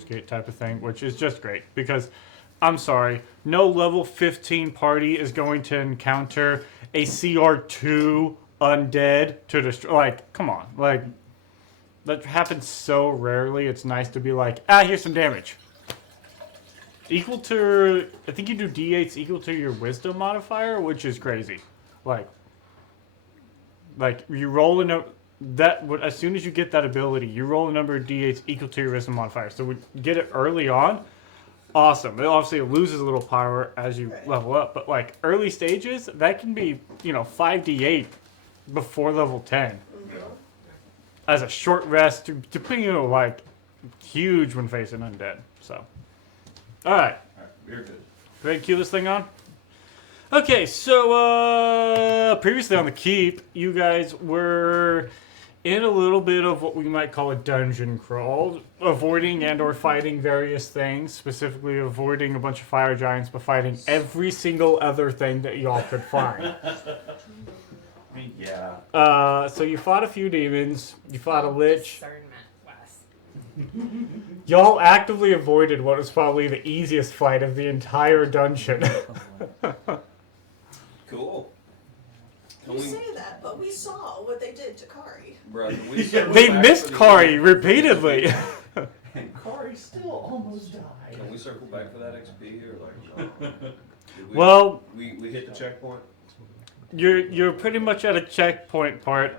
Baldur's Gate type of thing, which is just great because, I'm sorry, no level 15 party is going to encounter a CR2 undead to destroy. Like, come on, like that happens so rarely. It's nice to be like, here's some damage. Equal to, I think you do D8s equal to your wisdom modifier, which is crazy. Like you roll as soon as you get that ability, you roll a number of D8s equal to your wisdom modifier. So we get it early on, awesome. It loses a little power as you level up, but like early stages, that can be 5d8 before level 10 as a short rest to put you like huge when facing undead. So. All right, we're good. Ready to cue this thing on? Okay, so previously on the keep, you guys were in a little bit of what we might call a dungeon crawl, avoiding and or fighting various things, specifically avoiding a bunch of fire giants, but fighting every single other thing that y'all could find. Yeah. So you fought a few demons, you fought a lich. Y'all actively avoided what was probably the easiest fight of the entire dungeon. Cool. You say that, but we saw what they did to Kari. Brother, they missed Kari repeatedly. And Kari still almost died. Can we circle back for that XP or like? Well, we hit the checkpoint. You're pretty much at a checkpoint part.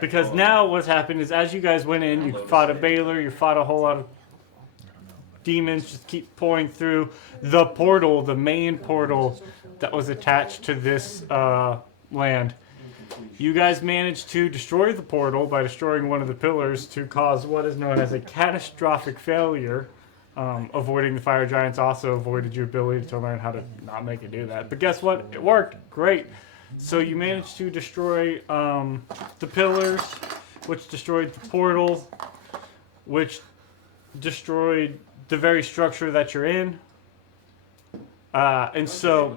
Because now what's happened is as you guys went in, you fought a Baylor, you fought a whole lot of demons, just keep pouring through the portal, the main portal that was attached to this land. You guys managed to destroy the portal by destroying one of the pillars to cause what is known as a catastrophic failure. Avoiding the fire giants also avoided your ability to learn how to not make it do that. But guess what? It worked. Great. So you managed to destroy the pillars, which destroyed the portal, which destroyed the very structure that you're in. And so,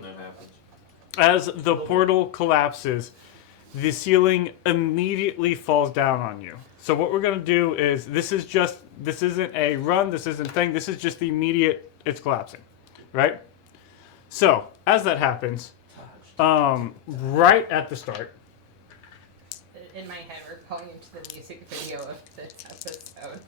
as the portal collapses, the ceiling immediately falls down on you. So what we're going to do is, this isn't a run, this isn't a thing, this is just the immediate, it's collapsing, right? So, as that happens, right at the start. In my head, we're going into the music video of this episode.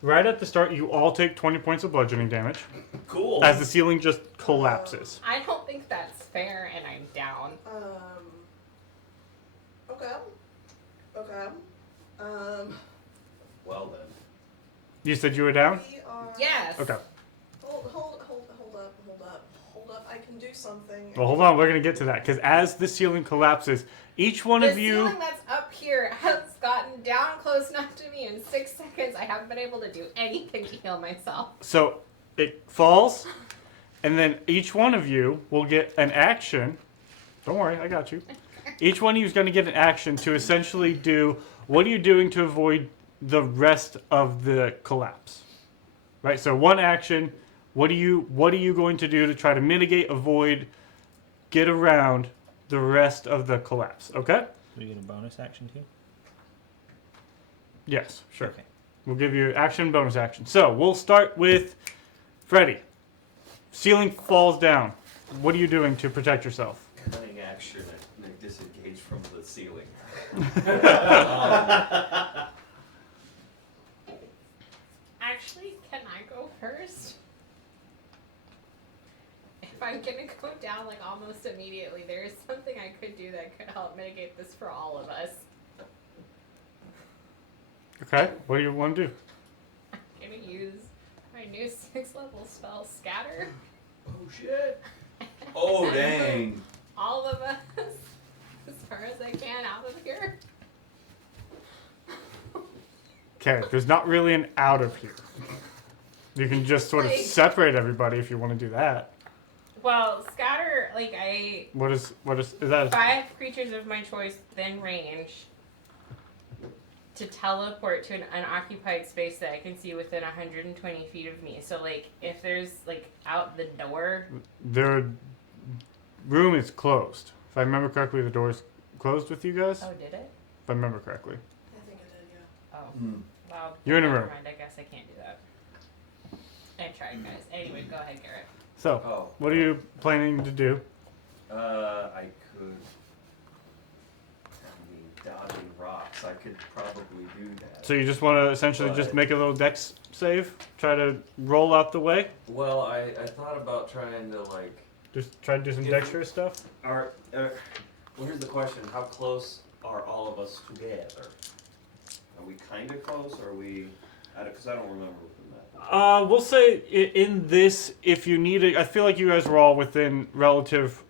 Right at the start, you all take 20 points of bludgeoning damage. Cool. As the ceiling just collapses. I don't think that's fair, and I'm down. Okay. Well then. You said you were down? We are... Yes. Okay. Hold up. I can do something. Well, hold on. We're going to get to that. Because as the ceiling collapses, each one of you... The ceiling that's up here has gotten down close enough to me in 6 seconds. I haven't been able to do anything to heal myself. So, it falls, and then each one of you will get an action. Don't worry, I got you. Each one of you is going to get an action to essentially do... What are you doing to avoid the rest of the collapse? Right? So, one action... What are you going to do to try to mitigate, avoid, get around the rest of the collapse? Okay? Do you get a bonus action too? Yes, sure. Okay. We'll give you action, bonus action. So we'll start with Freddy. Ceiling falls down. What are you doing to protect yourself? Cunning action and disengage from the ceiling. Actually, can I go first? If I'm gonna go down like almost immediately, there is something I could do that could help mitigate this for all of us. Okay, what do you want to do? I'm gonna use my new 6th level spell, Scatter. Oh shit. Oh dang. All of us, as far as I can, out of here. Okay, there's not really an out of here. You can just sort of separate everybody if you want to do that. Well, Scatter, What is that? 5 creatures of my choice within range to teleport to an unoccupied space that I can see within 120 feet of me. So, if there's, out the door... The room is closed. If I remember correctly, the door is closed with you guys? Oh, did it? If I remember correctly. I think I did, yeah. Well, You're in a never room. mind, I guess I can't do that. I tried, guys. Anyway, go ahead, Garrett. So, Oh. what are you planning to do? I could. I mean, dodging rocks. I could probably do that. So you just want to essentially just make a little dex save? Try to roll out the way? Well, I thought about trying to like. Just try to do some If- dexterous stuff? Well, here's the question: how close are all of us together? Are we kind of close, or are we? Because I don't remember from that. We'll say in this, if you need it, I feel like you guys were all within relative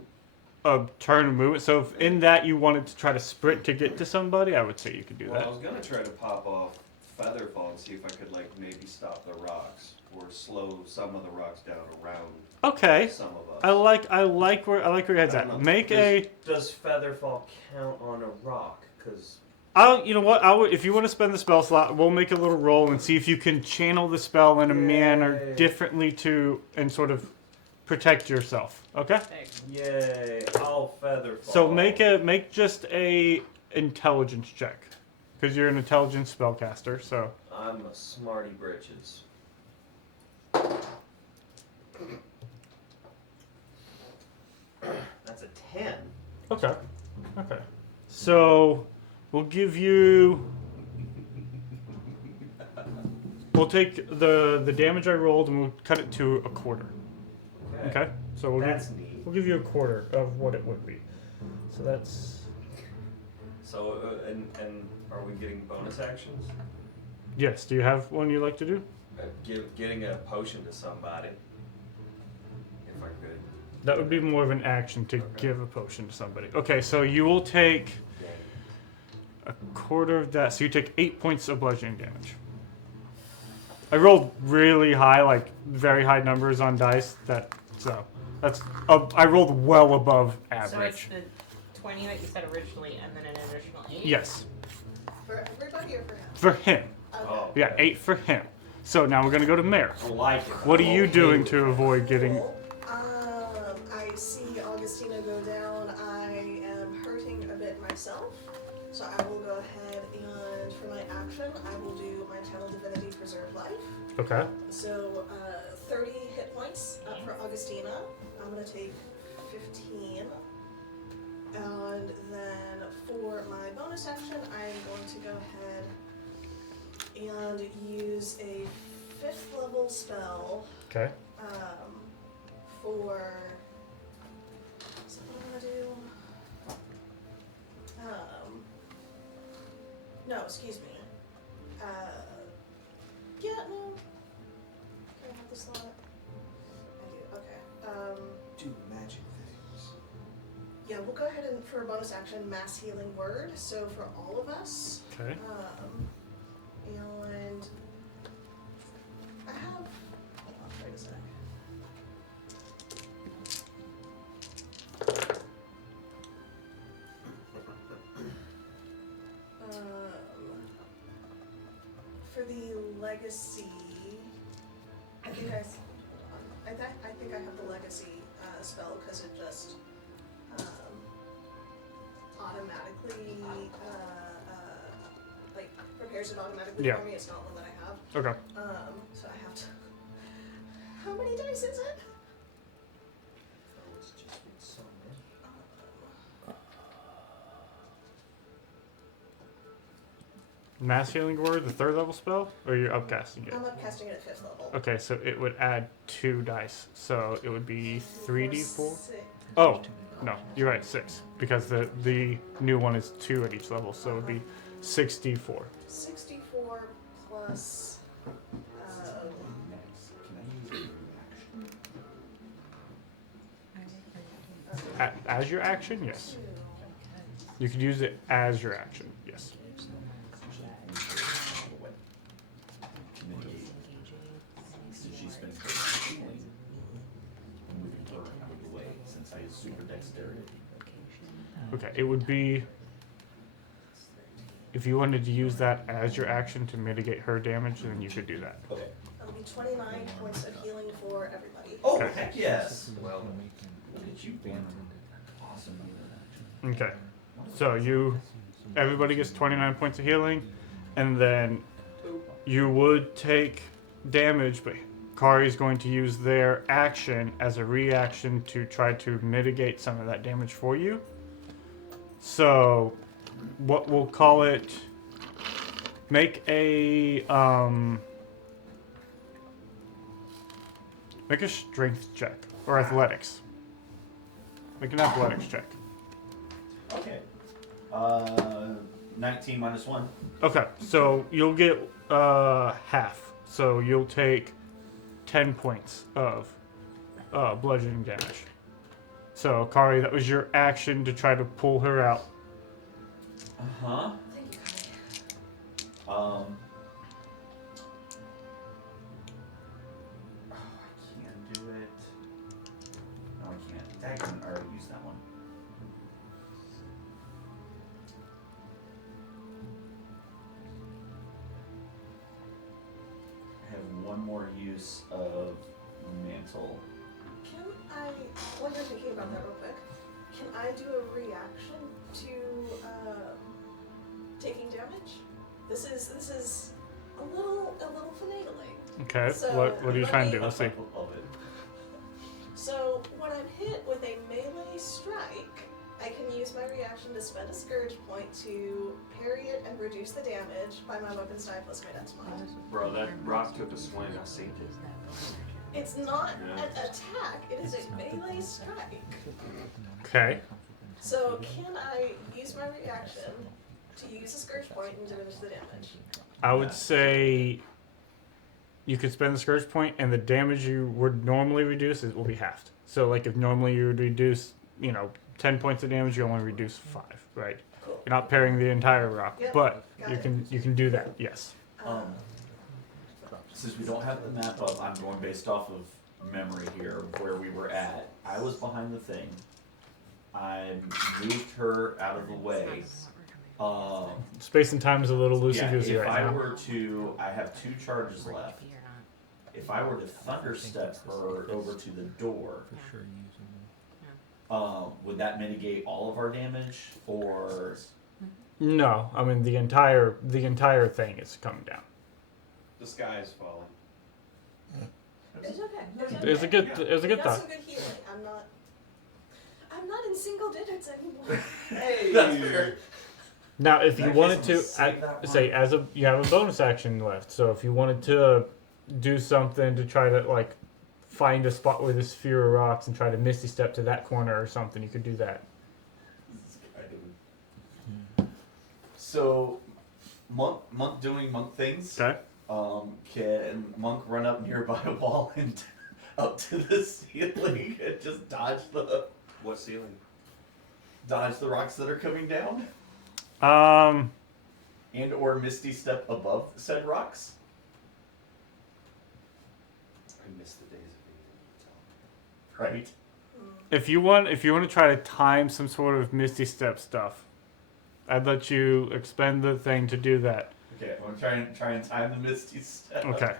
turn of movement. So if in that you wanted to try to sprint to get to somebody, I would say you could do Well, I that. was gonna try to pop off Featherfall and see if I could like maybe stop the rocks or slow some of the rocks down around Okay. some of us. I like where your head's I at. don't know. Make Does Featherfall count on a rock? Because you know what? If you want to spend the spell slot, we'll make a little roll and see if you can channel the spell in a manner Yay. differently and sort of protect yourself. Okay. yay, I'll Featherfall. So make just a intelligence check, because you're an intelligence spellcaster. So I'm a smarty britches. That's a 10. okay. So we'll give you. We'll take the damage I rolled and we'll cut it to a quarter. Okay. So That's neat. we'll give you a quarter of what it would be. So that's So, and are we getting bonus actions? yes. Do you have one you'd like to do? Getting a potion to somebody. If I could. That would be more of an action to Okay. give a potion to somebody. Okay, so you will take a quarter of that. So you take 8 points of bludgeoning damage. I rolled really high, like very high numbers on dice. I rolled well above So it's average. the 20 that you said originally, and then an additional 8? Yes, For everybody or for him? for him. Okay. Oh, Yeah, 8 for him. So now we're gonna go to Mare. I like it. What are I'm you okay doing with to it. avoid getting? Cool. I see Augustina go down. I am hurting a bit myself, so I will go ahead and for my action, I will do my Channel Divinity Preserve Life. Okay. So 30 hit points for Augustina. I'm gonna take 15, and then for my bonus action, I'm going to go ahead and use a 5th level spell. Okay. For so what I'm gonna do? No, excuse me. Yeah, no. Can I have the slot? I do. Okay. Do magic things. Yeah, we'll go ahead and for a bonus action, mass healing word. So for all of us. Okay. And I have. Hold on, wait a sec. For the legacy, I think I. Hold on. I think I have the legacy spell because it just automatically like prepares it automatically Yeah. for me. It's not one that I have. Okay. So I have to. How many dice is it? Oh, it's just been so many. Mass healing word, the 3rd level spell, or you're upcasting it? I'm upcasting it at 5th level. Okay, so it would add 2 dice. So it would be 3d4. 6. Oh, no, you're right, 6. Because the new one is 2 at each level, so it would be 6d4. 64 plus. As your action, yes. You could use it as your action, yes. So she's been healing, moving her out of the way since I have super dexterity. Okay, it would be. If you wanted to use that as your action to mitigate her damage, then you could do that. Okay. It'll be 29 points of healing for everybody. Oh, Okay. heck yes. Well, Look at you being awesome. Okay, so everybody gets 29 points of healing, and then you would take damage, but Kari's going to use their action as a reaction to try to mitigate some of that damage for you. So, what we'll call it, make a strength check or athletics. Make an athletics check. Okay. 19 minus 1. Okay, so you'll get half. So you'll take 10 points of bludgeoning damage. So, Kari, that was your action to try to pull her out. Uh-huh. Thank you, Kari. Oh, I can't do it. No, I can't. Dang, I already used that one. I have one more use of mantle. Can I, while you're thinking about that real quick, can I do a reaction to taking damage? This is a little finagling. Okay, So, what are you let trying to me- do? Let's see. Of it. So when I'm hit with a melee strike, I can use my reaction to spend a scourge point to parry it and reduce the damage by my weapon style plus my dex mod. Bro, that rock took a swing. I seen it. It's not Yeah. an attack, it is a melee strike. Okay. So can I use my reaction to use a scourge point and diminish the damage? I would say you could spend the scourge point, and the damage you would normally reduce will be halved. So, like, if normally you would reduce, 10 points of damage, you only reduce 5, right? Cool. You're not parrying the entire rock, Yep, but got you it. can do that. Yes. Since we don't have the map up, I'm going based off of memory here of where we were at. I was behind the thing. I moved her out of the way. Space and time is a little loosey Yeah, goosey if right I now. were to, I have 2 charges left. If I were to thunderstep her over to the door, would that mitigate all of our damage, or? No, I mean the entire thing is coming down. The sky is falling. It's okay. It's a good Got thought. some good healing. I'm not in single digits anymore. Hey, that's fair. Now, if In you that wanted case, to, I'm gonna save that say, one. you have a bonus action left. So if you wanted to do something to try to like find a spot where there's fewer rocks and try to misty step to that corner or something, you could do that. So, monk doing monk things. Okay. Can monk run up nearby a wall and up to the ceiling and just dodge the What ceiling? rocks that are coming down, and or misty step above said rocks? I missed the days of being Right. If you want to try to time some sort of misty step stuff, I'd let you expend the thing to do that. Okay, I'm gonna try and time the misty step. Okay.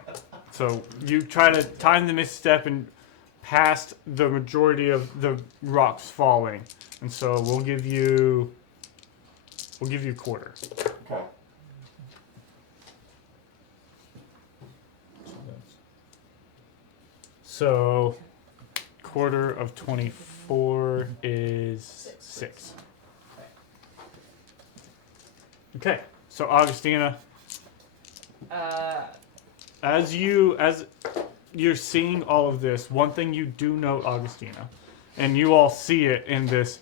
So you try to time the misty step and past the majority of the rocks falling, and so we'll give you quarter. Okay. So quarter of 24 is 6. Okay. So Augustina, as you're seeing all of this, one thing you do note, Augustina, and you all see it in this,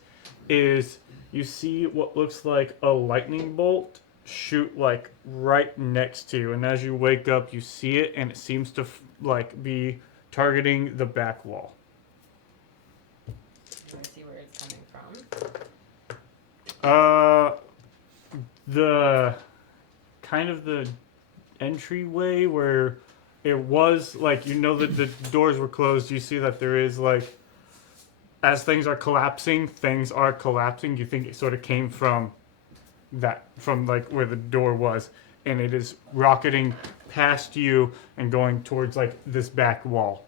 is you see what looks like a lightning bolt shoot like right next to you, and as you wake up, you see it, and it seems to be targeting the back wall. Can I see where it's coming from? The kind of the entryway where it was like, that the doors were closed. You see that there is like, as things are collapsing. You think it sort of came from like where the door was, and it is rocketing past you and going towards like this back wall.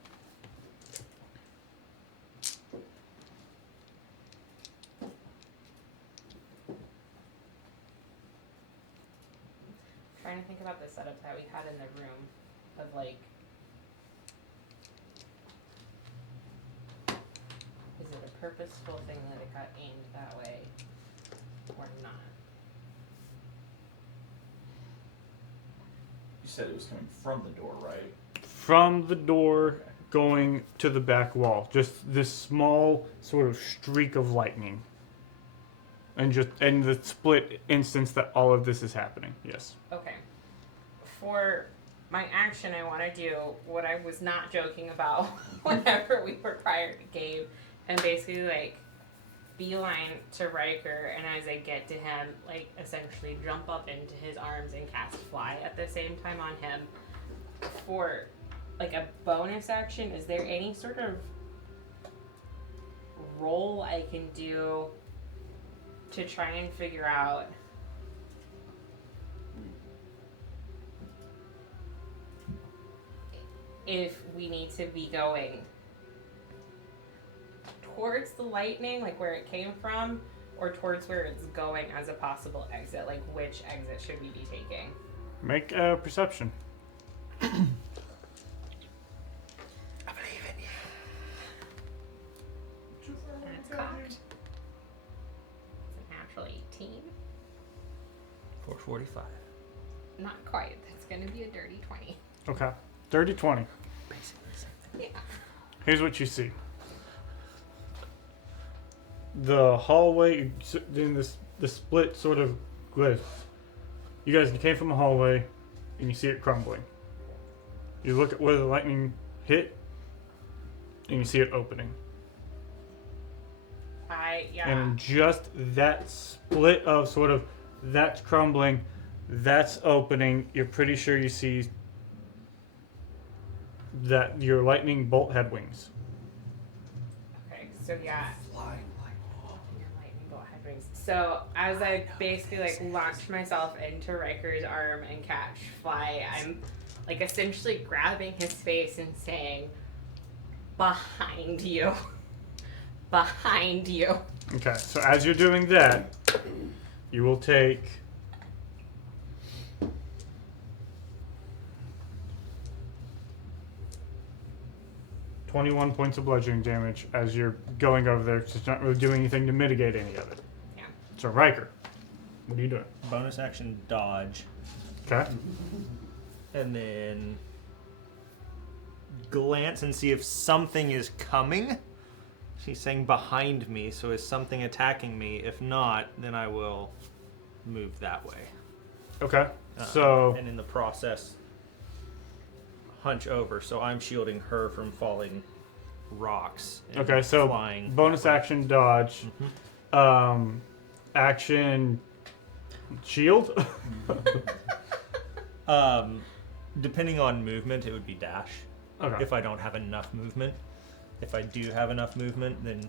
trying to think about the setup that we had in the room of like, is it a purposeful thing that it got aimed that way or not? You said it was coming from the door, right? From the door going to the back wall. Just this small sort of streak of lightning. And just in the split instance that all of this is happening. Yes. Okay. For my action, I want to do what I was not joking about whenever we were prior to Gabe, and basically like beeline to Riker, and as I get to him, like essentially jump up into his arms and cast fly at the same time on him. For like a bonus action, is there any sort of roll I can do to try and figure out if we need to be going towards the lightning, like where it came from, or towards where it's going as a possible exit? Like, which exit should we be taking? Make a perception. I believe in you. And it's cocked. It's a natural 18. 445. Not quite. That's going to be a dirty 20. Okay. 30-20. Yeah. Here's what you see. The hallway in the split sort of glyph. You guys came from a hallway and you see it crumbling. You look at where the lightning hit and you see it opening. And just that split of sort of that's crumbling, that's opening, you're pretty sure you see that your lightning bolt had wings. Okay, so yeah. Your lightning bolt had wings. So as I basically like launched myself into Riker's arm and catch fly, I'm like essentially grabbing his face and saying, "Behind you, behind you." Okay, so as you're doing that, you will take 21 points of bludgeoning damage as you're going over there. It's not really doing anything to mitigate any of it. Yeah. So Riker, what are you doing? Bonus action dodge. Okay. And then glance and see if something is coming. She's saying behind me, so is something attacking me? If not, then I will move that way. Okay. So and in the process, hunch over, so I'm shielding her from falling rocks. And okay, so flying bonus action dodge, action shield. Depending on movement, it would be dash. Okay. If I don't have enough movement. If I do have enough movement, then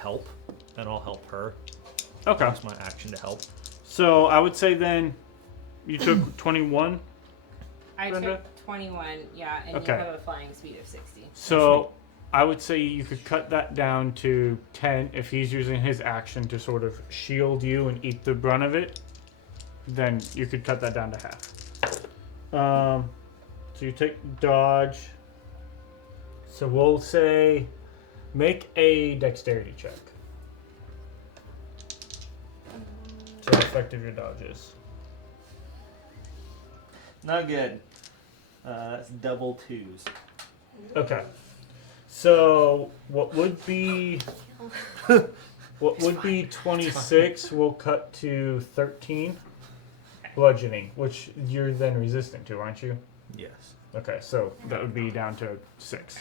help. Then I'll help her. Okay. Use my action to help. So I would say then you took 21. I Brenda? took 21, yeah, and Okay. you have a flying speed of 60. So I would say you could cut that down to 10 if he's using his action to sort of shield you and eat the brunt of it. Then you could cut that down to half. So you take dodge. So we'll say make a dexterity check. So how effective your dodge is. Not good. That's double twos. Okay. So what would be 26 will cut to 13 bludgeoning, which you're then resistant to, aren't you? Yes. Okay, so that would be down to 6.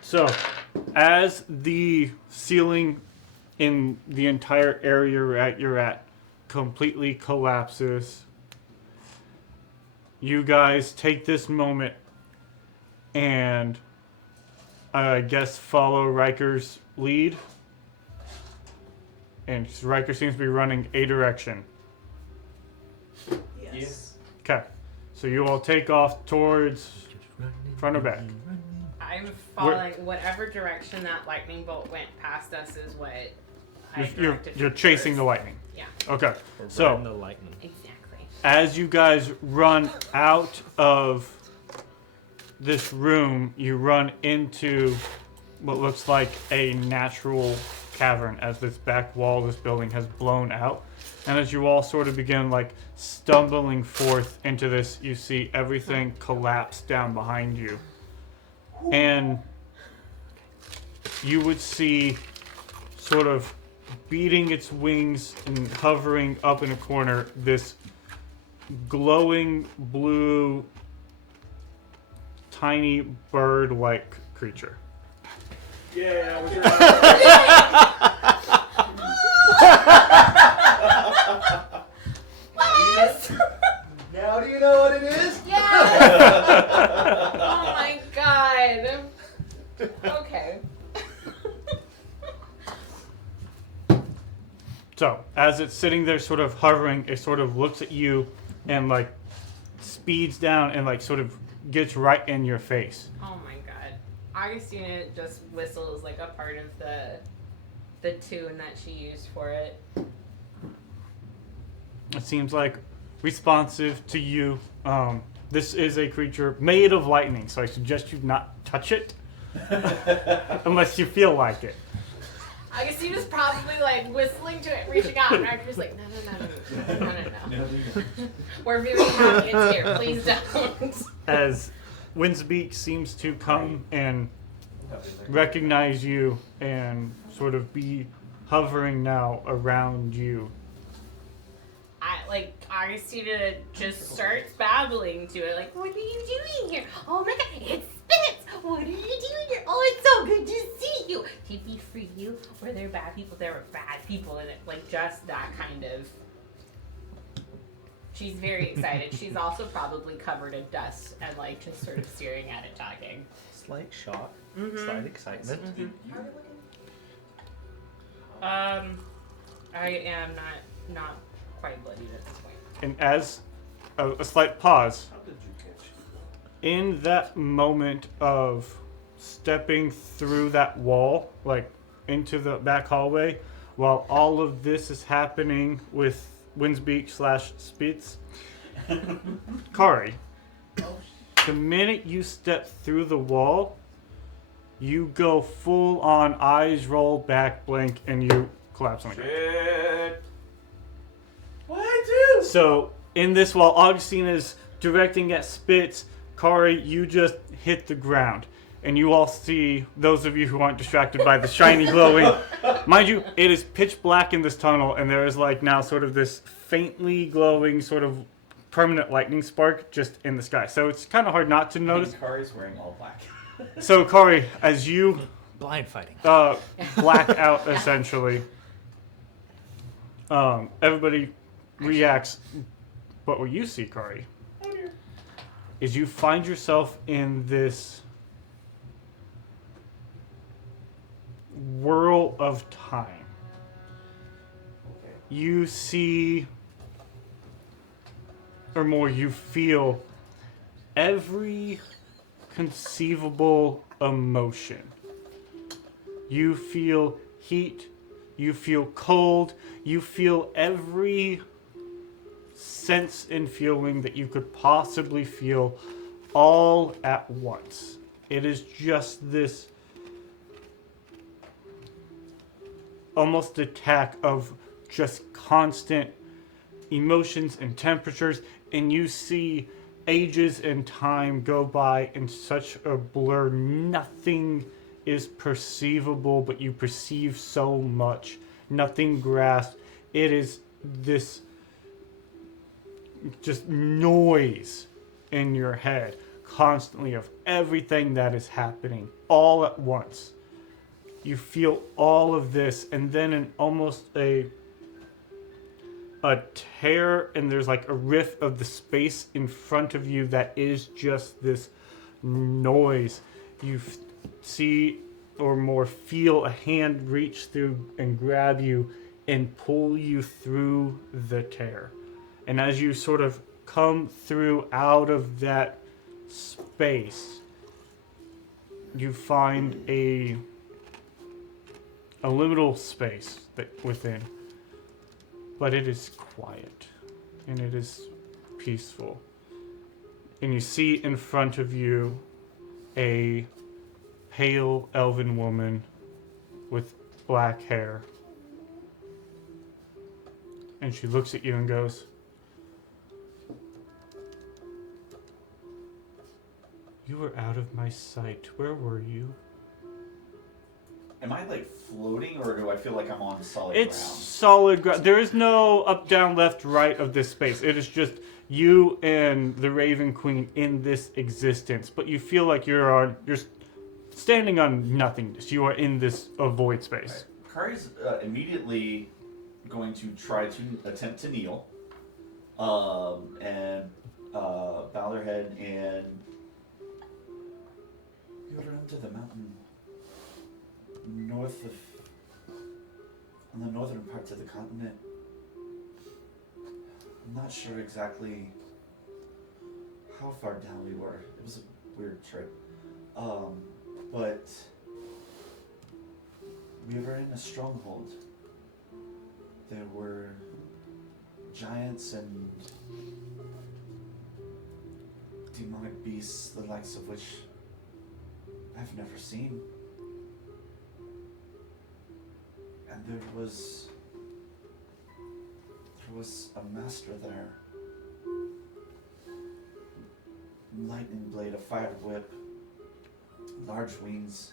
So, as the ceiling in the entire area you're at completely collapses, you guys take this moment and I guess follow Riker's lead. And Riker seems to be running a direction. Yes. Okay, so you all take off towards front or back. I'm following whatever direction that lightning bolt went past us is what I You're directed chasing the towards. lightning. Yeah. Okay. We're So- riding the lightning. Exactly. As you guys run out of this room, you run into what looks like a natural cavern as this back wall of this building has blown out. And as you all sort of begin like stumbling forth into this, you see everything collapse down behind you. And you would see sort of beating its wings and hovering up in a corner this glowing blue tiny bird-like creature. Yeah, we're Now do you know what it is? Yeah. Oh my god. Okay. So, as it's sitting there sort of hovering, it sort of looks at you and like speeds down and like sort of gets right in your face. Oh my god. Augustina just whistles like a part of the tune that she used for it. It seems like responsive to you. This is a creature made of lightning, so I suggest you not touch it unless you feel like it. Augustina's probably like whistling to it, reaching out, and I'm just like, no. We're very happy it's here. Please don't. As Windspeak seems to come and recognize you and sort of be hovering now around you. Augustina just starts babbling to it, like, what are you doing here? Oh my god, it's Spitz! What are you doing here? Oh, it's so good to see you! Did we free you? Were there bad people? There were bad people in it. Like, just that kind of... She's very excited. She's also probably covered in dust and, like, just sort of staring at it, talking. Slight shock, Mhm. slight excitement. Are we looking? I am not quite bloodied at this point. And as a slight pause, How did you catch in that moment of stepping through that wall, like into the back hallway, while all of this is happening with Windsbeak / Spitz, Kari, the minute you step through the wall, you go full on eyes roll back, blink, and you collapse on the ground. Shit. What, dude? So, in this, while Augustine is directing at Spitz, Kari, you just hit the ground. And you all see, those of you who aren't distracted by the shiny glowing, mind you, it is pitch black in this tunnel, and there is like now sort of this faintly glowing sort of permanent lightning spark just in the sky. So it's kind of hard not to notice. Kari's wearing all black. So, Kari, as you Blind fighting. black out essentially, everybody reacts. But what you see, Kari, is you find yourself in this whirl of time. Okay. You see, or more, you feel every conceivable emotion. You feel heat, you feel cold, you feel every sense and feeling that you could possibly feel all at once. It is just this almost attack of just constant emotions and temperatures, and you see ages and time go by in such a blur. Nothing is perceivable, but you perceive so much. Nothing grasped. It is this just noise in your head constantly of everything that is happening all at once. You feel all of this, and then in almost a tear, and there's like a rift of the space in front of you that is just this noise. You see, or more feel, a hand reach through and grab you and pull you through the tear. And as you sort of come through out of that space, you find a liminal space that within. but it is quiet and it is peaceful. And you see in front of you a pale elven woman with black hair. And she looks at you and goes, "You were out of my sight. Where were you?" Am I like floating, or do I feel like I'm on solid It's ground? solid ground. There is no up, down, left, right of this space. It is just you and the Raven Queen in this existence. But you feel like you're standing on nothingness. You are in this void space. Kari's immediately going to try to attempt to kneel, and bow their head, and you run to the mountain north of, on the northern parts of the continent. I'm not sure exactly how far down we were. It was a weird trip, but we were in a stronghold. There were giants and demonic beasts, the likes of which I've never seen. And there was a master there. Lightning blade, a fire whip, large wings.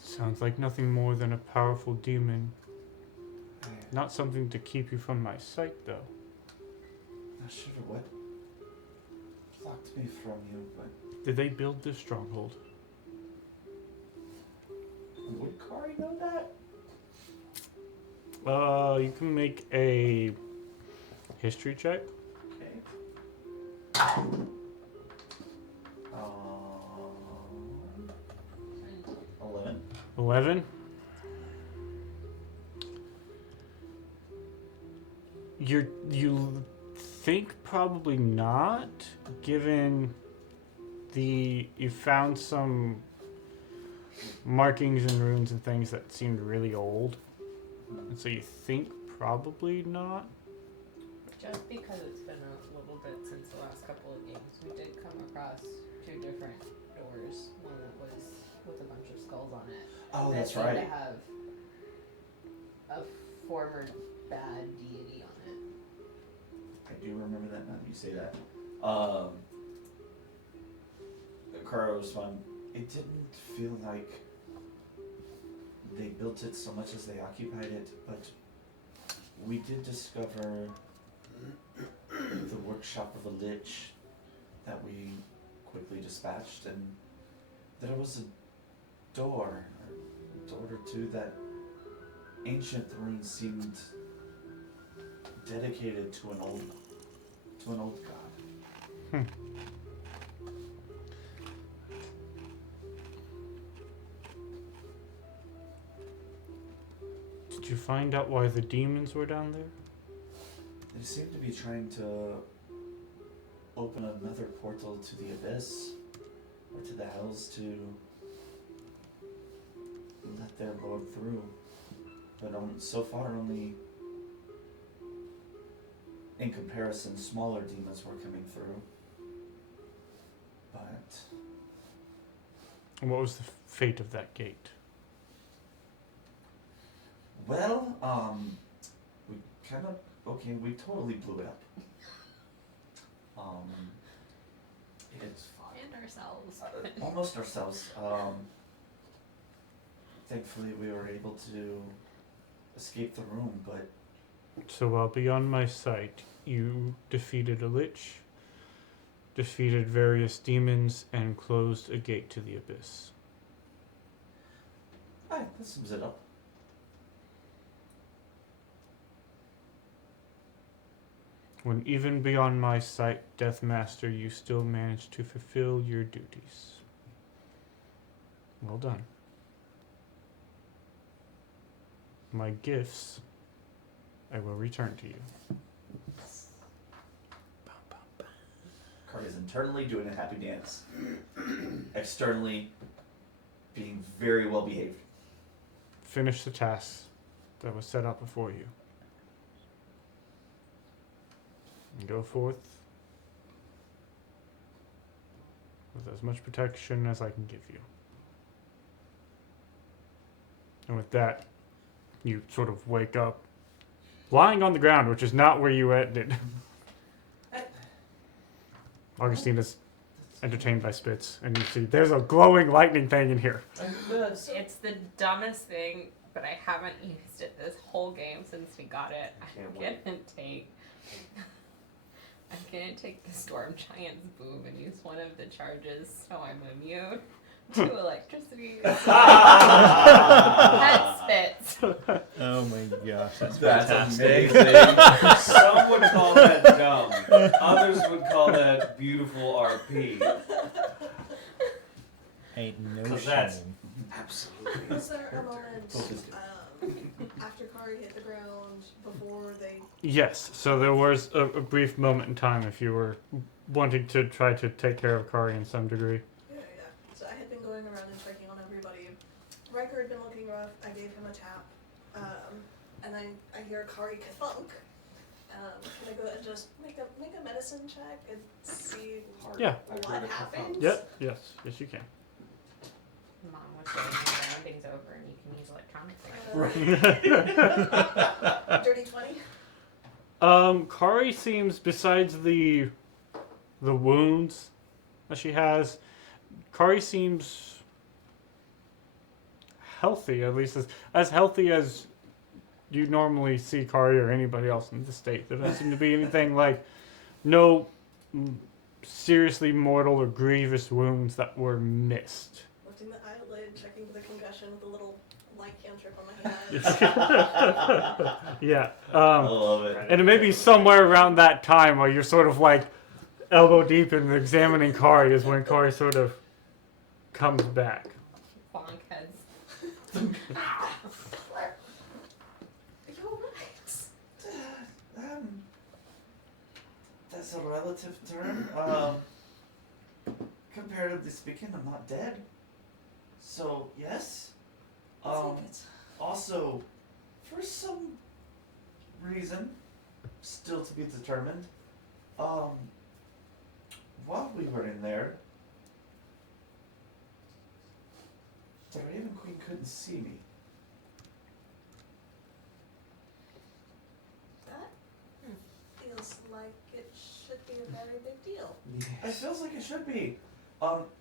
Sounds like nothing more than a powerful demon. Not something to keep you from my sight, though. Not sure what blocked me from you, but Did they build this stronghold? would Kari know that? You can make a history check. Okay. 11. 11. You think probably not, given you found some markings and runes and things that seemed really old, and so you think probably not. Just because it's been a little bit since the last couple of games, we did come across 2 different doors. One that was with a bunch of skulls on it. Oh, that that's seemed right. to have a former bad deity on it. I do remember that now that you say that. Kara was fun. It didn't feel like they built it so much as they occupied it, but we did discover the workshop of a lich that we quickly dispatched, and there was a door or two that ancient runes seemed dedicated to an old god. Did you find out why the demons were down there? They seem to be trying to open another portal to the abyss, or to the hells, to let their lord through. But so far only, in comparison, smaller demons were coming through. But And what was the fate of that gate? well, we kind of we totally blew it up. It's fine. And ourselves. Almost ourselves. Thankfully, we were able to escape the room, but So while beyond my sight, you defeated a lich, defeated various demons, and closed a gate to the abyss. that sums it up. When even beyond my sight, Death Master, you still managed to fulfill your duties. Well done. My gifts, I will return to you. Kari is internally doing a happy dance. Externally, being very well behaved. Finish the task. that was set up before you. And go forth with as much protection as I can give you. And with that, you sort of wake up lying on the ground, which is not where you ended. Augustine is entertained by spits, and you see there's a glowing lightning thing in here. It's the dumbest thing, but I haven't used it this whole game since we got it. I'm gonna take the Storm Giant's boom and use one of the charges so I'm immune to electricity. Pet spits. Oh my gosh, that's amazing. Some would call that dumb. Others would call that beautiful RP. Ain't no 'Cause shame. that's- Absolutely. Was there a moment after Kari hit the ground before they? Yes, so there was a brief moment in time if you were wanting to try to take care of Kari in some degree. Yeah. So I had been going around and checking on everybody. Riker had been looking rough. I gave him a tap, and I hear Kari kathunk. Can I go and just make a medicine check and see Yeah. what happens? Yep. Yes, you can. Mom was saying the rounding's over and you can use electronics. Dirty 20. Kari seems, besides the wounds that she has, Kari seems healthy, at least as healthy as you normally see Kari or anybody else in the state. There doesn't seem to be anything like no seriously mortal or grievous wounds that were missed. Lifting the eyelid, checking for the concussion with a little light cantrip on my hand. Yeah. I love it. And it may be somewhere around that time where you're sort of like elbow deep in examining Kari is when Kari sort of comes back. Bonk heads. You're right. That's a relative term. Comparatively speaking, I'm not dead. So, yes. Also, for some reason, still to be determined, while we were in there, the Raven Queen couldn't see me. That feels like it should be a very big deal. It feels like it should be.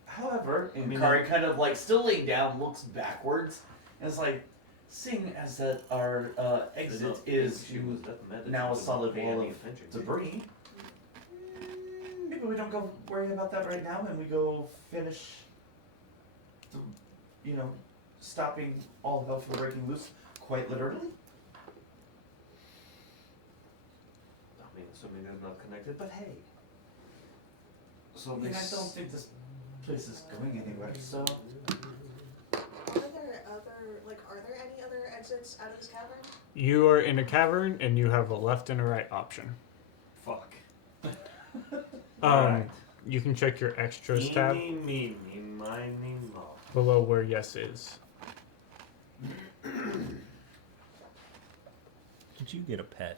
However, I mean, Kari kind of like still laying down, looks backwards, and it's like, seeing as that our exit is now a solid wall of debris, maybe we don't go worry about that right now, and we go finish the, stopping all hell from breaking loose, quite literally. I mean, assuming they're not connected, but hey. So I mean, I don't think this place is going anywhere, so... Are there any other exits out of this cavern? You are in a cavern and you have a left and a right option. Fuck. Right. You can check your extras tab Meeny, miny, mo. below where yes is. Did you get a pet?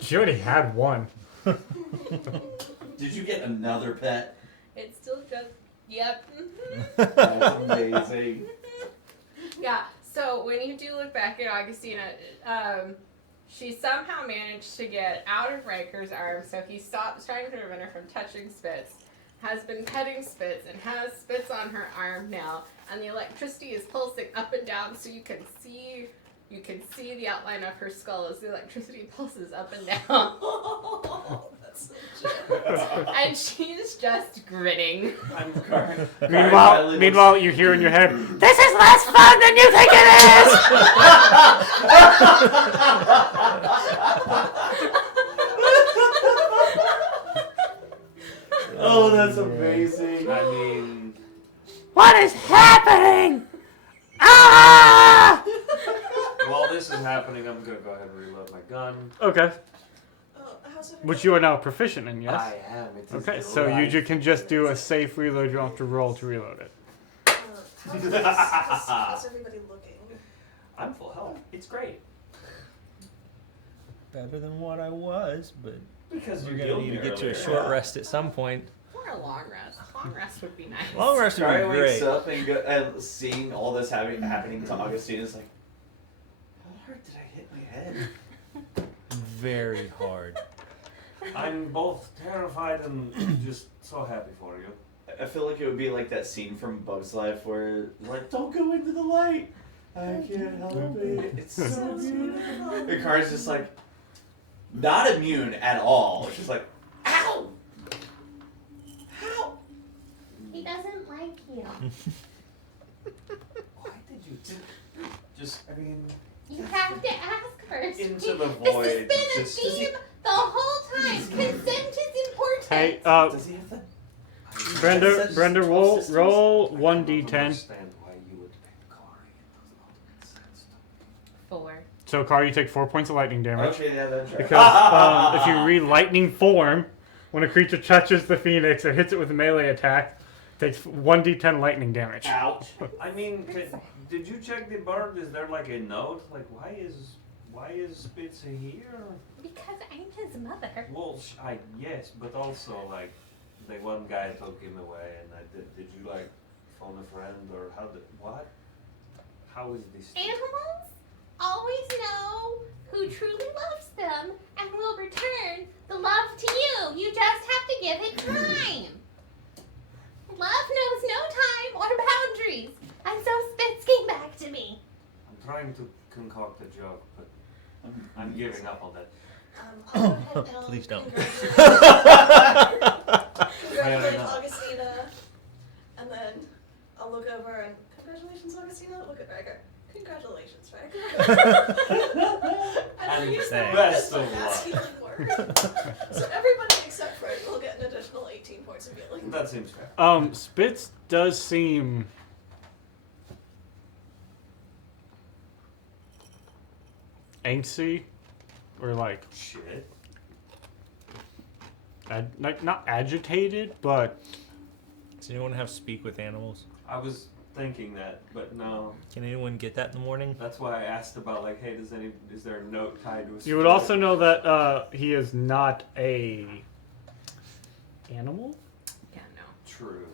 She already had one. Did you get another pet? It's still just, yep. That's amazing. Yeah, so when you do look back at Augustina, she somehow managed to get out of Riker's arm, so he stops trying to prevent her from touching Spitz, has been petting Spitz, and has Spitz on her arm now, and the electricity is pulsing up and down, so you can see the outline of her skull as the electricity pulses up and down. That's so cute. And she's just grinning. I'm Kari. Meanwhile, you hear in your head, "This is less fun than you think it is!" Oh, that's amazing. I mean, What is happening? Ah! while this is happening, I'm gonna go ahead and reload my gun. Okay. How's everybody? Which you are now proficient in, yes? I am. It is Okay, so you can just do a safe reload. You don't have to roll to reload it. How's everybody looking? I'm full health. It's great. Better than what I was, but Because we're you gonna healed need me to get to a earlier. short rest at some point. Or a long rest. Long rest would be nice. Long rest would Kari be wakes great. up and seeing all this happening to Augustine is like, how hard did I hit my head? Very hard. I'm both terrified and just so happy for you. I feel like it would be like that scene from Bug's Life where, like, don't go into the light. I can't help it. It's so beautiful. And Kari's just like, not immune at all. She's like, ow! Ow! He doesn't like you. Why did you just, I mean, You have to ask first. into the This void? has been a theme the whole time. Consent is important. Hey, Does he have the... Brenda, roll 1d10. Understand why you would pick Kari. It does not make sense to me. 4. So, Car, you take 4 points of lightning damage. Okay, yeah, that's right. Because if you read lightning form, when a creature touches the phoenix or hits it with a melee attack, it takes 1d10 lightning damage. Ouch. I mean, did you check the bird? Is there like a note? Like, why is Spitz here? Because I'm his mother. Well, yes, but also like, the one guy took him away, and did you like phone a friend or how is this? Animals always know who truly loves them and will return the love to you. You just have to give it time. Love knows no time or boundaries. And so Spitz came back to me. I'm trying to concoct a joke, but I'm giving up on that. I'll go ahead and Please don't. Congratulate Augustina, and then I'll look over and congratulations, Augustina. Look at Riker. Congratulations, Riker. and I'll use that best as my of fast luck. healing word. So everybody except Fred will get an additional 18 points of healing. That seems fair. Spitz does seem angsty, or like Shit. not agitated, but Does anyone have speak with animals? I was thinking that, but no. Can anyone get that in the morning? That's why I asked about like, hey, is there a note tied to a you would also know that he is not a animal. Yeah, no. True.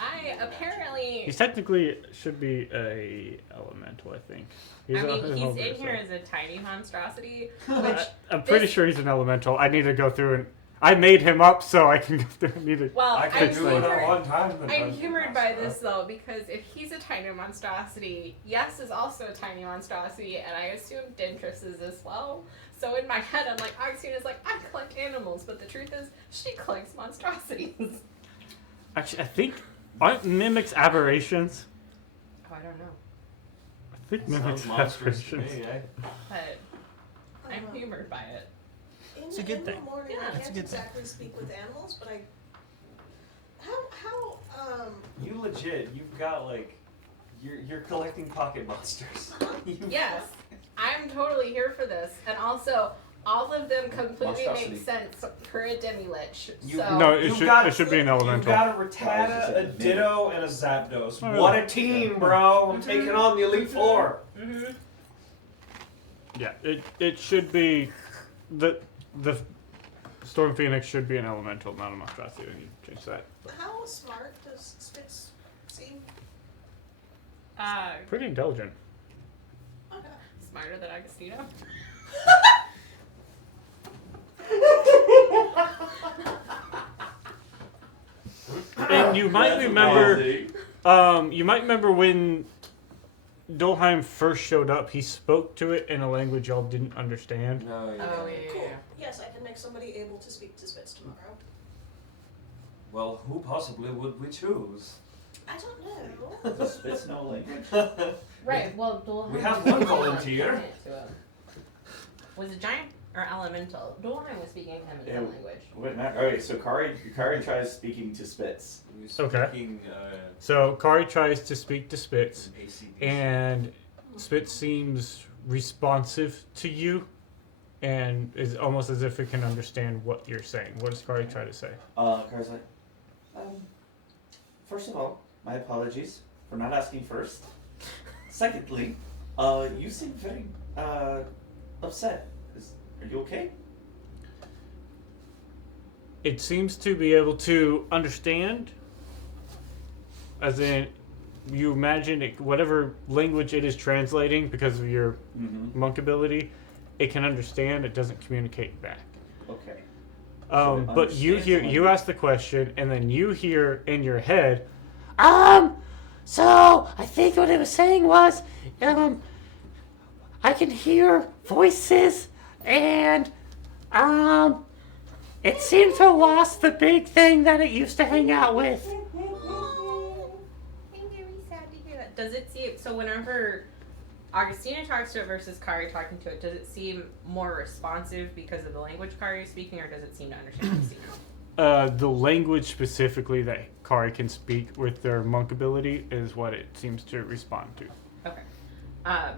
I apparently. He's technically should be a elemental, I think. He's in over, here so. as a tiny monstrosity, which I'm pretty sure he's an elemental. I need to go through and I made him up, so I can go through and need to. well, I I'm could do it humored, at one time. but I'm that's humored by faster. this though because if he's a tiny monstrosity, Yes is also a tiny monstrosity, and I assume Dentress is as well. So in my head, I'm like, Augustina's like, I collect animals, but the truth is, she collects monstrosities. Actually, I think aren't mimics aberrations. Oh, I don't know, I think Sounds mimics monstrous to aberrations. me, eh? but I'm humored by it. It's a good in thing. The morning, Yeah, I it's a can't good thing. exactly speak with animals, but I. How You legit, you've got like, you're collecting pocket monsters. Yes, I'm totally here for this, and also all of them completely Monstrosity. make sense for a demi-lich. You- So No, it You've should got- it should be an elemental. You've got a Rattata, a Ditto, and a Zapdos. Oh, What really? a team, bro! I'm taking on the Elite Four. Mhm. Yeah, it should be the Storm Phoenix should be an elemental, not a monstrosity. I need to change that. how smart does Spitz seem? Pretty intelligent. Okay. Smarter than Agostino. And you might That's remember, amazing. you might remember when Dolheim first showed up. He spoke to it in a language y'all didn't understand. No, Oh yeah. Cool. Yes, I can make somebody able to speak to Spitz tomorrow. Well, who possibly would we choose? I don't know. Does Spitz know language? Right. Well, Dolheim. We have one volunteer. Was it giant or elemental? Dolheim was speaking to him in Yeah. some language. Wait, Matt. Okay, so Kari tries speaking to Spitz. We're Okay. speaking, So Kari tries to speak to Spitz, ACDC. and Spitz seems responsive to you, and is almost as if it can understand what you're saying. What does Kari try to say? Kari's like, first of all, my apologies for not asking first. Secondly, you seem very upset. Are you okay? It seems to be able to understand, as in, you imagine it, whatever language it is translating because of your Mm-hmm. monk ability, it can understand. It doesn't communicate back. Okay. But you understands hear, the you language. ask the question, and then you hear in your head, so I think what it was saying was, I can hear voices, and, it seems to have lost the big thing that it used to hang out with. I'm very sad to hear that. Does it seem so? Whenever Augustina talks to it versus Kari talking to it, does it seem more responsive because of the language Kari is speaking, or does it seem to understand Augustina? The language specifically that Kari can speak with their monk ability is what it seems to respond to. Okay.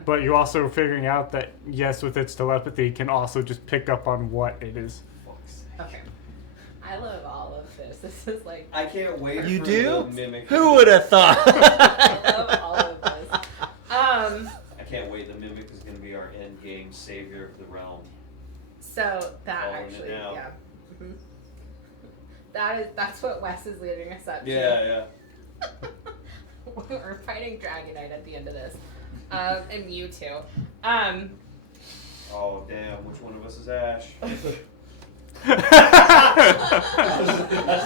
But you're also figuring out that, yes, with its telepathy, it can also just pick up on what it is. Okay. I love all of this. This is like I can't wait You for do? the mimic. Who would have thought? I love all of this. I can't wait. The mimic is going to be our end game savior of the realm. So that Calling it actually, now. yeah. Mhm. That's what Wes is leading us up to. Yeah. We're fighting Dragonite at the end of this. And Mewtwo. Oh damn! Which one of us is Ash? That's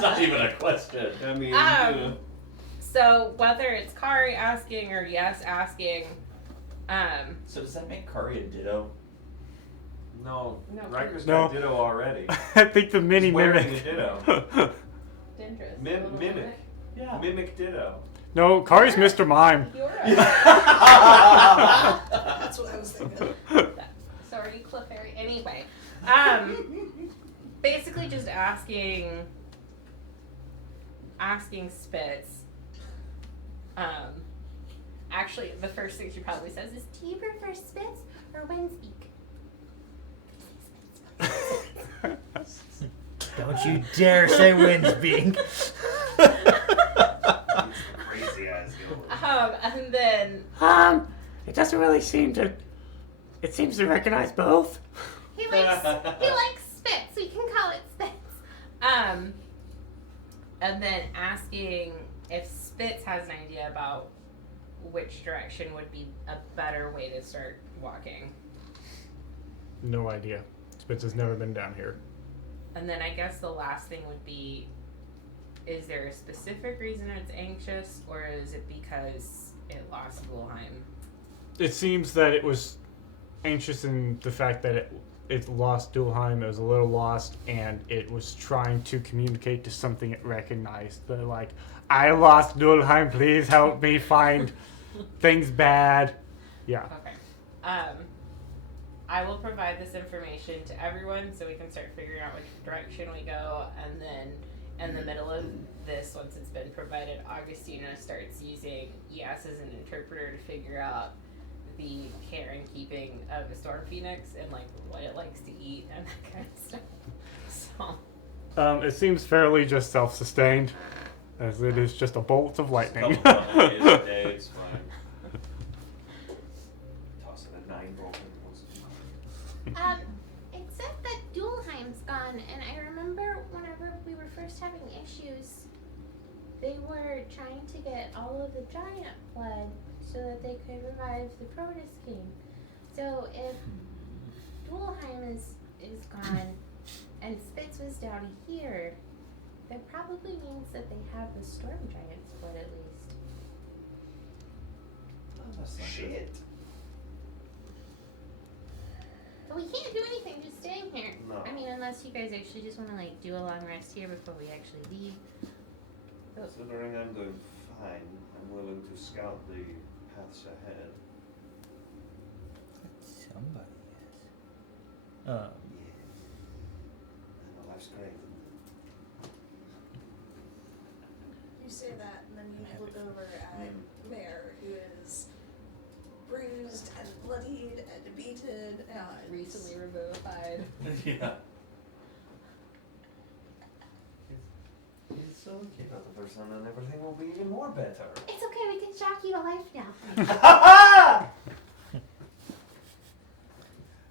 not even a question. I mean, So whether it's Kari asking or Yes asking, So does that make Kari a ditto? no, No. Riker's No. got Ditto already. I think the mini He's wearing mimic. a Ditto. Dendris. Mimic. Yeah. Mimic Ditto. No, Kari's Mr. Mime. You're That's what I was thinking. Sorry, Clefairy. Anyway, basically just asking Spitz. Actually, the first thing she probably says is, "Do you prefer Spitz or Windspeak?" Don't you dare say Windspeak. Crazy ass going. And then It doesn't really seem to. It seems to recognize both. he likes Spitz. We can call it Spitz. And then asking if Spitz has an idea about which direction would be a better way to start walking. No idea. Spitz has never been down here. And then I guess the last thing would be, is there a specific reason it's anxious, or is it because it lost Gulheim? It seems that it was anxious in the fact that it lost Dulheim, it was a little lost, and it was trying to communicate to something it recognized. But like, I lost Dulheim, please help me find things bad. Yeah. Okay. I will provide this information to everyone so we can start figuring out which direction we go, and then in the middle of this, once it's been provided, Augustina starts using Yes as an interpreter to figure out the care and keeping of a storm phoenix and like what it likes to eat and that kind of stuff. So It seems fairly just self-sustained, as it is just a bolt of lightning. Couple days a day, it's fine. Toss it a 9 volt once in a while. Except that Dulheim's gone, and I remember whenever we were first having issues, they were trying to get all of the giant blood so that they could revive the Protus King. So if Dulheim is gone and Spitz was down here, that probably means that they have the storm giant's blood at least. Oh, that's not Shit. But we can't do anything just staying here. No. I mean, unless you guys actually just want to like do a long rest here before we actually leave. Considering I'm doing fine, I'm willing to scout the paths ahead. Somebody is. Yeah. And life's great. You say that, and then you look over at Mare, who is bruised and bloodied and beaten and recently revivified. Yeah. It's so Keep out the person and everything will be even more better. It's okay, we can shock you to life now.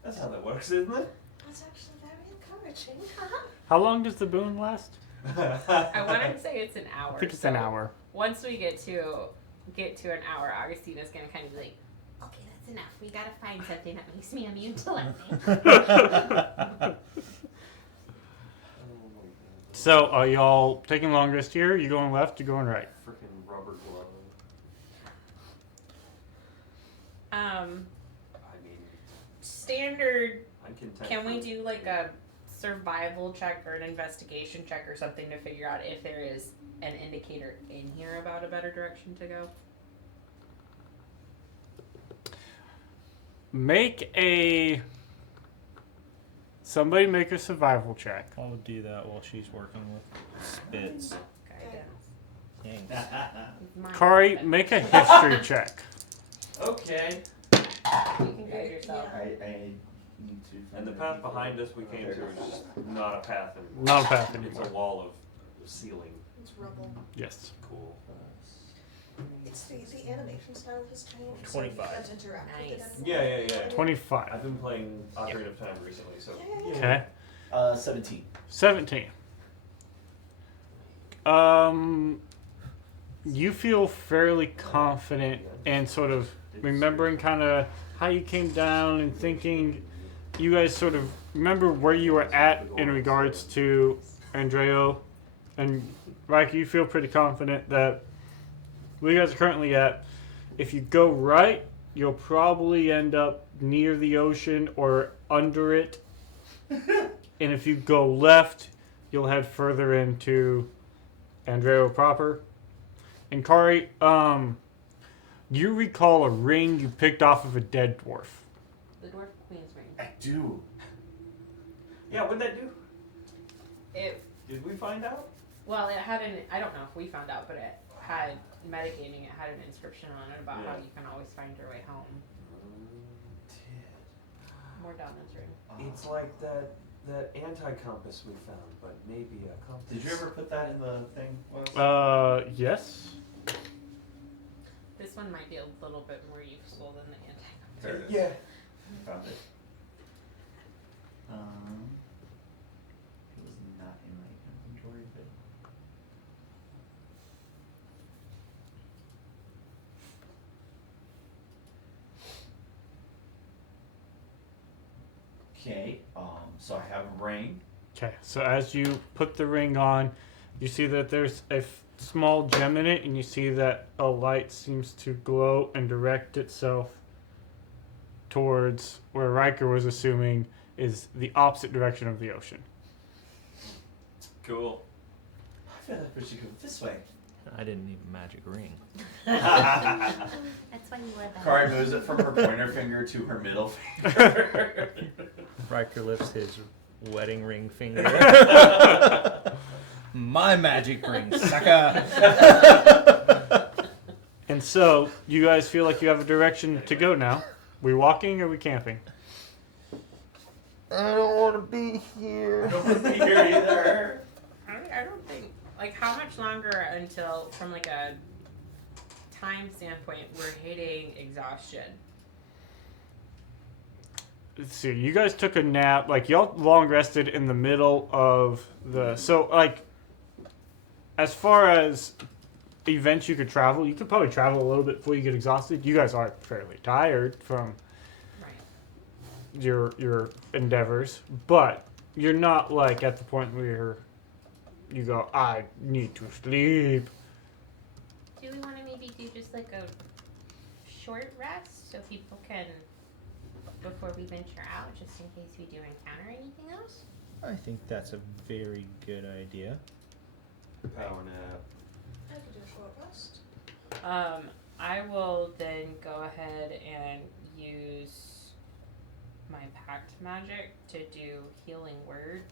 That's how that works, isn't it? That's actually very encouraging. How long does the boon last? I want to say it's an hour. I think it's so an hour. Once we get to an hour, Augustina's gonna kind of be like, Okay, that's enough. We gotta find something that makes me immune to lightning. So, are y'all taking long rest here? You going left? You going right? Freaking rubber glove. um, I mean, standard. I'm content. Can we for- do like a survival check or an investigation check or something to figure out if there is an indicator in here about a better direction to go? Somebody make a survival check. I'll do that while she's working with spits. Guidance. Thanks. Kari, make a history check. Okay. You can guide yourself. I need to. And the path behind us we came to is just not a path anymore. Not a path It's anymore. a wall of ceiling. It's rubble. Yes. Cool. It's the animation style has changed. 25. So you can't interact with it Nice. anymore. Yeah. 25. I've been playing Ocarina of Time recently, so. Okay. 17. 17. You feel fairly confident and sort of remembering kind of how you came down and thinking. You guys sort of remember where you were at in regards to Andreo and Riker. You feel pretty confident that where you guys are currently at, if you go right, you'll probably end up near the ocean or under it. And if you go left, you'll head further into Andreo proper. And Kari, you recall a ring you picked off of a dead dwarf. The Dwarf Queen's ring. I do. Yeah, what'd that do? It Did we find out? Well, it had an, I don't know if we found out, but it had, metagaming, it had an inscription on it about how Yeah. you can always find your way home. More down this ring. It's like that anti-compass we found, but maybe a compass. Did you ever put that in the thing? Wes? Yes. This one might be a little bit more useful than the anti-compass. There it is. Yeah. Found it. It was not in my inventory, but. Okay, so I have a ring. Okay, so as you put the ring on, you see that there's a small gem in it, and you see that a light seems to glow and direct itself towards where Riker was assuming is the opposite direction of the ocean. Cool. I feel like we should go this way. I didn't need a magic ring. That's why you wear that. Kari moves it from her pointer finger to her middle finger. Riker lifts his wedding ring finger. My magic ring, sucker! And so, you guys feel like you have a direction to go now. We walking or we camping? I don't want to be here. I don't want to be here either. I don't think, like, how much longer until, from like a time standpoint, we're hitting exhaustion? Let's see. You guys took a nap. Like, y'all long rested in the middle of the... So, like, as far as events you could travel, you could probably travel a little bit before you get exhausted. You guys are fairly tired from Right. your endeavors, but you're not, like, at the point where you go, I need to sleep. Do we want to maybe do just like a short rest so people can, before we venture out, just in case we do encounter anything else? I think that's a very good idea. Power nap. I could do a short rest. I will then go ahead and use my pact magic to do healing word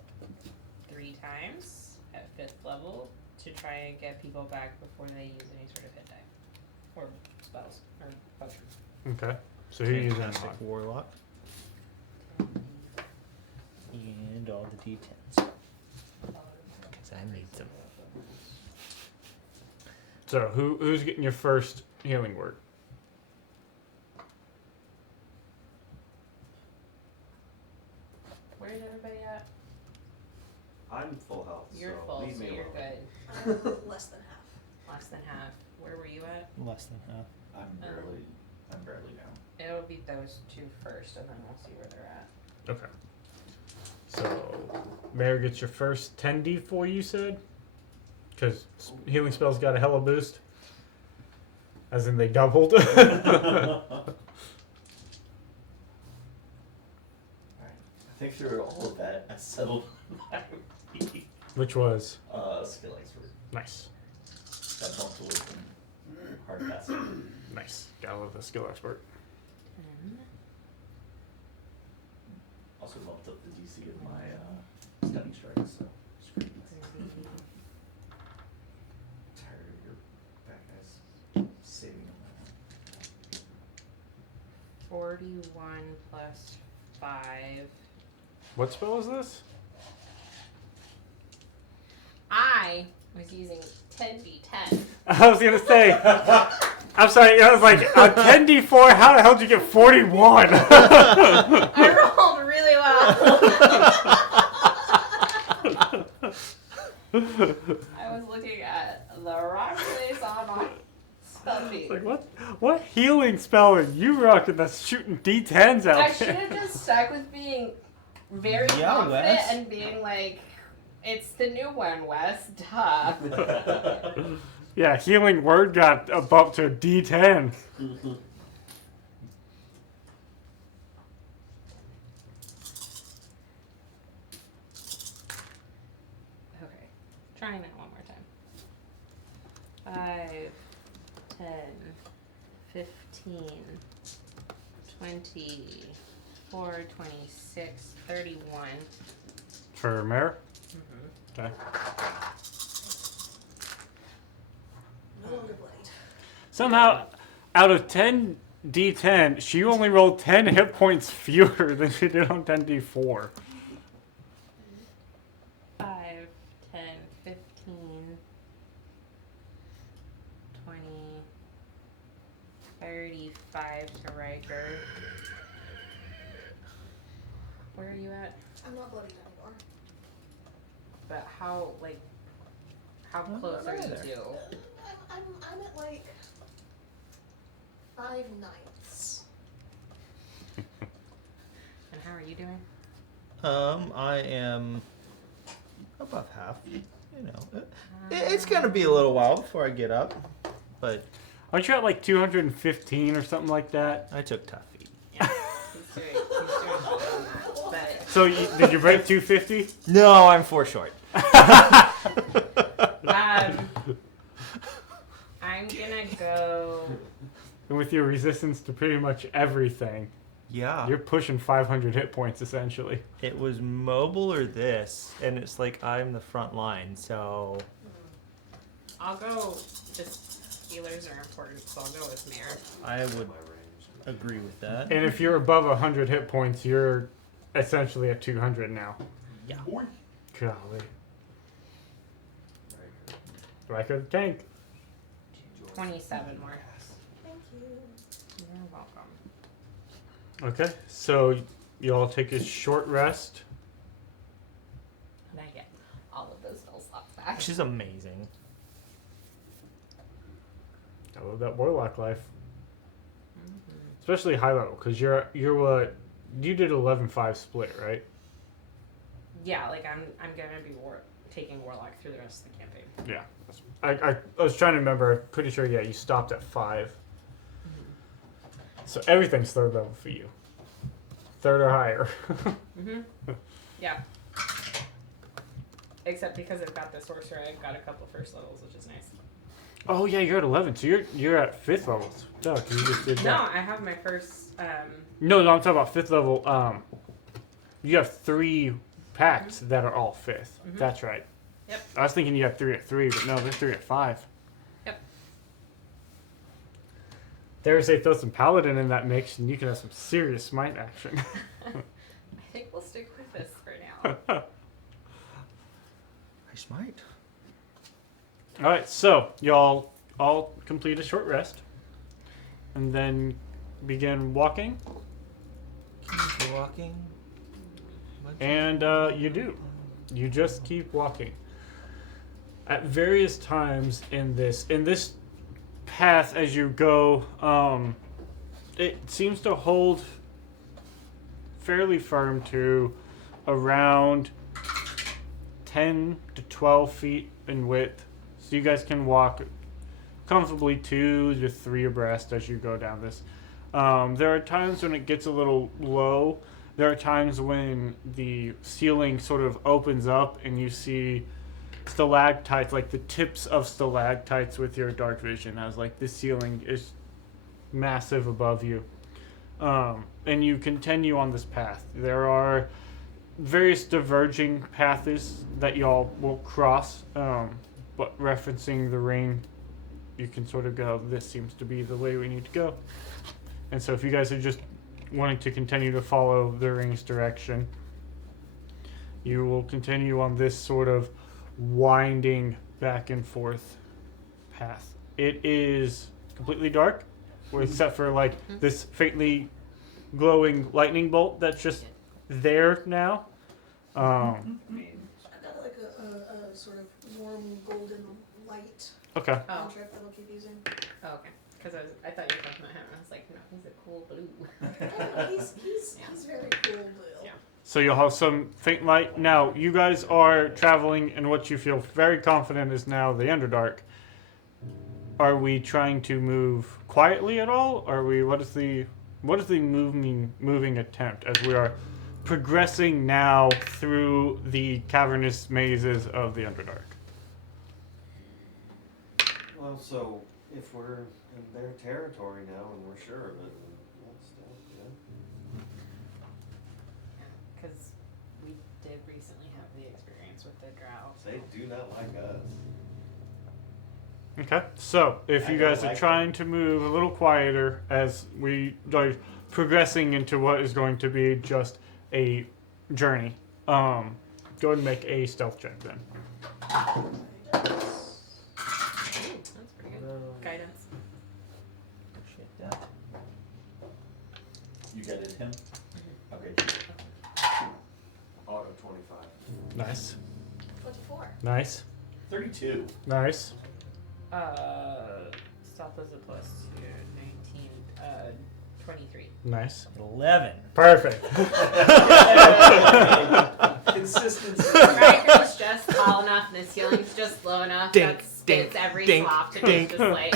3 times at 5th level to try and get people back before they use any sort of hit die or spells or potions. Okay. So who are you using that Fantastic on? warlock. And all the d10s. Because I need them. So who's getting your first healing word? Where's everybody at? I'm full health, You're so full, leave so me you're alone. good. I'm less than half. Less than half. Where were you at? Less than half. I'm barely down. It'll be those two first, and then we'll see where they're at. Okay. So, Mare gets your first 10d4, you said? Because healing spells got a hella boost. As in, they doubled. Alright. I think through all of that, I settled my Which was skill expert. nice. That bumped to wisdom. Hard passing. Nice. Got with the skill expert. 10. Also bumped up the DC of my stunning strikes, so screw you. Tired of your bad guys saving them. 41 plus 5. What spell is this? I was using 10d10. I was gonna say. I'm sorry. I was like, a 10d4. How the hell did you get 41? I rolled really well. I was looking at the wrong place on my spell sheet. Like what healing spell are you rocking that's shooting d10s out I should there? have just stuck with being very Yeah, confident Wes. and being like, it's the new one, Wes. Duh. Yeah, healing word got a bump to a d10. Okay. Trying that one more time. 5, 10, 15, 24, 26, 31. For Mare? Mm-hmm. Okay. No longer bloodied. Somehow, out of 10 d10, she only rolled 10 hit points fewer than she did on 10d4. 5, 10, 15, 20, 35 to Riker. Where are you at? I'm not bloodied anymore. But how, like, how close are you to? I'm at like 5/9. And how are you doing? I am above half. You know, it's gonna be a little while before I get up, but Aren't you at like 215 or something like that? I took tough feet. Yeah, he's doing well on that. But So did you break 250? No, I'm 4 short. I'm gonna go. And with your resistance to pretty much everything, Yeah. you're pushing 500 hit points essentially. It was mobile or this, and it's like I'm the front line, so I'll go. Just healers are important, so I'll go with Mare. I would agree with that. And if you're above 100 hit points, you're essentially at 200 now. Yeah. Golly. Riker the tank. 27 more. Thank you. You're welcome. Okay, so you all take a short rest. And I get all of those spell slots back. She's amazing. I love that warlock life, Mhm. especially high level, because you're what you did 11-5 split, right? Yeah, like I'm gonna be taking Warlock through the rest of the campaign. Yeah. I was trying to remember. I'm pretty sure. Yeah, you stopped at 5. So everything's third level for you. Third or higher. Mhm. Yeah. Except because I've got the sorcerer, I've got a couple first levels, which is nice. Oh yeah, you're at 11. So you're at 5th levels. Duh, 'cause you just did that. No, I have my first. No, I'm talking about 5th level. You have 3 packs that are all 5th. Mhm. That's right. Yep. I was thinking you had 3 at 3, but no, there's 3 at 5. Yep. There's a throw some paladin in that mix, and you can have some serious smite action. I think we'll stick with this for now. I smite. All right, so y'all all complete a short rest, and then begin walking. Walking. And you do. You just keep walking. At various times in this path as you go, it seems to hold fairly firm to around 10 to 12 feet in width. So you guys can walk comfortably 2 to 3 abreast as you go down this. There are times when it gets a little low. There are times when the ceiling sort of opens up and you see stalactites, like the tips of stalactites with your dark vision, as like the ceiling is massive above you. And you continue on this path. There are various diverging paths that y'all will cross, but referencing the ring, you can sort of go, this seems to be the way we need to go. And so if you guys are just wanting to continue to follow the ring's direction, you will continue on this sort of winding back and forth path. It is completely dark, except for like this faintly glowing lightning bolt that's just there now. I got like a sort of warm golden light Okay. contract that I'll keep using. Oh, okay. Because I thought you were talking about him. I was like, no, he's a cool blue. Yeah, he's very cool blue. Yeah. So you'll have some faint light. Now, you guys are traveling in what you feel very confident is now the Underdark. Are we trying to move quietly at all? Are we? What is the moving attempt as we are progressing now through the cavernous mazes of the Underdark? Well, so if we're in their territory now and we're sure of it, then that's yeah. Because we did recently have the experience with the drow. They do not like us. Okay, so if I you don't guys are like trying to move a little quieter as we are progressing into what is going to be just a journey, go ahead and make a stealth check then. That's pretty good. Guidance. Shit, yeah. You guided him? Okay. Auto 25. Nice, 24. nice, 32. nice. Stealth is a plus 2, 19, 23. Nice. 11. Perfect. Consistency. Riker's just tall enough and the ceiling's just low enough Dink, that spits dink, every dink, slop to dink. just like...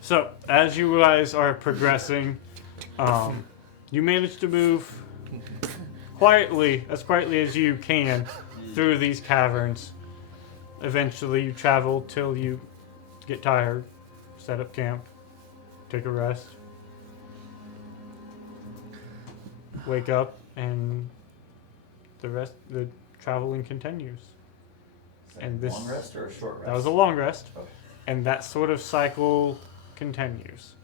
So, as you guys are progressing, you manage to move quietly, as quietly as you can, through these caverns. Eventually, you travel till you get tired, set up camp, take a rest, wake up, and the traveling continues. Is that And a this- long rest or a short rest? That was a long rest, Okay. and that sort of cycle continues.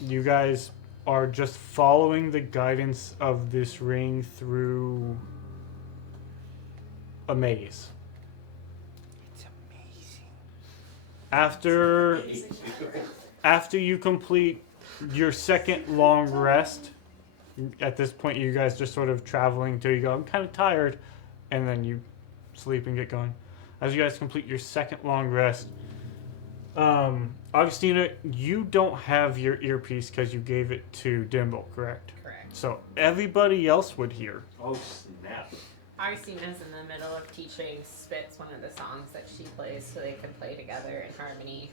You guys are just following the guidance of this ring through a maze. It's amazing. After you complete your second long rest, at this point you guys just sort of traveling till you go, I'm kind of tired, and then you sleep and get going. As you guys complete your second long rest, Augustina, you don't have your earpiece because you gave it to Dimble, correct? Correct. So everybody else would hear. Oh, snap. Augustina's in the middle of teaching Spitz one of the songs that she plays so they can play together in harmony.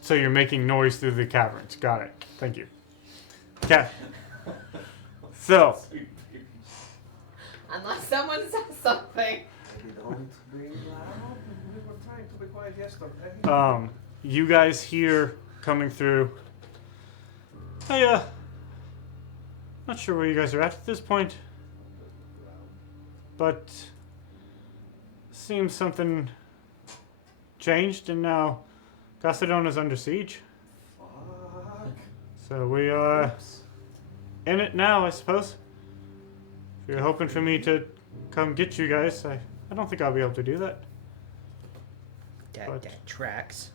So you're making noise through the caverns. Got it. Thank you. Okay. So, Unless someone says something. Maybe don't be loud. We're trying to be quiet yesterday. you guys hear coming through. Hey, not sure where you guys are at this point, but seems something changed, and now Casadona's under siege. Fuck. So we are in it now, I suppose. If you're hoping for me to come get you guys, I don't think I'll be able to do that. But- That tracks.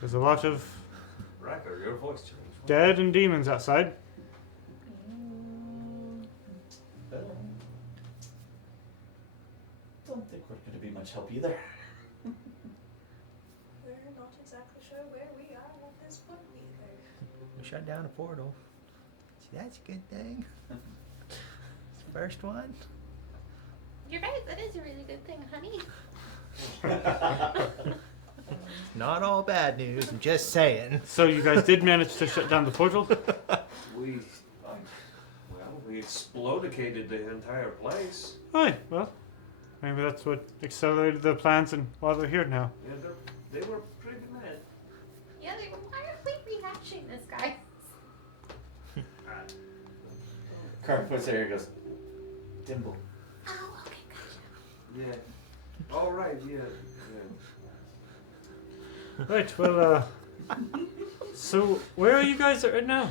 There's a lot of Racker, your voice changed. dead and demons outside. Don't think we're gonna be much help either. We're not exactly sure where we are with this book either. We shut down a portal. See, that's a good thing. It's the first one. You're right, that is a really good thing, honey. Not all bad news, I'm just saying. So you guys did manage to shut down the portal? We, we explodicated the entire place. Right, well, maybe that's what accelerated the plans and why they're here now. Yeah, they were pretty mad. Yeah, they were. Why are we rehashing this, guy? Car puts it here and goes, Dimble. Oh, okay, gotcha. Yeah. All right. Yeah. Right, well, so where are you guys at right now?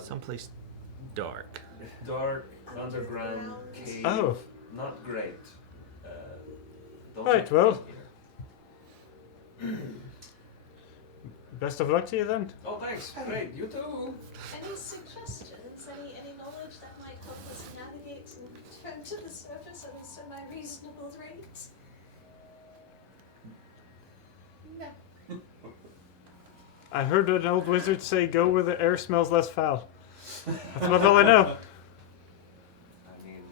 Someplace dark. Dark underground cave. Oh. Not great. Don't Right, you well. think here? Best of luck to you then. Oh, thanks. Great. You too. Any suggestions? Any knowledge that might help us navigate and return to the surface at a semi-reasonable rate? No. I heard an old wizard say, "Go where the air smells less foul." That's about all I know. I mean,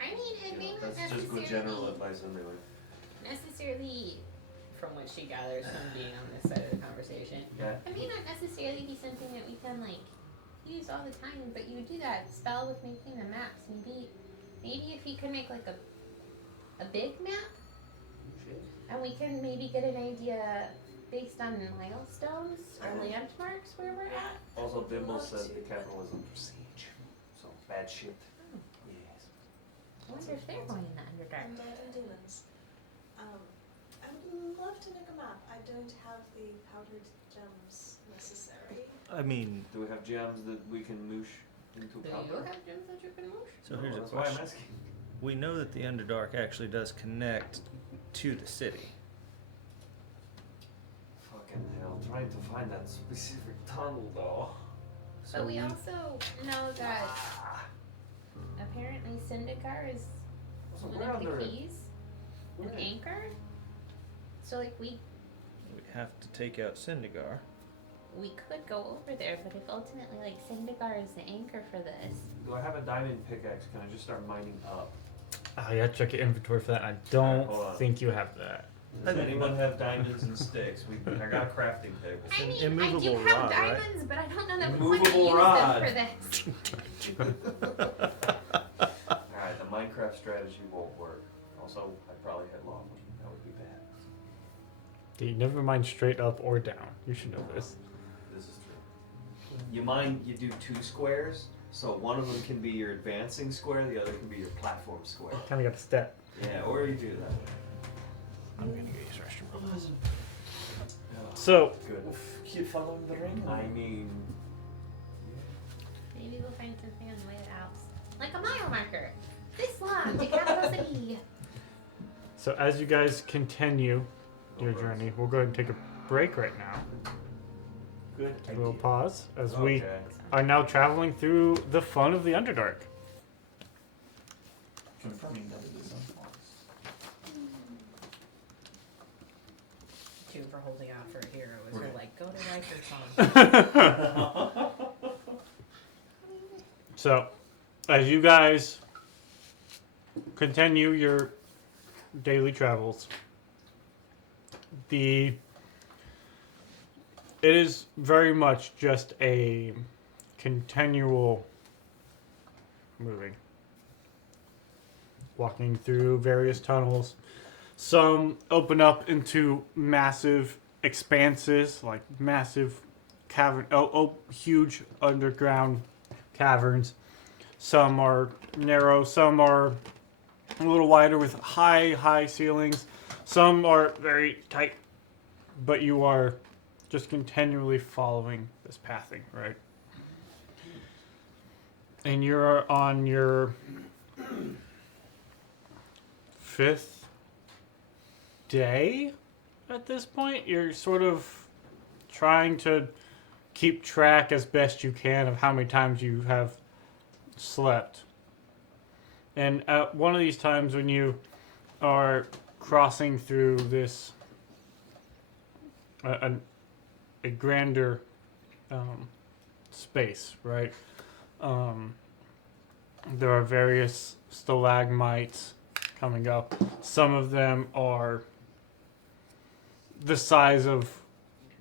I mean, it may not that's just good general necessarily, advice anyway. necessarily, From what she gathers from being on this side of the conversation. Yeah. it may not necessarily be something that we can like use all the time, but you would do that spell with making the maps. Maybe if you could make like a big map, and we can maybe get an idea based on milestones or landmarks where we're at. Also, Dimble said the capital is under siege. So bad shit. Yes. I wonder if they're going in the Underdark. Undead and demons. I would love to make a map. I don't have the powdered gems necessary. I mean, Do we have gems that we can moosh into Do you powder? have gems that you can moosh? so here's a That's why I'm question. asking. We know that the Underdark actually does connect to the city. Fucking hell, trying to find that specific tunnel though. But we also know that apparently Syndicar is So one we're of under the it. keys, an We're- anchor. So like We have to take out Syndigar. we could go over there, but if ultimately like Syndicar is the anchor for this, Do I have a diamond pickaxe? Can I just start mining up? I gotta check your inventory for that. I Hold don't on. think you have that. Does anyone have diamonds and sticks? I got a crafting table. I an mean, I do immovable have rod, right? diamonds, but I don't know that we want to Immovable use rod. them for this. Alright, the Minecraft strategy won't work. Also, I'd probably hit lava. That would be bad. Dude, never mind straight up or down. You should know this. This is true. You do 2 squares, so one of them can be your advancing square, the other can be your platform square. Kind of got a step. Yeah, or you do it that way. I'm gonna go use restroom. So, Good. Keep following the ring. I mean, Maybe we'll find something on the way out, like a mile marker. This long to capital city. so as you guys continue your journey, we'll go ahead and take a break right now. Good A little idea. pause as we okay. are now traveling through the fun of the Underdark. Confirming that it is unforced. 2 for holding out for a hero. Is we're like, go to Riker song. So, as you guys continue your daily travels, it is very much just a continual moving. Walking through various tunnels. Some open up into massive expanses, like massive cavern, huge underground caverns. Some are narrow, some are a little wider with high ceilings. Some are very tight, but you are just continually following this pathing, right? And you're on your 5th day at this point. You're sort of trying to keep track as best you can of how many times you have slept. And at one of these times when you are crossing through this a grander space, right? There are various stalagmites coming up. Some of them are the size of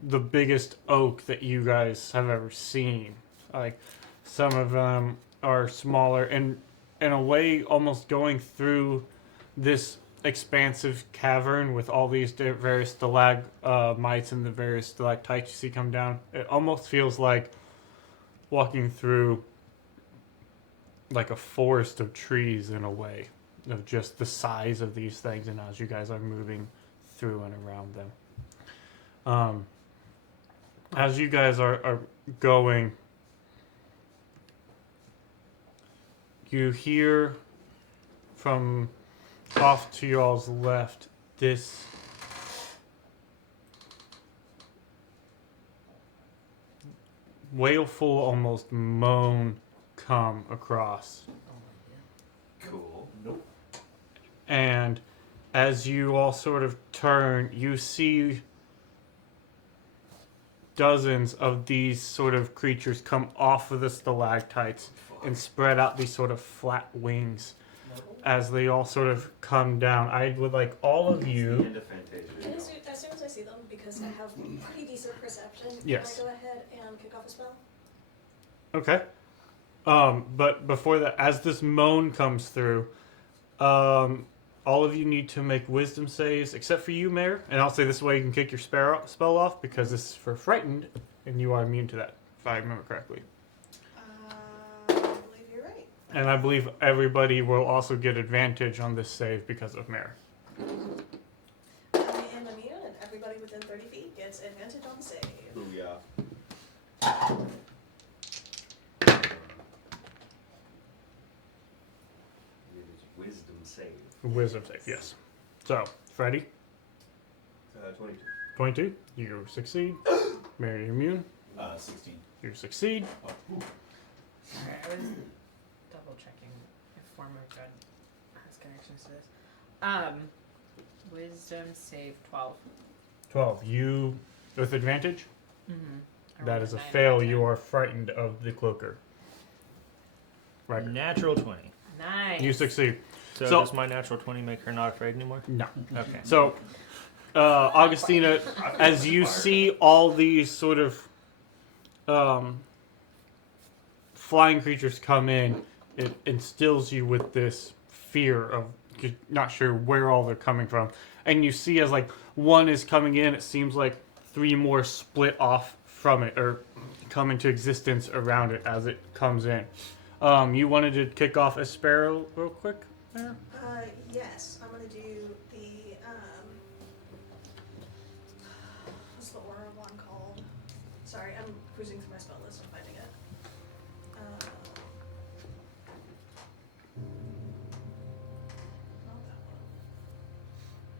the biggest oak that you guys have ever seen. Like, some of them are smaller, and in a way almost going through this expansive cavern with all these various stalagmites and the various stalactites you see come down. It almost feels like walking through like a forest of trees in a way, of just the size of these things, and as you guys are moving through and around them. As you guys are going, you hear from off to y'all's left this wailful, almost moan come across. Cool. Nope. And as you all sort of turn, you see dozens of these sort of creatures come off of the stalactites and spread out these sort of flat wings as they all sort of come down. I would like all of The you. end of Fantasia. And as soon as I see them, because I have pretty decent perception, Yes. can I go ahead and kick off a spell? Okay. But before that, as this moan comes through, all of you need to make wisdom saves, except for you, Mayor. And I'll say this way you can kick your spell off, because this is for frightened, and you are immune to that, if I remember correctly. I believe you're right. And I believe everybody will also get advantage on this save because of Mayor. I am immune, and everybody within 30 feet gets advantage on the save. Booyah. It is wisdom save. Wisdom save, yes. So, Freddy, 22. 22, you succeed. Mayor, you're immune. 16. You succeed. Oh, ooh. Sorry, I was double checking if former god has connections to this. Wisdom save 12. 12, you with advantage? Mm-hmm. That is a fail. You are frightened of the cloaker. Right. Natural 20. Nice. You succeed. So, So- does my natural 20 make her not afraid anymore? No. Okay. So, Augustina, as you see all these sort of flying creatures come in, it instills you with this fear of you're not sure where all they're coming from. And you see as like one is coming in, it seems like 3 more split off from it or come into existence around it as it comes in. You wanted to kick off a sparrow real quick there? Yes, I'm gonna do the, what's the aura one called? Sorry, I'm cruising through my spell list and finding it. Not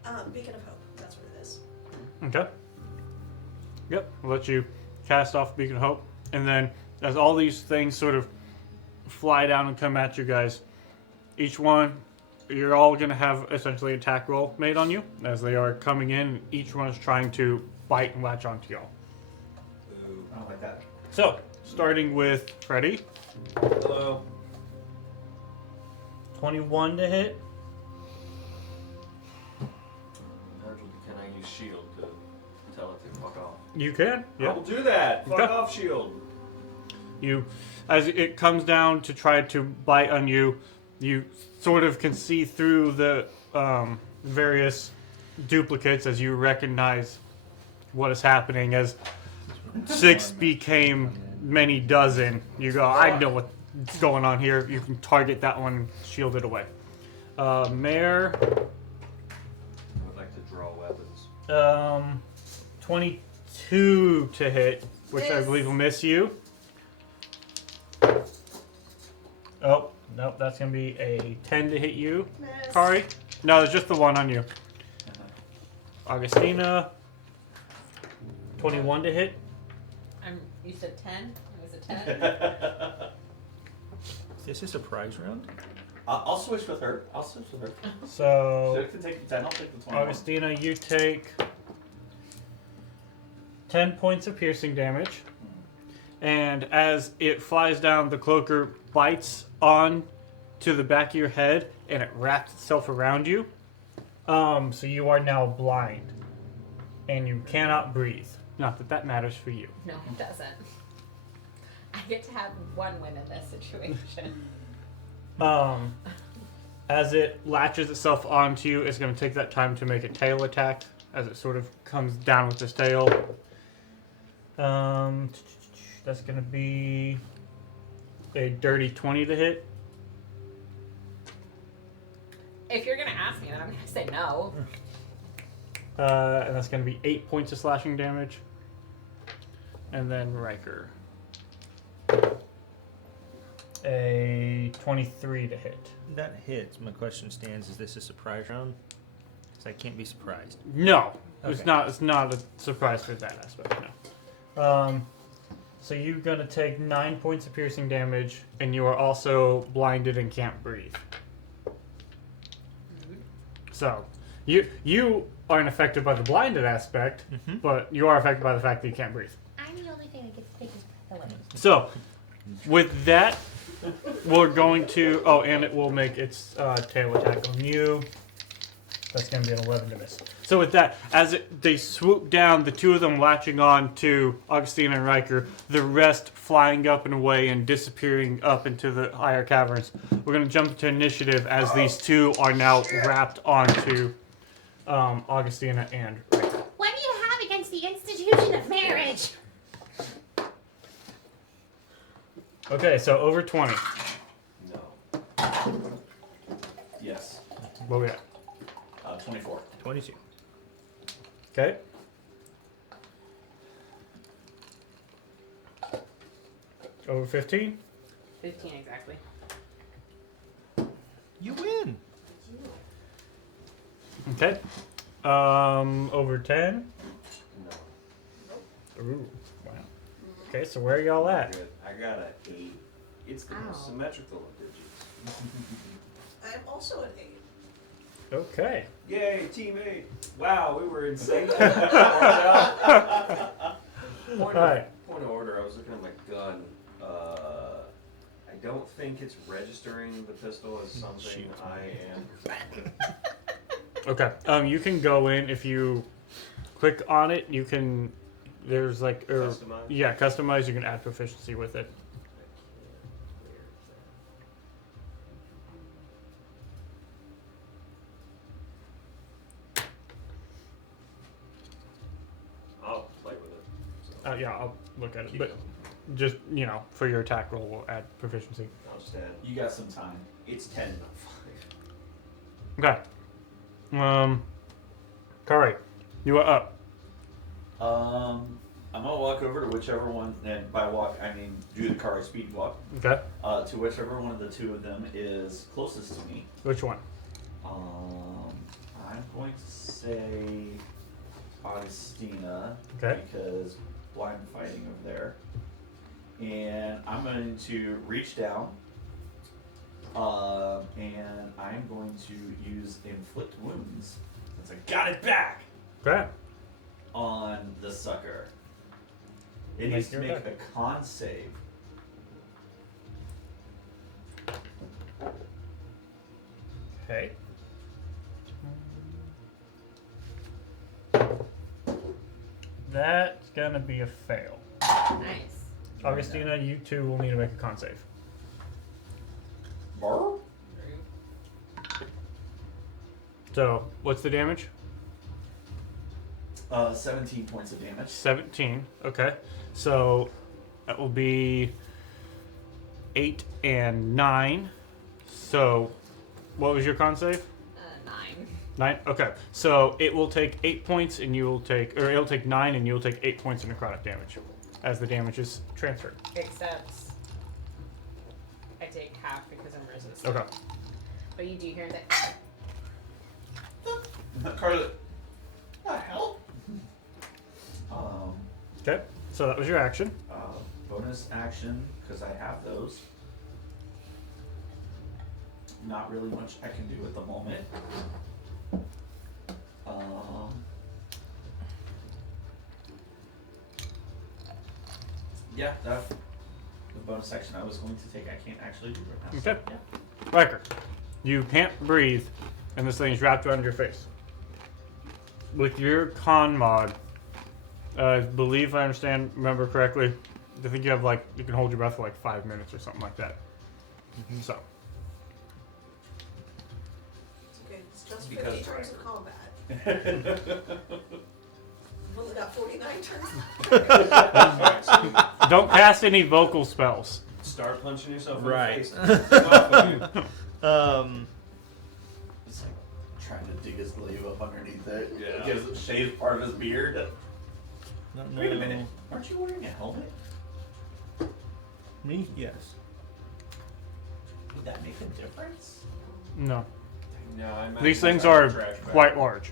that one. Beacon of Hope, that's what it is. Okay. Yep. I'll let you cast off Beacon of Hope. And then as all these things sort of fly down and come at you guys, each one, you're all going to have essentially an attack roll made on you as they are coming in. Each one is trying to bite and latch onto y'all. Ooh. I don't like that. So, starting with Freddy. Hello. 21 to hit. Can I use shield to tell it to fuck off? You can. I Yeah. will do that. Fuck Okay. off, shield. You, as it comes down to try to bite on you, you sort of can see through the various duplicates as you recognize what is happening. As 6 became many dozen, you go, I know what's going on here. You can target that one, shield it away. Mayor, I would like to draw weapons. 22 to hit, which I Miss. believe will miss you. Oh, nope, that's going to be a 10 to hit you, Miss. Kari. No, it's just the one on you. Augustina, 21 to hit. You said 10? Was it 10? Is this a surprise round? I'll switch with her. So So, if you take the 10, I'll take the 21. Augustina, you take 10 points of piercing damage. And as it flies down, the cloaker bites on to the back of your head and it wraps itself around you. So you are now blind. And you cannot breathe. Not that that matters for you. No, it doesn't. I get to have one win in this situation. As it latches itself onto you, it's going to take that time to make a tail attack as it sort of comes down with its tail. That's going to be a dirty 20 to hit. If you're going to ask me, then I'm going to say no. And that's going to be 8 points of slashing damage. And then Riker. A 23 to hit. That hits. My question stands: is this a surprise round? Because I can't be surprised. No, it's Okay. not. It's not a surprise for that aspect. No. So you're gonna take 9 points of piercing damage, and you are also blinded and can't breathe. So you aren't affected by the blinded aspect, but you are affected by the fact that you can't breathe. I'm the only thing that gets to take his breath away. So with that, we're going to. Oh, and it will make its tail attack on you. That's going to be an 11 to miss. So with that, as they swoop down, the two of them latching on to Augustina and Riker, the rest flying up and away and disappearing up into the higher caverns. We're going to jump into initiative as these two are now wrapped onto Augustina and Riker. What do you have against the institution of marriage? Okay, so over 20. No. Yes. What we got? 24. 22. Okay. Over 15. 15 exactly. You win. Okay. Over 10. No. Ooh, wow. Okay, so where are y'all at? Good. I got an 8. It's the most Ow. symmetrical of digits. I'm also an 8. Okay. Yay, team 8. Wow, we were insane. Point Alright. of order, I was looking at my gun. I don't think it's registering the pistol as something Shoot. I am. Okay. You can go in if you click on it. You can. There's like. Customize? Yeah, customize. You can add proficiency with it. I'll play with it. So Yeah, I'll look at it. keep But going. just for your attack roll, we'll add proficiency. I'll just add. You got some time. It's 10. Okay. Kari, you are up. I'm gonna walk over to whichever one, and by walk I mean do the car speed walk, Okay. to whichever one of the two of them is closest to me. Which one? I'm going to say Augustina, Okay. because blind fighting over there, and I'm going to reach down, and I'm going to use inflict wounds since I got it back Okay. on the sucker. It Make needs to your make attack. a con save. Okay. That's gonna be a fail. Nice. Augustina, you two will need to make a con save. Borrow? So, what's the damage? 17 points of damage. 17. Okay. So, that will be 8 and 9. So, what was your con save? 9. 9? Okay. So, it will take 8 points and you will take, or it'll take 9 and you'll take 8 points of necrotic damage as the damage is transferred. Except I take half because I'm resistant. Okay. But you do hear that. Carla, The hell? Okay, so that was your action. Bonus action, because I have those. Not really much I can do at the moment. Yeah, the bonus action I was going to take, I can't actually do right now. Okay. So, yeah. Riker, you can't breathe, and this thing's wrapped around your face. With your con mod, I believe I remember correctly, I think you have you can hold your breath for 5 minutes or something like that. So. It's okay. It's just Because 50 turns of Riker. combat. I've only got 49 turns. Alright, so Don't cast any vocal spells. start punching yourself Right. in the face. Get off of you. It's like trying to dig his glaive up underneath it. Yeah. Gives it shaves part of his beard. No. Wait a minute. Aren't you wearing a helmet? Me? Yes. Would that make a difference? No. No, I imagine These things it's like a are trash bag. quite large.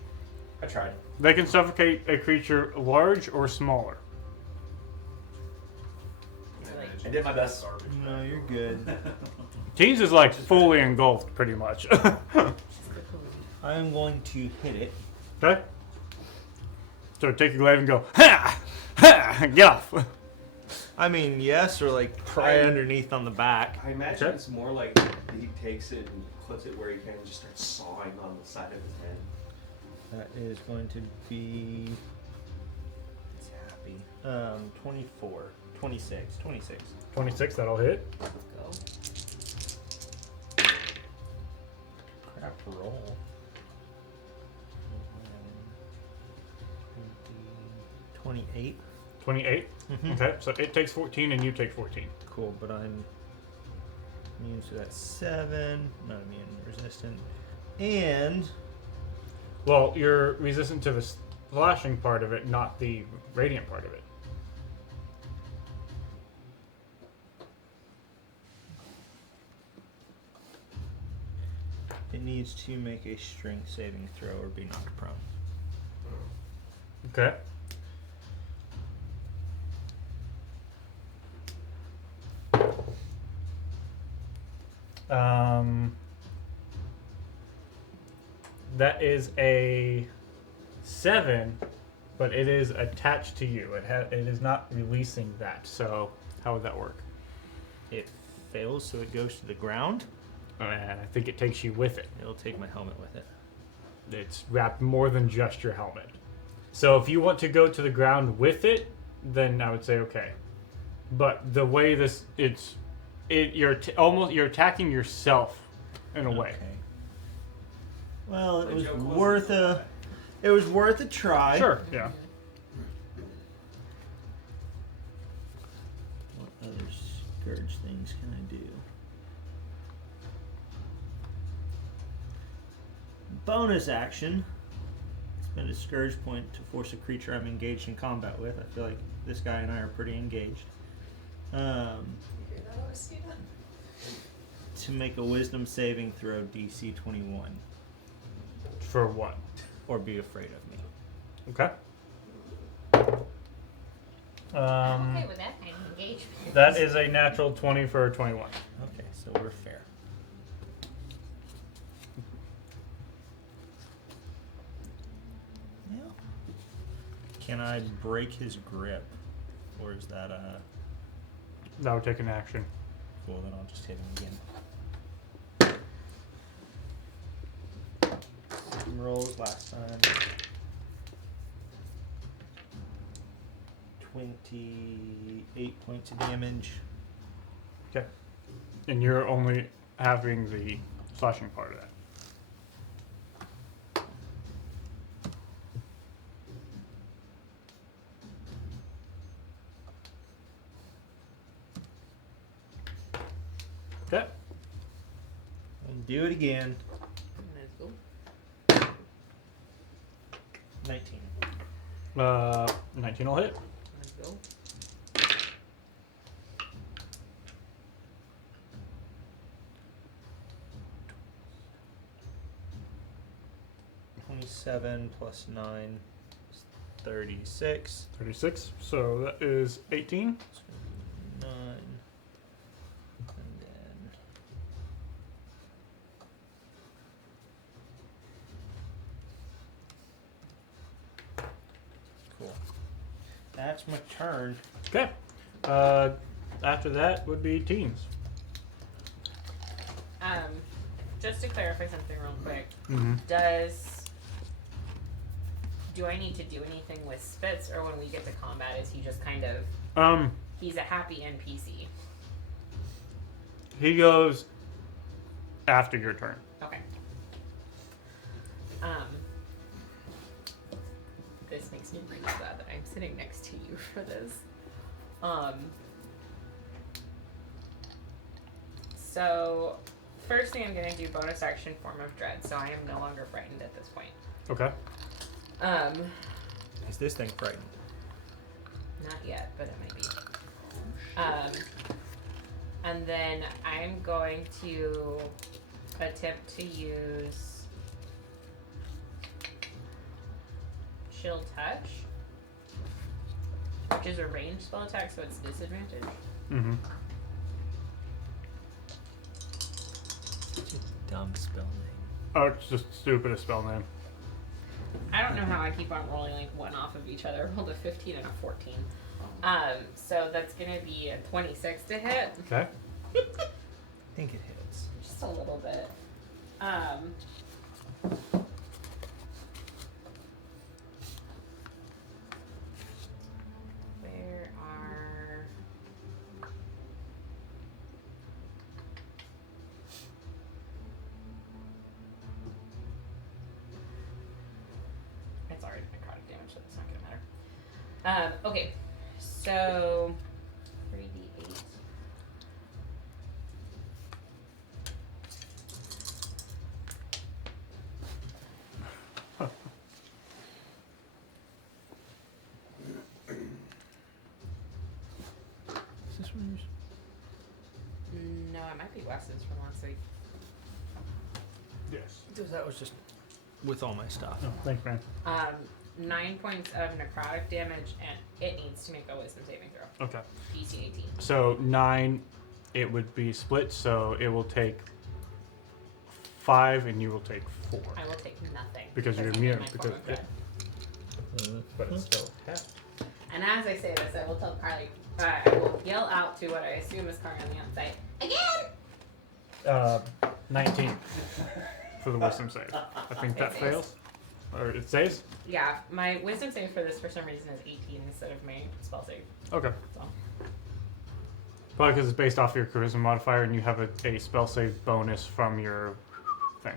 I tried. They can suffocate a creature large or smaller. I imagine I did my it's a best. garbage No, bag. you're good. Teens is fully engulfed, pretty much. I am going to hit it. Okay? So take your glaive and go, ha! Ha! Get off! I mean, yes, or pry I- underneath on the back. I imagine Okay. it's more like he takes it and puts it where he can and just starts sawing on the side of his head. That is going to be. It's happy. 24. 26. 26. 26, that'll hit. Crap roll. 28. 28. Mhm. Okay, so it takes 14 and you take 14. Cool, but I'm immune to that 7. Not immune, resistant. And Well, you're resistant to the slashing part of it, not the radiant part of it. it needs to make a strength saving throw or be knocked prone. Okay. That is a 7, but it is attached to you. It is not releasing that. So how would that work? It fails, so it goes to the ground. And I think it takes you with it. It'll take my helmet with it. It's wrapped more than just your helmet. So if you want to go to the ground with it, then I would say okay. But the way you're attacking yourself in a way. Okay. Well, it The was joke wasn't worth so a. bad. It was worth a try. Sure. Yeah. What other scourge things can I do? Bonus action. Spend a scourge point to force a creature I'm engaged in combat with. I feel like this guy and I are pretty engaged. You hear that, Augustina? To make a wisdom saving throw DC 21. For what? Or be afraid of me. Okay. I'm okay with that kind of engagement. That is a natural 20 for a 21. Okay, so we're fair. Yeah. Can I break his grip? Or is that That would take an action. cool? Then I'll just hit him again. Same rolls last time. 28 points of damage. Okay. And you're only having the slashing part of that. Okay. And do it again. Let's go. 19. 19 will hit. Let's go. $27 plus 9. 36. 36. So that is 18. 9. And then. Cool. That's my turn. Okay. After that would be teens. Just to clarify something real quick, Mm-hmm. do I need to do anything with Spitz, or when we get to combat, is he just kind of he's a happy NPC? He goes after your turn. Okay. This makes me really glad that I'm sitting next to you for this. So first thing I'm gonna do, bonus action, Form of Dread, so I am no longer frightened at this point. Okay. Is this thing frightened? Not yet, but it might be. And then I'm going to attempt to use Chill Touch, which is a ranged spell attack, so it's disadvantage. Mm-hmm. Such a dumb spell name. Oh, it's just stupid a spell name. I don't know how I keep on rolling like one off of each other. I rolled a 15 and a 14. So that's gonna be a 26 to hit. Okay. I think it hits. Just a little bit. Where are... It's already necrotic damage, so it's not gonna matter. Okay, so 3d8. Is this one yours? No, it might be Wes's from last week. Yes. Because that was just with all my stuff. Oh, thanks, man. 9 points of necrotic damage, and it needs to make a wisdom saving throw. Okay. DC 18. So 9, it would be split. So it will take 5, and you will take 4. I will take nothing. Because you're I'm in immune, my because- form of dread. But it's still half. And as I say this, I will tell Carly, I will yell out to what I assume is Carly on the outside. Again! 19 for the wisdom save. I think It that saves. fails. Or it saves? Yeah, my wisdom save for this for some reason is 18 instead of my spell save. Okay. So. Probably because it's based off your charisma modifier and you have a spell save bonus from your thing.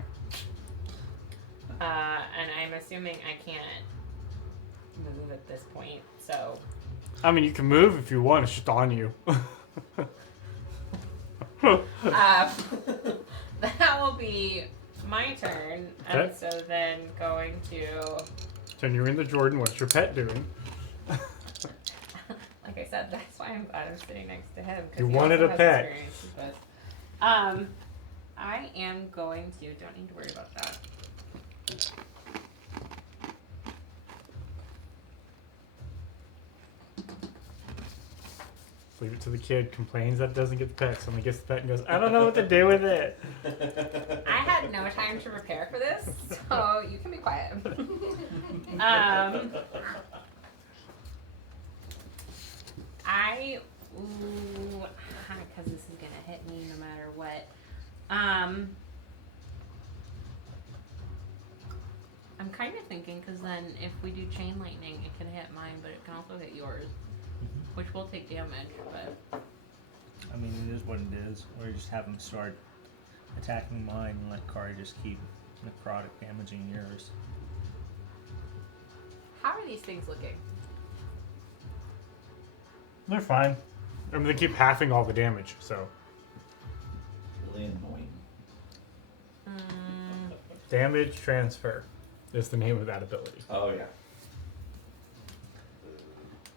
And I'm assuming I can't move at this point, so. I mean, you can move if you want, it's just on you. That will be my turn. And Okay. so then going to, Then you're in the Jordan, what's your pet doing? like I said, that's why I'm glad I'm sitting next to him. 'cause You he wanted also a has pet. experience with this. I am going to, don't need to worry about that. Leave it to the kid, complains that doesn't get the pet, someone gets the pet and goes, I don't know what to do with it. I had no time to prepare for this, so you can be quiet. Because this is gonna hit me no matter what. I'm kind of thinking, because then if we do chain lightning, it can hit mine, but it can also hit yours, which will take damage. But I mean, it is what it is. Or you just have them start attacking mine and let Kari just keep necrotic damaging yours. how are these things looking? They're fine. I mean, they keep halving all the damage, so. Really annoying. Damage transfer is the name of that ability. Oh yeah.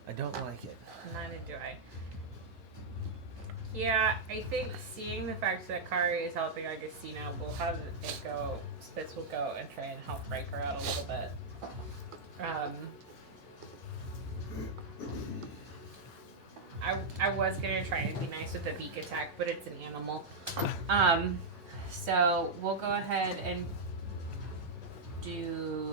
I don't like it. Neither do I. Yeah, I think seeing the fact that Kari is helping Agustina, we'll have it go. Spitz will go and try and help break her out a little bit. I was gonna try and be nice with the beak attack, but it's an animal. So we'll go ahead and do.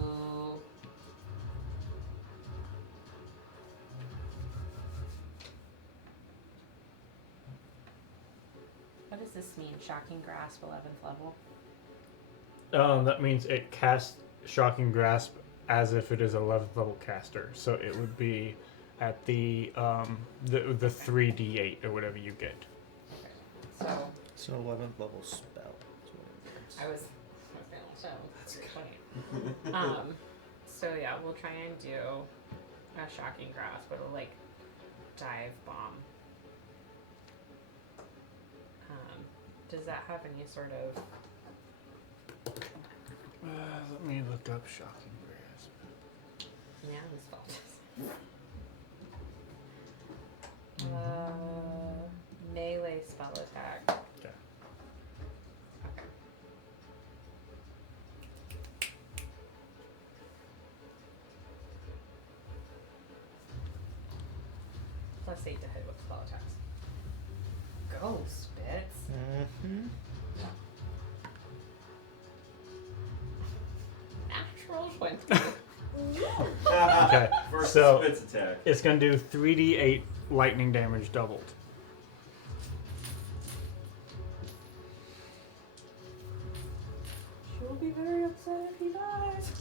What does this mean? Shocking Grasp, 11th level. That means it casts Shocking Grasp as if it is a 11th level caster. So it would be at the 3d8 or whatever you get. So It's an 11th level spell. I was so that's 20. So yeah, we'll try and do a Shocking Grasp, but it'll like dive bomb. Does that have any sort of? Let me look up Shocking Grasp. Yeah, this spell does. Melee spell attack. Okay. +8 to hit with spell attacks. Go, Spitz. Mm-hmm. Natural 20. Okay, First so spits attack. it's gonna do 3d8 lightning damage doubled. She'll be very upset if he dies.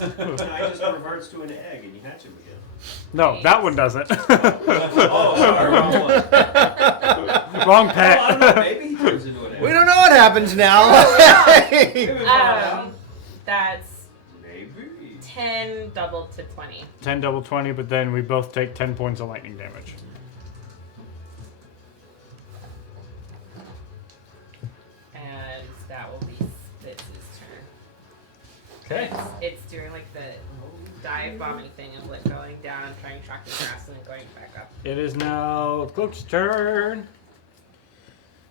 I just reverts to an egg and you hatch him again. No, that one doesn't. Oh, sorry, wrong one. Wrong Oh, I pet. don't know, maybe he turns into an egg. We don't know what happens now. Maybe we find out. That's Maybe. 10 doubled to 20. 10 double 20, but then we both take 10 points of lightning damage. And that will be Spitz's turn. Okay. It's doing like the dive bombing thing of like going down, trying Shocking Grasp, and then going back up. It is now Cloak's turn.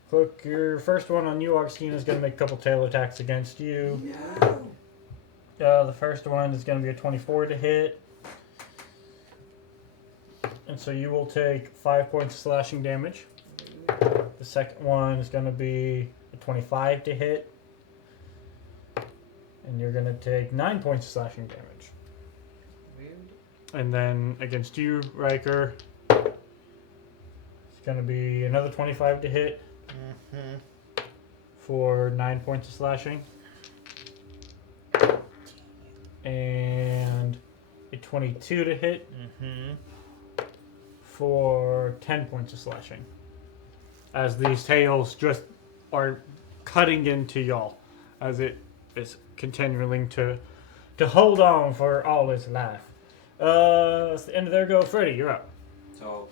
Cloak, your first one on you, Augustine, is going to make a couple tail attacks against you. The first one is going to be a 24 to hit. And so you will take 5 points of slashing damage. The second one is going to be a 25 to hit. And you're going to take 9 points of slashing damage. Rude. And then against you, Riker, it's going to be another 25 to hit Mm-hmm. for 9 points of slashing. And a 22 to hit Mm-hmm. for 10 points of slashing. As these tails just are cutting into y'all as it is continuing to hold on for all its life. That's the end of their go. Freddy, you're up. So,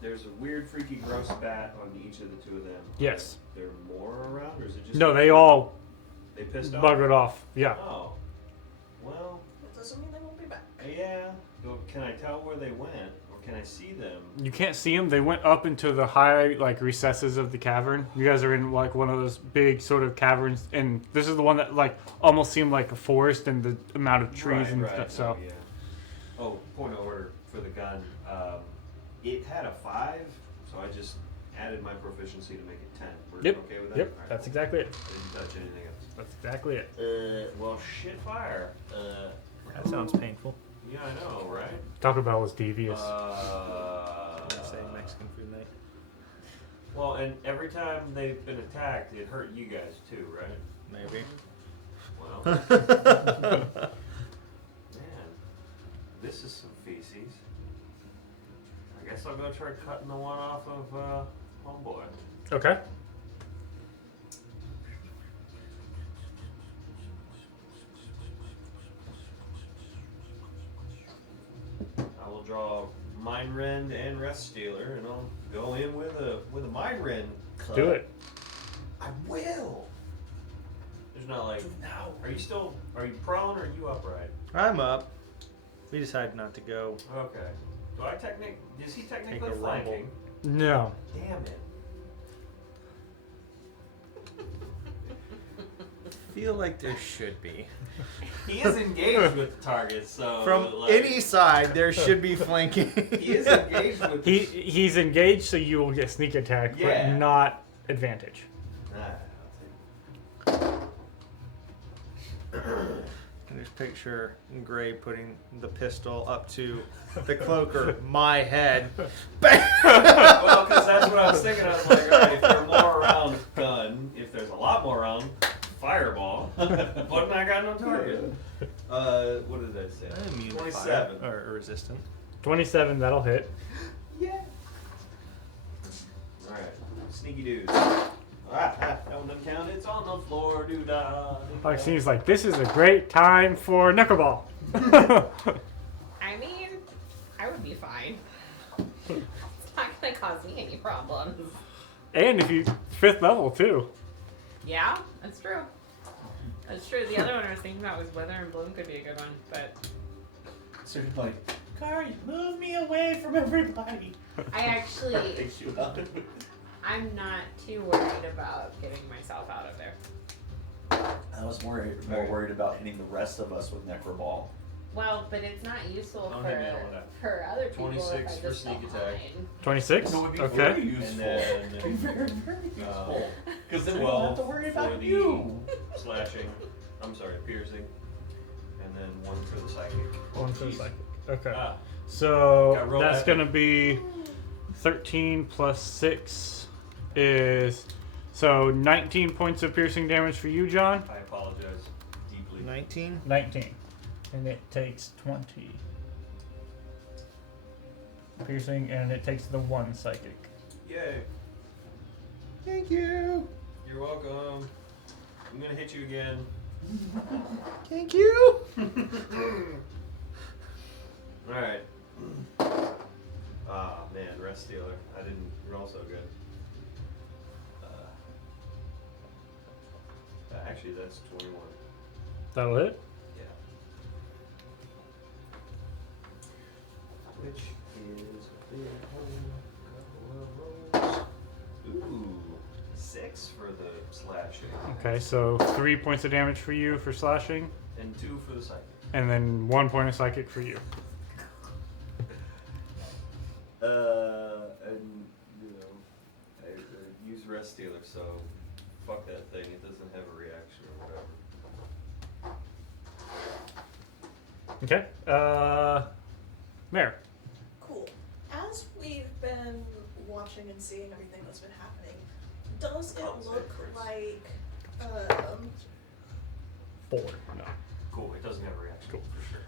there's a weird, freaky, gross bat on each of the two of them. Yes. Are there more around, or is it just... No, they all They pissed off? buggered off. Yeah. Oh. Well, That doesn't mean they won't be back. yeah. Well, can I tell where they went? Or can I see them? You can't see them. They went up into the high recesses of the cavern. You guys are in one of those big sort of caverns, and this is the one that almost seemed like a forest and the amount of trees and stuff. So Oh, yeah. Oh, point of order for the gun. It had a 5, so I just added my proficiency to make it 10. We're Yep. okay with that? Yep, Alright, that's cool. exactly it. I didn't touch anything else. That's exactly it. Well, shit fire. That sounds painful. Yeah, I know, right? Taco Bell was devious. Say Mexican food night. Well, and every time they've been attacked, it hurt you guys too, right? Maybe. Well, man, this is some feces. I guess I'll go try cutting the one off of Homeboy. Okay. I will draw Mind Rend and Rest Stealer, and I'll go in with a Mind Rend cut. Do it. I will. There's not like. Are you prone or are you upright? I'm up. We decided not to go. Okay. Is he technically Take a rumble. flanking? No. Damn it. feel like there should be. He is engaged with the target, so From like, any side, there should be flanking. he is engaged with. He's engaged, so you will get sneak attack, Yeah. but not advantage. I just picture Gray putting the pistol up to the cloaker, my head. Well, because that's what I was thinking. I was like, all right, if there are more around, gun. If there's a lot more around, fireball. But I got no target. What did I say? I'm immune to 27. fire, or resistant. 27, that'll hit. Yeah. All right, sneaky dude. That one doesn't count. It's on the floor, doo-dah. Augustine's like, this is a great time for knuckleball. I mean, I would be fine. It's not gonna cause me any problems. And if you 5th level too. Yeah, that's true. That's true. The other one I was thinking about was Weather and Bloom could be a good one, but So you're like, Kari, move me away from everybody. I actually, Takes you out. I'm not too worried about getting myself out of there. I was more worried about hitting the rest of us with Necroball. Well, but it's not useful Don't hit me on that. for other people. 26 if I for just sneak don't attack. mind. 26? So it would be Okay. very useful. And then very, very useful. Because then we 12 don't have to worry for about the you. slashing. I'm sorry, piercing. And then 1 for the psychic. One for the psychic. Okay. Ah, So Gotta roll that's that. going to be 13 plus 6 is so 19 points of piercing damage for you, John. I apologize deeply. 19. 19. And it takes 20 piercing, and it takes the 1 psychic. Yay. Thank you. You're welcome. I'm gonna hit you again. Thank you. Alright. Ah, man, rest stealer. I didn't roll so good. Actually, that's 21. That'll hit. Yeah. Which is a big couple of rolls. Ooh, 6 for the slashing. Okay, so 3 points of damage for you for slashing, And 2 for the psychic. and then 1 point of psychic for you. And, you know, I use rest stealer, so fuck that thing. It doesn't have a reaction or whatever. Okay. Mayor. Cool. As we've been watching and seeing everything that's been happening, does it look like 4. No. Cool, it doesn't have a reaction, Cool. for sure.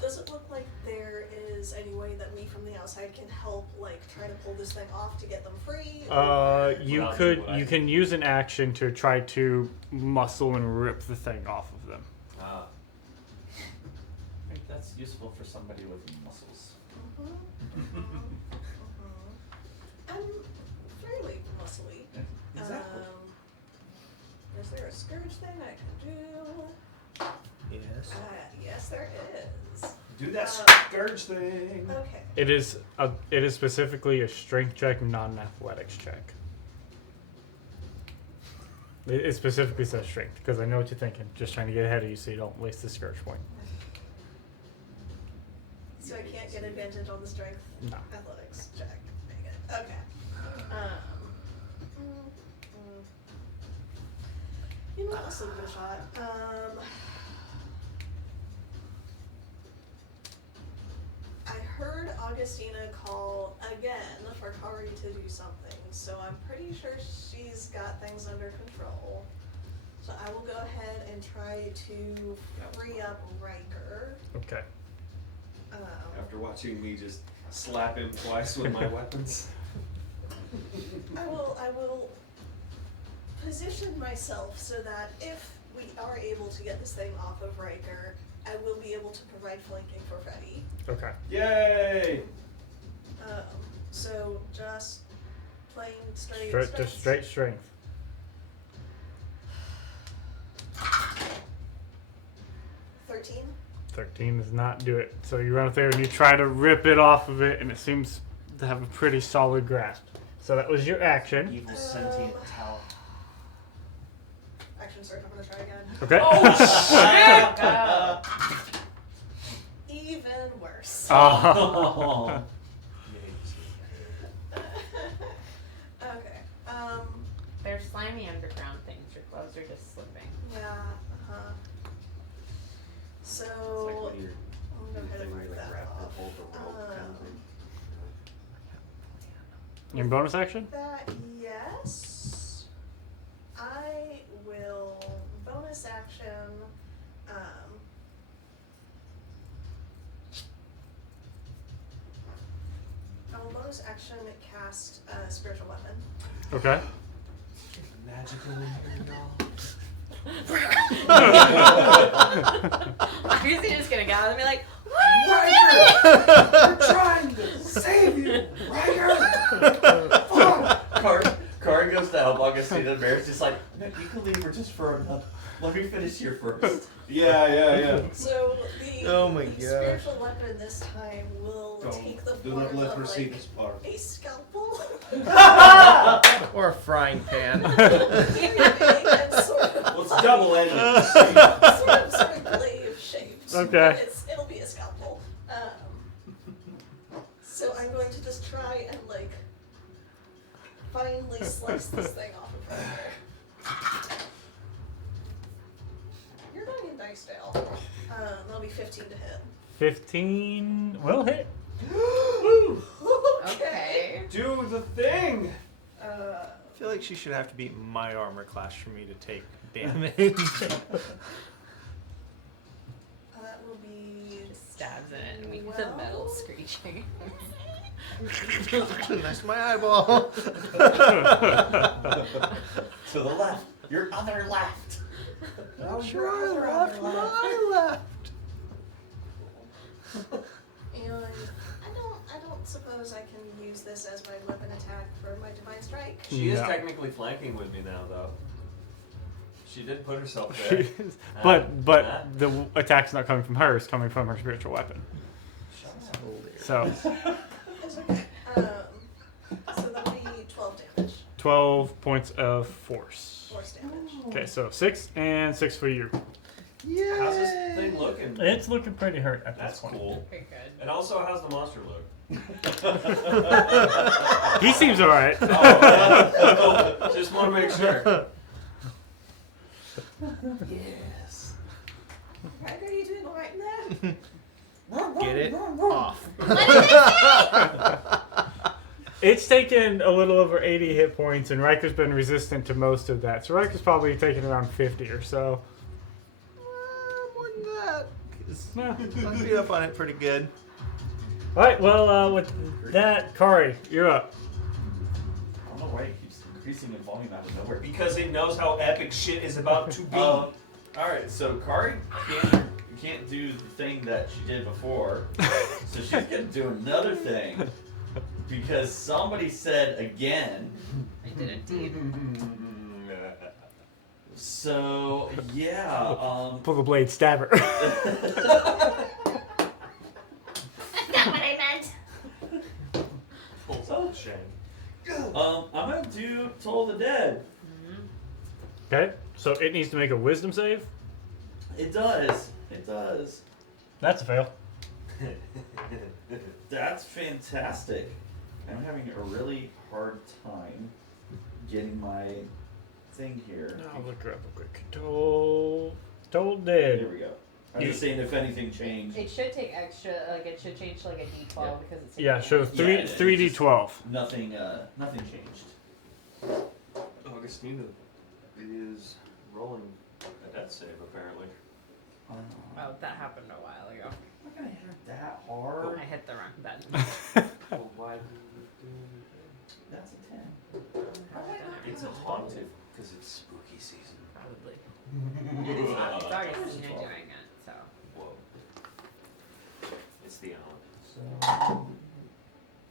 does it look like there is any way that me from the outside can help, like, try to pull this thing off to get them free? You Well, could. what I You can- can use an action to try to muscle and rip the thing off of them. Ah. I think that's useful for somebody with muscles. I'm fairly muscly. Exactly. Is there a scourge thing I can do? Yes. Yes, there is. Do that Uh, scourge thing. Okay. It is specifically a strength check, not an athletics check. It specifically says strength because I know what you're thinking. Just trying to get ahead of you so you don't waste the scourge point. So I can't get advantage on the strength No. athletics check. Dang it. Okay. You know what? I'll still give it a shot. I heard Augustina call again for Kari to do something, so I'm pretty sure she's got things under control. So I will go ahead and try to free up Riker. Okay. After watching me just slap him twice with my weapons. I will position myself so that if we are able to get this thing off of Riker, I will be able to provide flanking for Freddy. Okay. Yay! So just plain straight. Just straight strength. 13. 13 does not do it. So you run up there and you try to rip it off of it, and it seems to have a pretty solid grasp. So that was your action. Evil sentient talent. action surge. I'm gonna try again. Okay. Oh shit! Even worse. Oh. Okay. They're slimy underground things. Your gloves are just slipping. Yeah. Uh-huh. So It's like when you're I'm gonna go ahead and when mark you're like that wrapped off. hold the rope kind of thing. Your bonus action? That yes. I will bonus action. I will bonus action cast a spiritual weapon. Okay. Magical in here, y'all. Obviously, just gonna go and be like, We're trying to save you, Ryder! Kari goes to help Augustina, and Mary's just like, no, you can leave her just for a minute. Let me finish here first. Yeah. So the Oh my gosh. spiritual weapon this time will take the Do form not let her of see like this part. a scalpel. Or a frying pan. And sort of Well, it's double-edged. sort of glaive shaped. Okay. It'll be a scalpel. So I'm going to just try and like finally slice this thing off of her. You're going in dice Dale. That'll be 15 to hit. 15 will hit. okay. Do the thing! I feel like she should have to beat my armor class for me to take damage. That will be Just stabs in it and we get the metal screeching. That's my eyeball. To the left. Your other left. Sure, left, my left. And I don't suppose I can use this as my weapon attack for my divine strike. She is No. technically flanking with me now, though. She did put herself there. but the attack's not coming from her; it's coming from her spiritual weapon. So It's okay. So that'll be 12 damage. 12 points of force. Force damage. Okay, so 6 and 6 for you. Yeah. How's this thing looking? It's looking pretty hurt at That's this point. cool. Very good. And also, how's the monster look? He seems alright. Oh, just want to make sure. Yes. Right, are you doing alright in there? Get it off. It's taken a little over 80 hit points, and Riker's been resistant to most of that. So Riker's probably taken around 50 or so. More than that. 'Cause Yeah. I beat up on it pretty good. Alright, well, with that, Kari, you're up. I don't know why it keeps increasing in volume out of nowhere. Because it knows how epic shit is about to be. Alright, so Kari can't do the thing that she did before. So she's gonna do another thing. Because somebody said again. I did it indeed. So yeah, Pull the blade, stab her. That's not what I meant. Pulls out the shank. I'm gonna do Toll the Dead. Okay, so it needs to make a wisdom save. It does. It does. That's a fail. That's fantastic. I'm having a really hard time getting my thing here. I'll look her up real quick. Told There dead. we go. I'm just saying if anything changed. It should take extra, like it should change to like a D12 because it's Yeah, so Yeah, three it's 3d12. Nothing changed. Augustina is rolling a death save, apparently. I'm Oh, that happened a while ago. not gonna hit her that hard. I hit the wrong button. Well, why do That's a 10. It's a haunted, because it's spooky season. Probably. It's already seen her doing it, so. Whoa. It's the element. So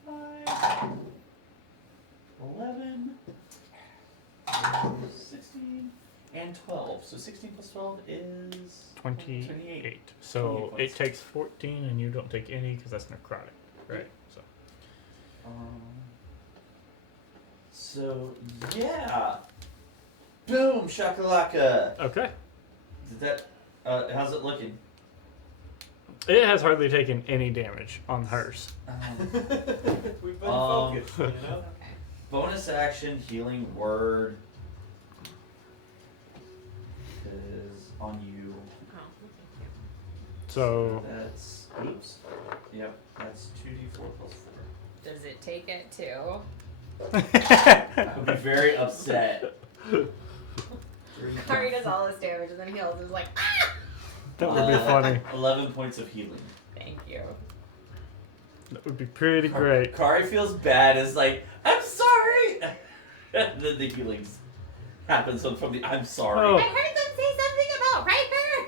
5, 11, 16, and 12. So 16 plus 12 is 28. So 28 it takes 14, and you don't take any because that's necrotic, right? So So yeah. Boom, shakalaka. Okay. Did that? How's it looking? It has hardly taken any damage on hers. We've been focused, you know? Okay. Bonus action healing word is on you. Oh, thank So That's oops. Yep, that's 2d4 plus 4. you. Does it take it too? I would be very upset. Kari does all this damage and then heals. Is like, ah! that would be funny. 11 points of healing. Thank you. That would be pretty great. Kari feels bad. Is like, I'm sorry. Then the healing happens from the I'm sorry. Oh. I heard them say something about Riker.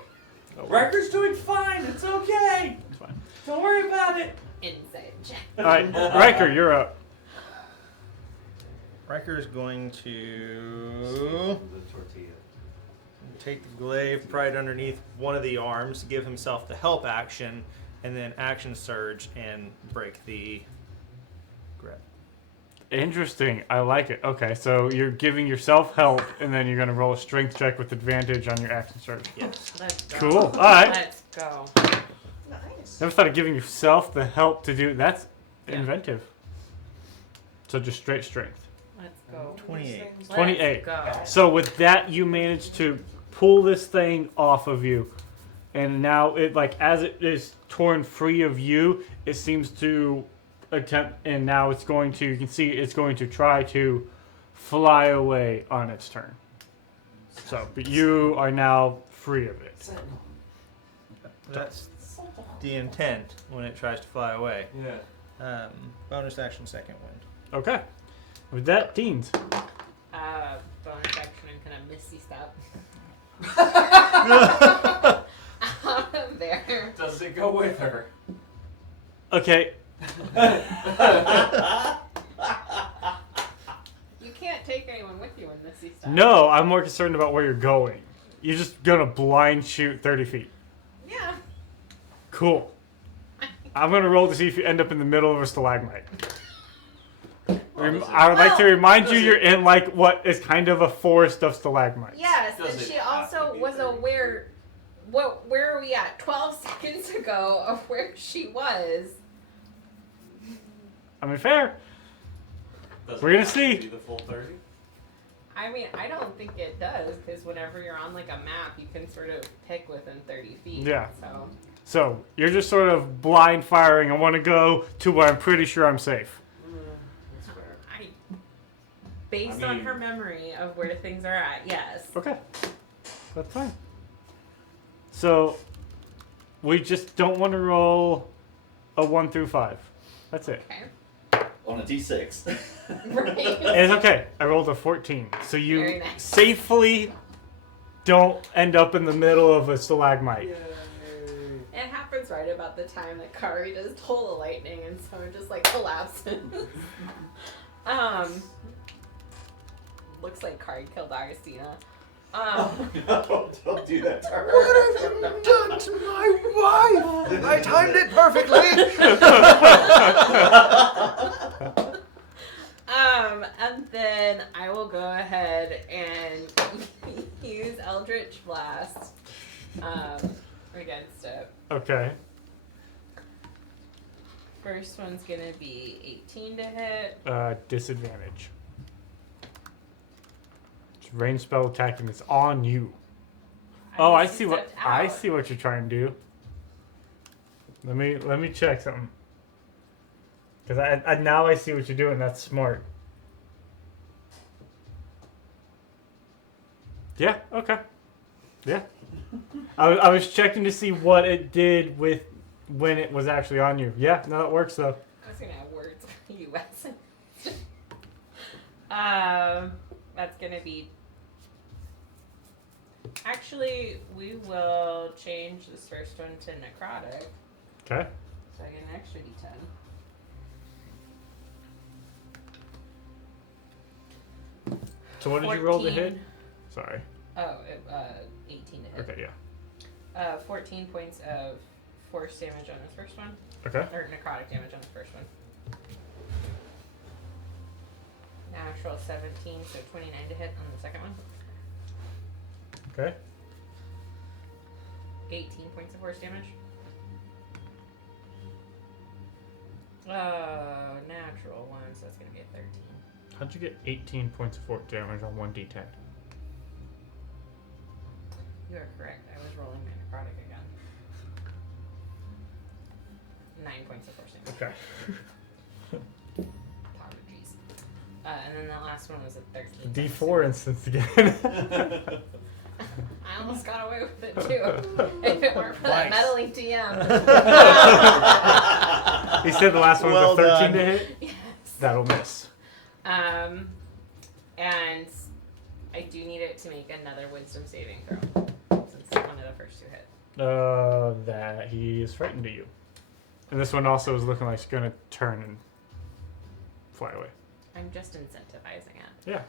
Riker's doing fine. It's okay. It's fine. Don't worry about it. Inside check. All right, Riker, you're up. Riker's going to The tortilla. take the glaive, pry it underneath one of the arms, give himself the help action, and then action surge and break the grip. Interesting. I like it. Okay, so you're giving yourself help, and then you're gonna roll a strength check with advantage on your action surge. Yes. Let's go. Cool. All right. Let's go. Nice. Never thought of giving yourself the help to do. That's Yeah. inventive. So just straight strength. Let's go. 28. Let's 28. go. So with that, you manage to pull this thing off of you, and now it as it is torn free of you, it seems to attempt, and now it's going to. You can see it's going to try to fly away on its turn. So, but you are now free of it. That's the intent when it tries to fly away. Yeah. Bonus action, second wind. Okay. With that, teens. Bonus action and kind of misty step. Out of there. Does it go with her? Okay. You can't take anyone with you in misty step. No, I'm more concerned about where you're going. You're just gonna blind shoot 30 feet. Yeah. Cool. I'm gonna roll to see if you end up in the middle of a stalagmite. I would like to remind you, you're in what is kind of a forest of stalagmites. Yes, Does and it she have to also be was 30? aware. Where are we at? 12 seconds ago of where she was. I mean, fair. Does We're it gonna have to see. be the full 30? I mean, I don't think it does, because whenever you're on a map, you can sort of pick within 30 feet. Yeah. So. So you're just sort of blind firing. I want to go to where I'm pretty sure I'm safe. That's fair. Based I on mean- her memory of where things are at, yes. Okay. That's fine. So we just don't want to roll a 1 through 5. That's it. Okay. On a d6. Right. It's okay. I rolled a 14. So you Very nice. safely don't end up in the middle of a stalagmite. It happens right about the time that Kari does toll the lightning, and so it just collapses. Looks like Kari killed Augustina. No, don't do that to her. What have you done to my wife? I timed it perfectly. And then I will go ahead and use Eldritch Blast against it. Okay. First one's gonna be 18 to hit. Disadvantage. It's a ranged spell attack and it's on you. Oh, I see what I see what you're trying to do. Let me check something. Cause I now I see what you're doing. That's smart. Yeah. Okay. Yeah. I was checking to see what it did with when it was actually on you. Yeah. No, it works though. I was gonna have words U.S. That's gonna be. Actually, we will change this first one to necrotic, Okay. so I get an extra d10. So what did you roll to 14. hit? Sorry. 18 to hit. Okay. Yeah. 14 points of force damage on this first one, Okay. or necrotic damage on the first one. Natural 17, so 29 to hit on the second one. Okay. 18 points of force damage. Natural one, so that's gonna be a 13. How'd you get 18 points of force damage on 1d10? You are correct. I was rolling my necrotic again. 9 points of force damage. Okay. Apologies. And then the last one was a 13. D4 instance again. I almost got away with it too. If it weren't for that Nice. meddling TM. He said the last one Well was a 13 done. to hit? Yes. That'll miss. And I do need it to make another wisdom saving throw. Since one of the first two hit. That he is frightened of you. And this one also is looking like it's going to turn and fly away. I'm just incentivizing it. Yeah.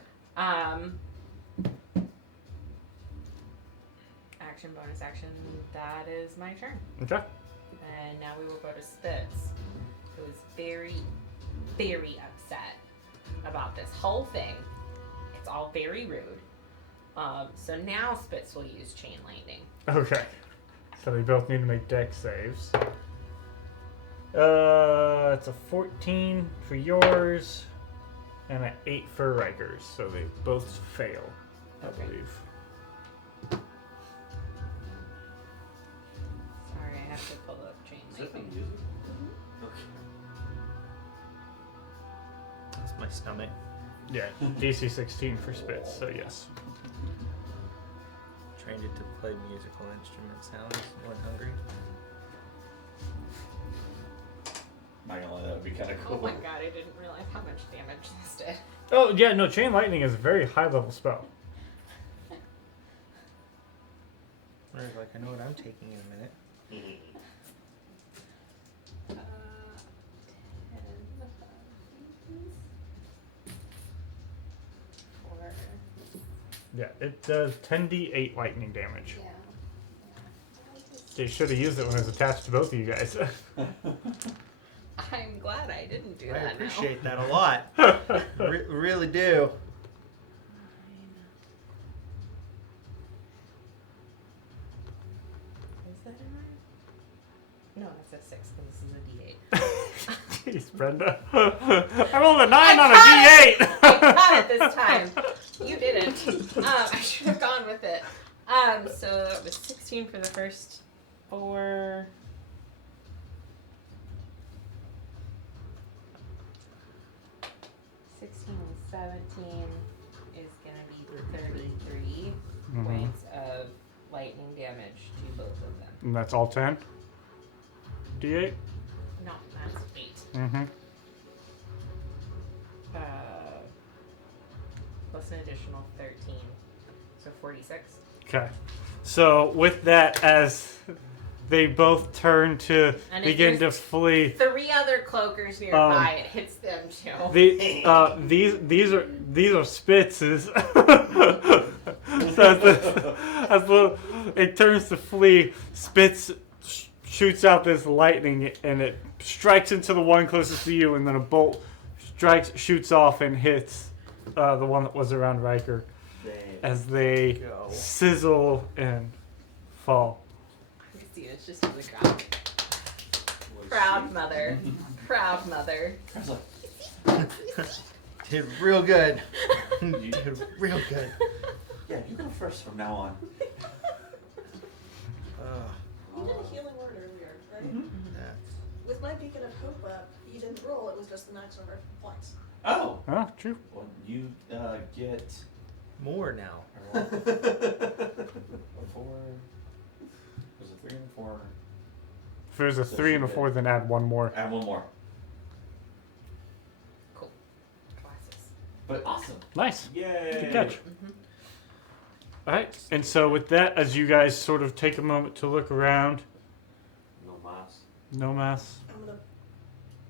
Action, bonus action. That is my turn. Okay. And now we will go to Spitz, who is very, very upset about this whole thing. It's all very rude. So now Spitz will use Chain Lightning. Okay. So they both need to make dex saves. It's a 14 for yours and an 8 for Riker's. So they both fail, I Okay. believe. Sorry, I have to pull up Chain Is that Lightning. music? Okay. That's my stomach. Yeah, DC 16 for Spitz, so yes. Trained it to play musical instrument sounds when hungry. Not gonna lie, that would be kind of cool. Oh my god, I didn't realize how much damage this did. Oh, yeah, no, Chain Lightning is a very high level spell. Whereas, like, I know what I'm taking in a minute. 10, 4. Yeah, it does 10d8 lightning damage. Yeah. They should have used it when it was attached to both of you guys. I'm glad I didn't do I that appreciate that a lot. Really do. Is that a 9? No, it's a 6 because this is a D8. Jeez, Brenda. I rolled a 9 on a I d8! got it this time. You didn't. I should have gone with it. So it was 16 for the first 4. And 17 is gonna be 33 points of lightning damage to both of them. And that's all 10? d8? No, that's 8. Mm-hmm. Plus an additional 13, so 46. Okay. So with that, as they both turn to And if begin to there's flee, 3 other cloakers nearby, it hits them too. these are Spitzes. So as it turns to flee, Spitz shoots out this lightning and it strikes into the one closest to you, and then a bolt shoots off and hits the one that was around Riker as they Go. sizzle and fall. Christina's just in the crowd. Proud mother. Proud mother. I was like, Did real good. Did real good. yeah, you go first from now on. You did a healing word earlier, right? That's With my beacon of hope up, you didn't roll, it was just the knight's number points. Oh! Ah, true. Well, you get more now. a 4. Was it 3 and 4? If there's a 3 and a 4, then add one more. Add one more. Cool. Classes. But awesome. Nice. Yay! Good catch. All right. And so with that, as you guys sort of take a moment to look around, No mas. no mass. I'm gonna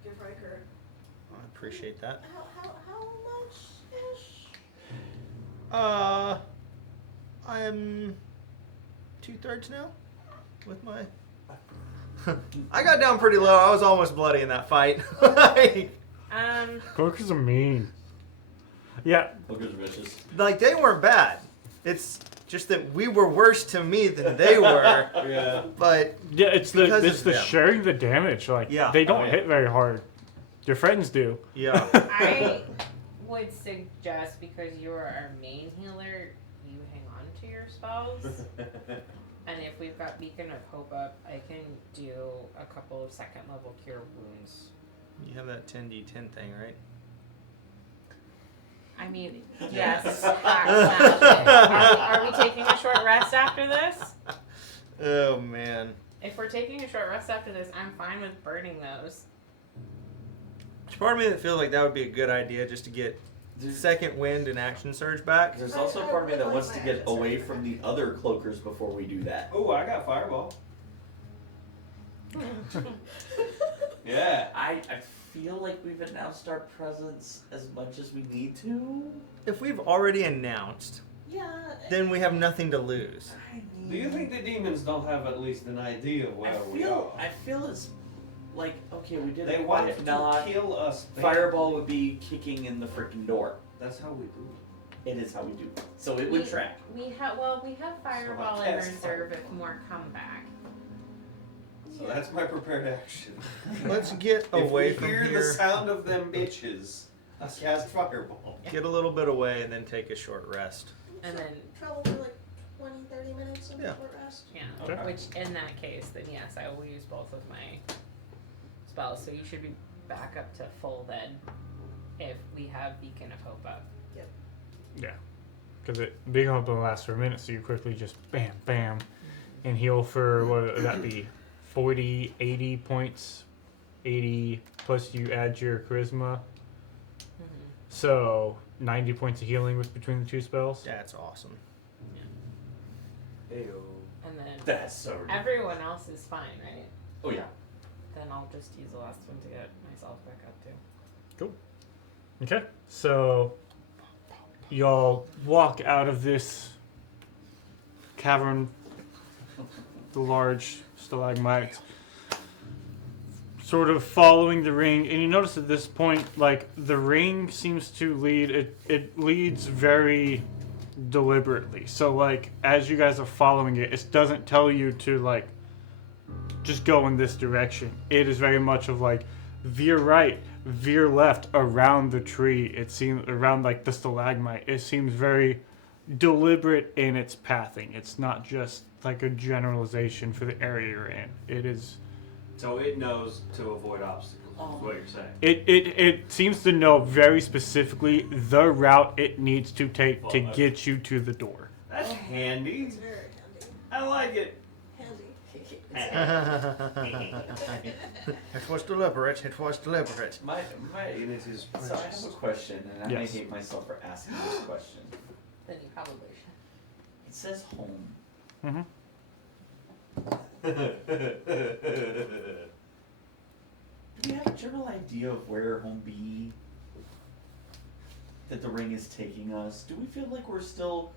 give Riker I appreciate that. how much ish? I am 2/3 now with my. I got down pretty low. I was almost bloody in that fight. Cloakers are mean. Yeah. Look at the bitches. Like they weren't bad. It's Just that we were worse to me than they were. Yeah. But Yeah, it's Because the of them. sharing the damage. Like Yeah. they don't Oh, yeah. hit very hard. Your friends do. yeah. I would suggest, because you are our main healer, you hang on to your spells. And if we've got Beacon of Hope up, I can do a couple of second level cure wounds. You have that 10d10 thing, right? I mean, yes. Are we taking a short rest after this? Oh man. If we're taking a short rest after this, I'm fine with burning those. There's part of me that feels like that would be a good idea just to get second wind and action surge back. There's also a part of me that wants to get away from the other cloakers before we do that. Oh, I got fireball. Yeah. I feel like we've announced our presence as much as we need to. If we've already announced, Yeah. then we have nothing to lose. Do you think the demons don't have at least an idea of where we are? I feel it's like, okay, we did They it. want If to not, kill us. Fireball would be kicking in the freaking door. That's how we do It is how we do it. So it would track. We have Fireball in reserve if more come back. it. So that's my prepared action. Let's get away if we from hear here. the sound of them bitches, I cast fireball. Get a little bit away and then take a short rest. And then, Travel for like 20, 30 minutes of Yeah. short rest. yeah, Okay. which in that case, then yes, I will use both of my spells. So you should be back up to full then if we have Beacon of Hope up. Yeah, because it being up will last for a minute, so you quickly just bam, bam, and heal for what would that be? 40, 80 points, 80 plus you add your charisma, so 90 points of healing with between the two spells. That's awesome. Ayo. And then That's so ridiculous. everyone else is fine, right? Oh yeah. Then I'll just use the last one to get myself back up too. Okay, so y'all walk out of this cavern, the large stalagmites, sort of following the ring, and you notice at this point, like, the ring seems to lead, it leads very deliberately. So, like, as you guys are following it, it doesn't tell you to, like, just go in this direction. It is very much of, like, veer right, veer left around the tree. It seems around like the stalagmite. It seems very deliberate in its pathing. It's not just like a generalization for the area you're in. It is. So it knows to avoid obstacles. Is what you're saying. It seems to know very specifically the route it needs to take to Well, get you to the door. That's handy. It's very handy. I like it. Handy. It was deliberate. It was deliberate. My And it is. So I have a question, and I Yes. may hate myself for asking this question. Then you probably should. It says home. Mm-hmm. Do we have a general idea of where home be? That the ring is taking us? Do we feel like we're still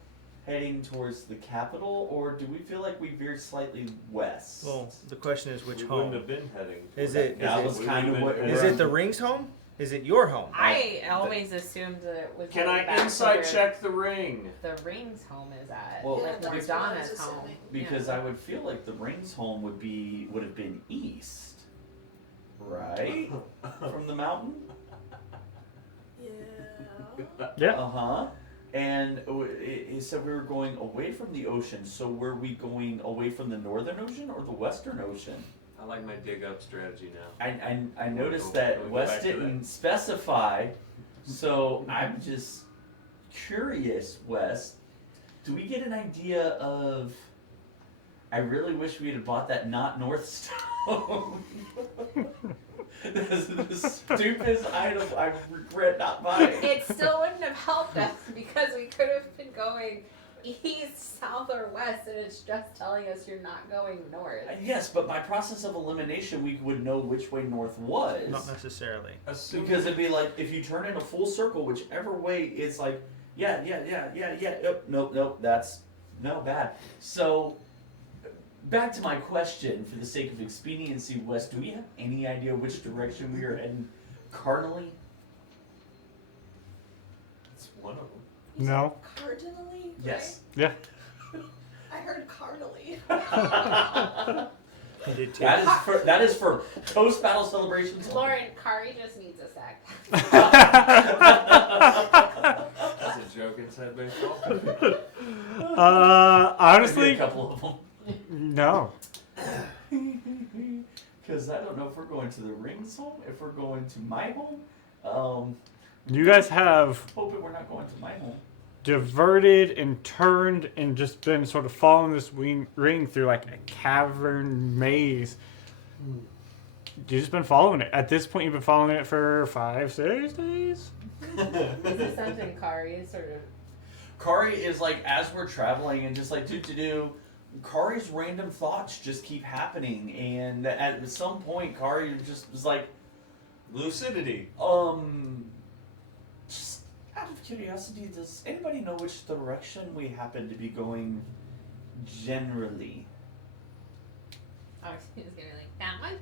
heading towards the capital, or do we feel like we veered slightly west? Well, the question is which We home? wouldn't have been heading. Is it? That Is was it? kind of what. Is it the ring's home? Is it your home? I always assumed that it was Can going I back to insight where check the ring? the ring's home is at. Well, like Yeah, where that's what I was Donna's home. assuming. Because Yeah. I would feel like the ring's home would have been east, right, from the mountain. Yeah. Yeah. Uh-huh. And it said we were going away from the ocean, so were we going away from the northern ocean or the western ocean? I like my dig up strategy now. I noticed Can that we go Wes back to didn't specify, so I'm just curious, Wes, do we get an idea of, I really wish we had bought that not North Stone. This is the stupidest item I regret not buying. It still wouldn't have helped us because we could have been going east, south, or west, and it's just telling us you're not going north. Yes, but by process of elimination, we would know which way north was. Not necessarily. Because it'd be like, if you turn in a full circle, whichever way, it's like, yeah, nope, that's, no, bad. So, back to my question, for the sake of expediency, Wes, do we have any idea which direction we are heading cardinally? It's one of them. You said No. Cardinally? Yes. Yeah. I heard carnally. I did too. That is for Coast Battle Celebrations. Lauren, Kari just needs a sec. That's a joke inside baseball. Honestly, Maybe a couple of them. no. Because I don't know if we're going to the Rings home, if we're going to my home. You guys have Hoping we're not going to my home. diverted and turned and just been sort of following this ring through like a cavern maze. You've just been following it. At this point, you've been following it for 5-6 days. Is this something Kari is sort of? Kari is like, as we're traveling and just like do. Kari's random thoughts just keep happening, and at some point, Kari just was like, Lucidity. just out of curiosity, does anybody know which direction we happen to be going generally? Augustine's gonna be like, that one?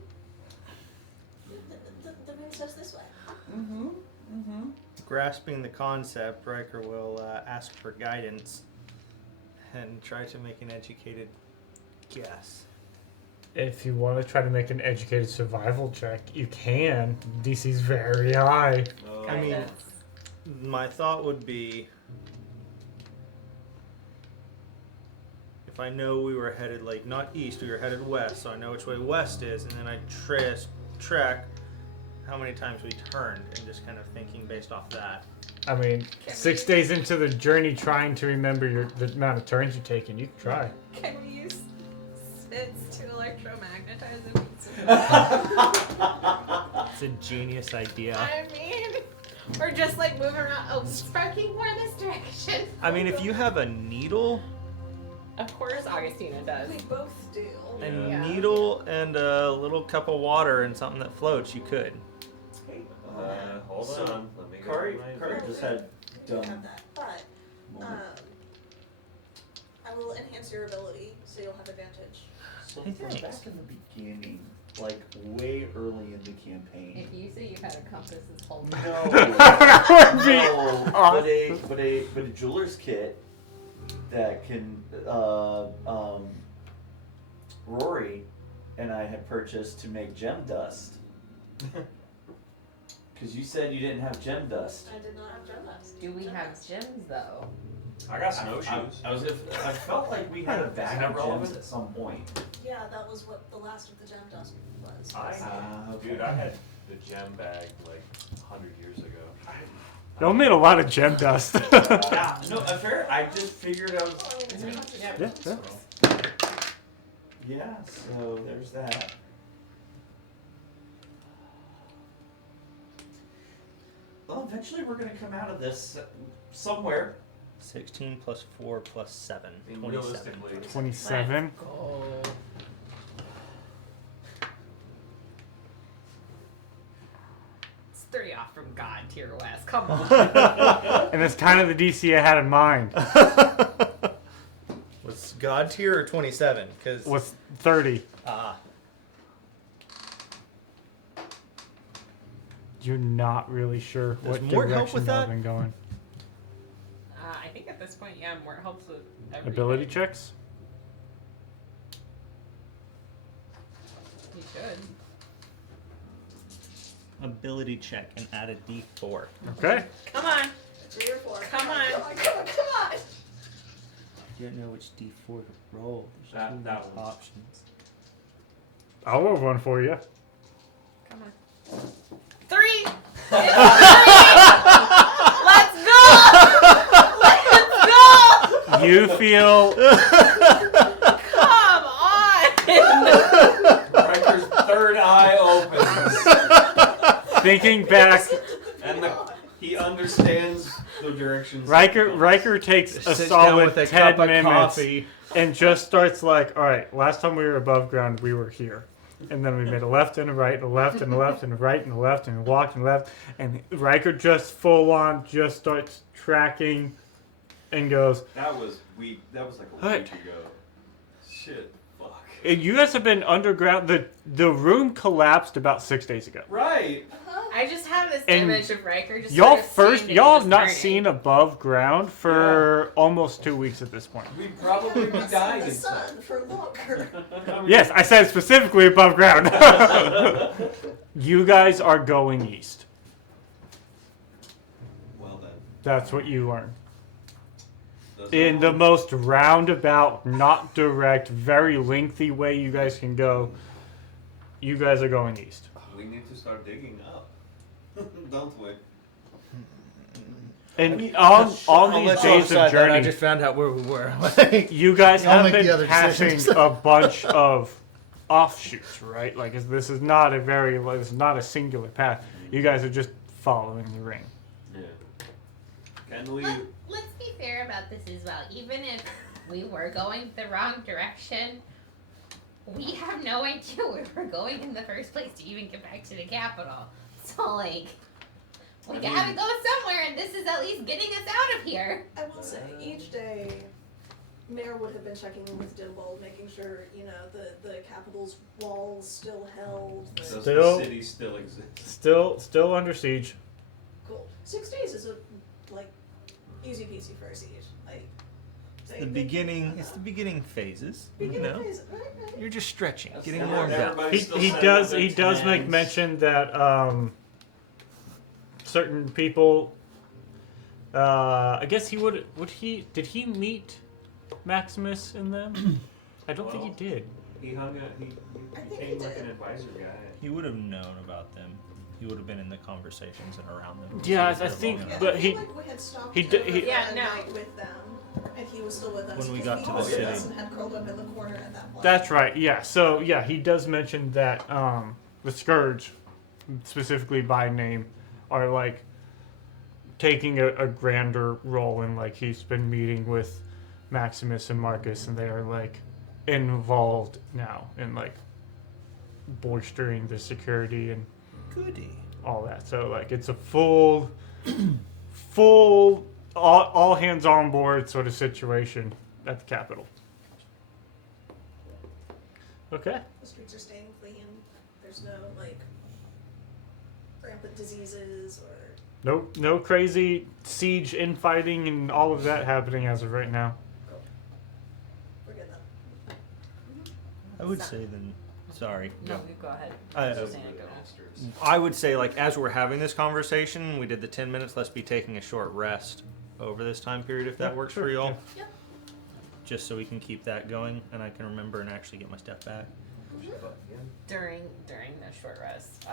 The ring says this way. Grasping the concept, Riker will ask for guidance and try to make an educated guess. If you want to try to make an educated survival check, you can. DC's very high. I mean, my thought would be, if I know we were headed, like, not east, we were headed west, so I know which way west is, and then I track how many times we turned, and just kind of thinking based off that. I mean, 6 days into the journey, trying to remember the amount of turns you've taken, you can try. Can we use spits to electromagnetize It's a genius idea. I mean, or just like move around. Oh, sparking more this direction. I mean, if you have a needle, Of course, Augustina does. We both do. a Yeah. needle and a little cup of water and something that floats, you could. Hey, Hold so on. Let me go. Kari to my- just had We don't have dumb that, but moment. I will enhance your ability, so you'll have advantage. So Hey, from thanks. back in the beginning, like way early in the campaign. If you say you've had a compass this whole No, time. That would be no, awesome. but a jeweler's kit that can Rory and I had purchased to make gem dust. Because you said you didn't have gem dust. I did not have gem dust. Do we have gems though? I got snowshoes. I felt like we had a bag that of relevant? gems at some point. Yeah, that was what the last of the gem dust was. Okay. Dude, I had the gem bag like 100 years ago. Y'all made a lot of gem dust. Yeah, no, fair. I just figured I was. Yeah. Yeah, so there's that. Well, eventually we're gonna come out of this somewhere. 16 plus 4 plus 7. I mean, 27. realistically, 27. It's 3 off from God tier West. Come on. And it's kind of the DC I had in mind. Was God tier or 27? Because Was 30. You're not really sure Does what Mort help direction with y'all that? been going. I think at this point, yeah, Mort helps with everything. Ability checks? You should. ability check and add a d4. Okay. Come on. 3 or 4. Come on. Come on, come on, come on. You don't know which d4 to roll. There's That- two that one. options. I'll roll one for you. Come on. 3! It's 3! Let's go! Let's go! You feel Come on! Riker's third eye opens, thinking back. and he understands the directions. Riker takes a Sits down solid with a 10 cup of minutes coffee. and just starts like, all right, last time we were above ground, we were here. And then we made a left and a right and a left and a left and a right and a left and a walked and left. And Riker just full on just starts tracking and goes, That was like a Alright. week ago. Shit, fuck. You guys have been underground. The room collapsed about 6 days ago. Right. I just have this And image of Riker just Y'all sort of standing y'all just have not burning. seen above ground for almost 2 weeks at this point. We'd We probably have be not dying seen the inside. sun for longer. Yes, I said specifically above ground. You guys are going east. Well then. That's what you learn. Does In the everyone- most roundabout, not direct, very lengthy way you guys can go, you guys are going east. We need to start digging up. Don't we? And I mean, on I'll these let you days decide of that. I journey, just found out where we were. Like, you guys I'll have make the been other passing decisions. a bunch of offshoots, right? Like this is not a this is not a singular path. You guys are just following the ring. Yeah. Can we? Let's be fair about this as well. Even if we were going the wrong direction, we have no idea where we're going in the first place to even get back to the capital. So, like, we gotta go somewhere, and this is at least getting us out of here. I will say, each day, Mayor would have been checking in with Dimbold, making sure, the capital's walls still held. Does Still- the city still exist? Still under siege. Cool. 6 days is easy peasy for a siege. the beginning. It's the beginning phases. Beginning you know, phase, right? you're just stretching, That's getting not- warmed up. everybody's still He setting does up their make tents. mention that certain people. I guess did he meet Maximus in them? I don't think he Well, did. He hung out. He I think became he like did. an advisor guy. He would have known about them. He would have been in the conversations and around them. Yeah, He was I there think- long enough. but I he- feel like we had stopped he d- over he- for Yeah, a no. night with them, and he was still with us. When we because got to he the was with city. us and had curled up in the corner at that point. That's right. Yeah. So yeah, he does mention that the Scourge, specifically by name, are like taking a grander role in like he's been meeting with Maximus and Marcus, and they are like involved now in like bolstering the security and Goody. all that. So like it's a full all hands on board sort of situation at the Capitol. Okay. The streets are staying clean. There's no rampant diseases or. No crazy siege infighting and all of that happening as of right now. We're good then. I would say then. Sorry. No, you go ahead. I- Just saying, The go ahead. masters. I would say, like, as we're having this conversation, we did the 10 minutes. Let's be taking a short rest over this time period, if that Yeah, works sure, for y'all. yeah. Just so we can keep that going, and I can remember and actually get my stuff back. But, yeah. During the short rest,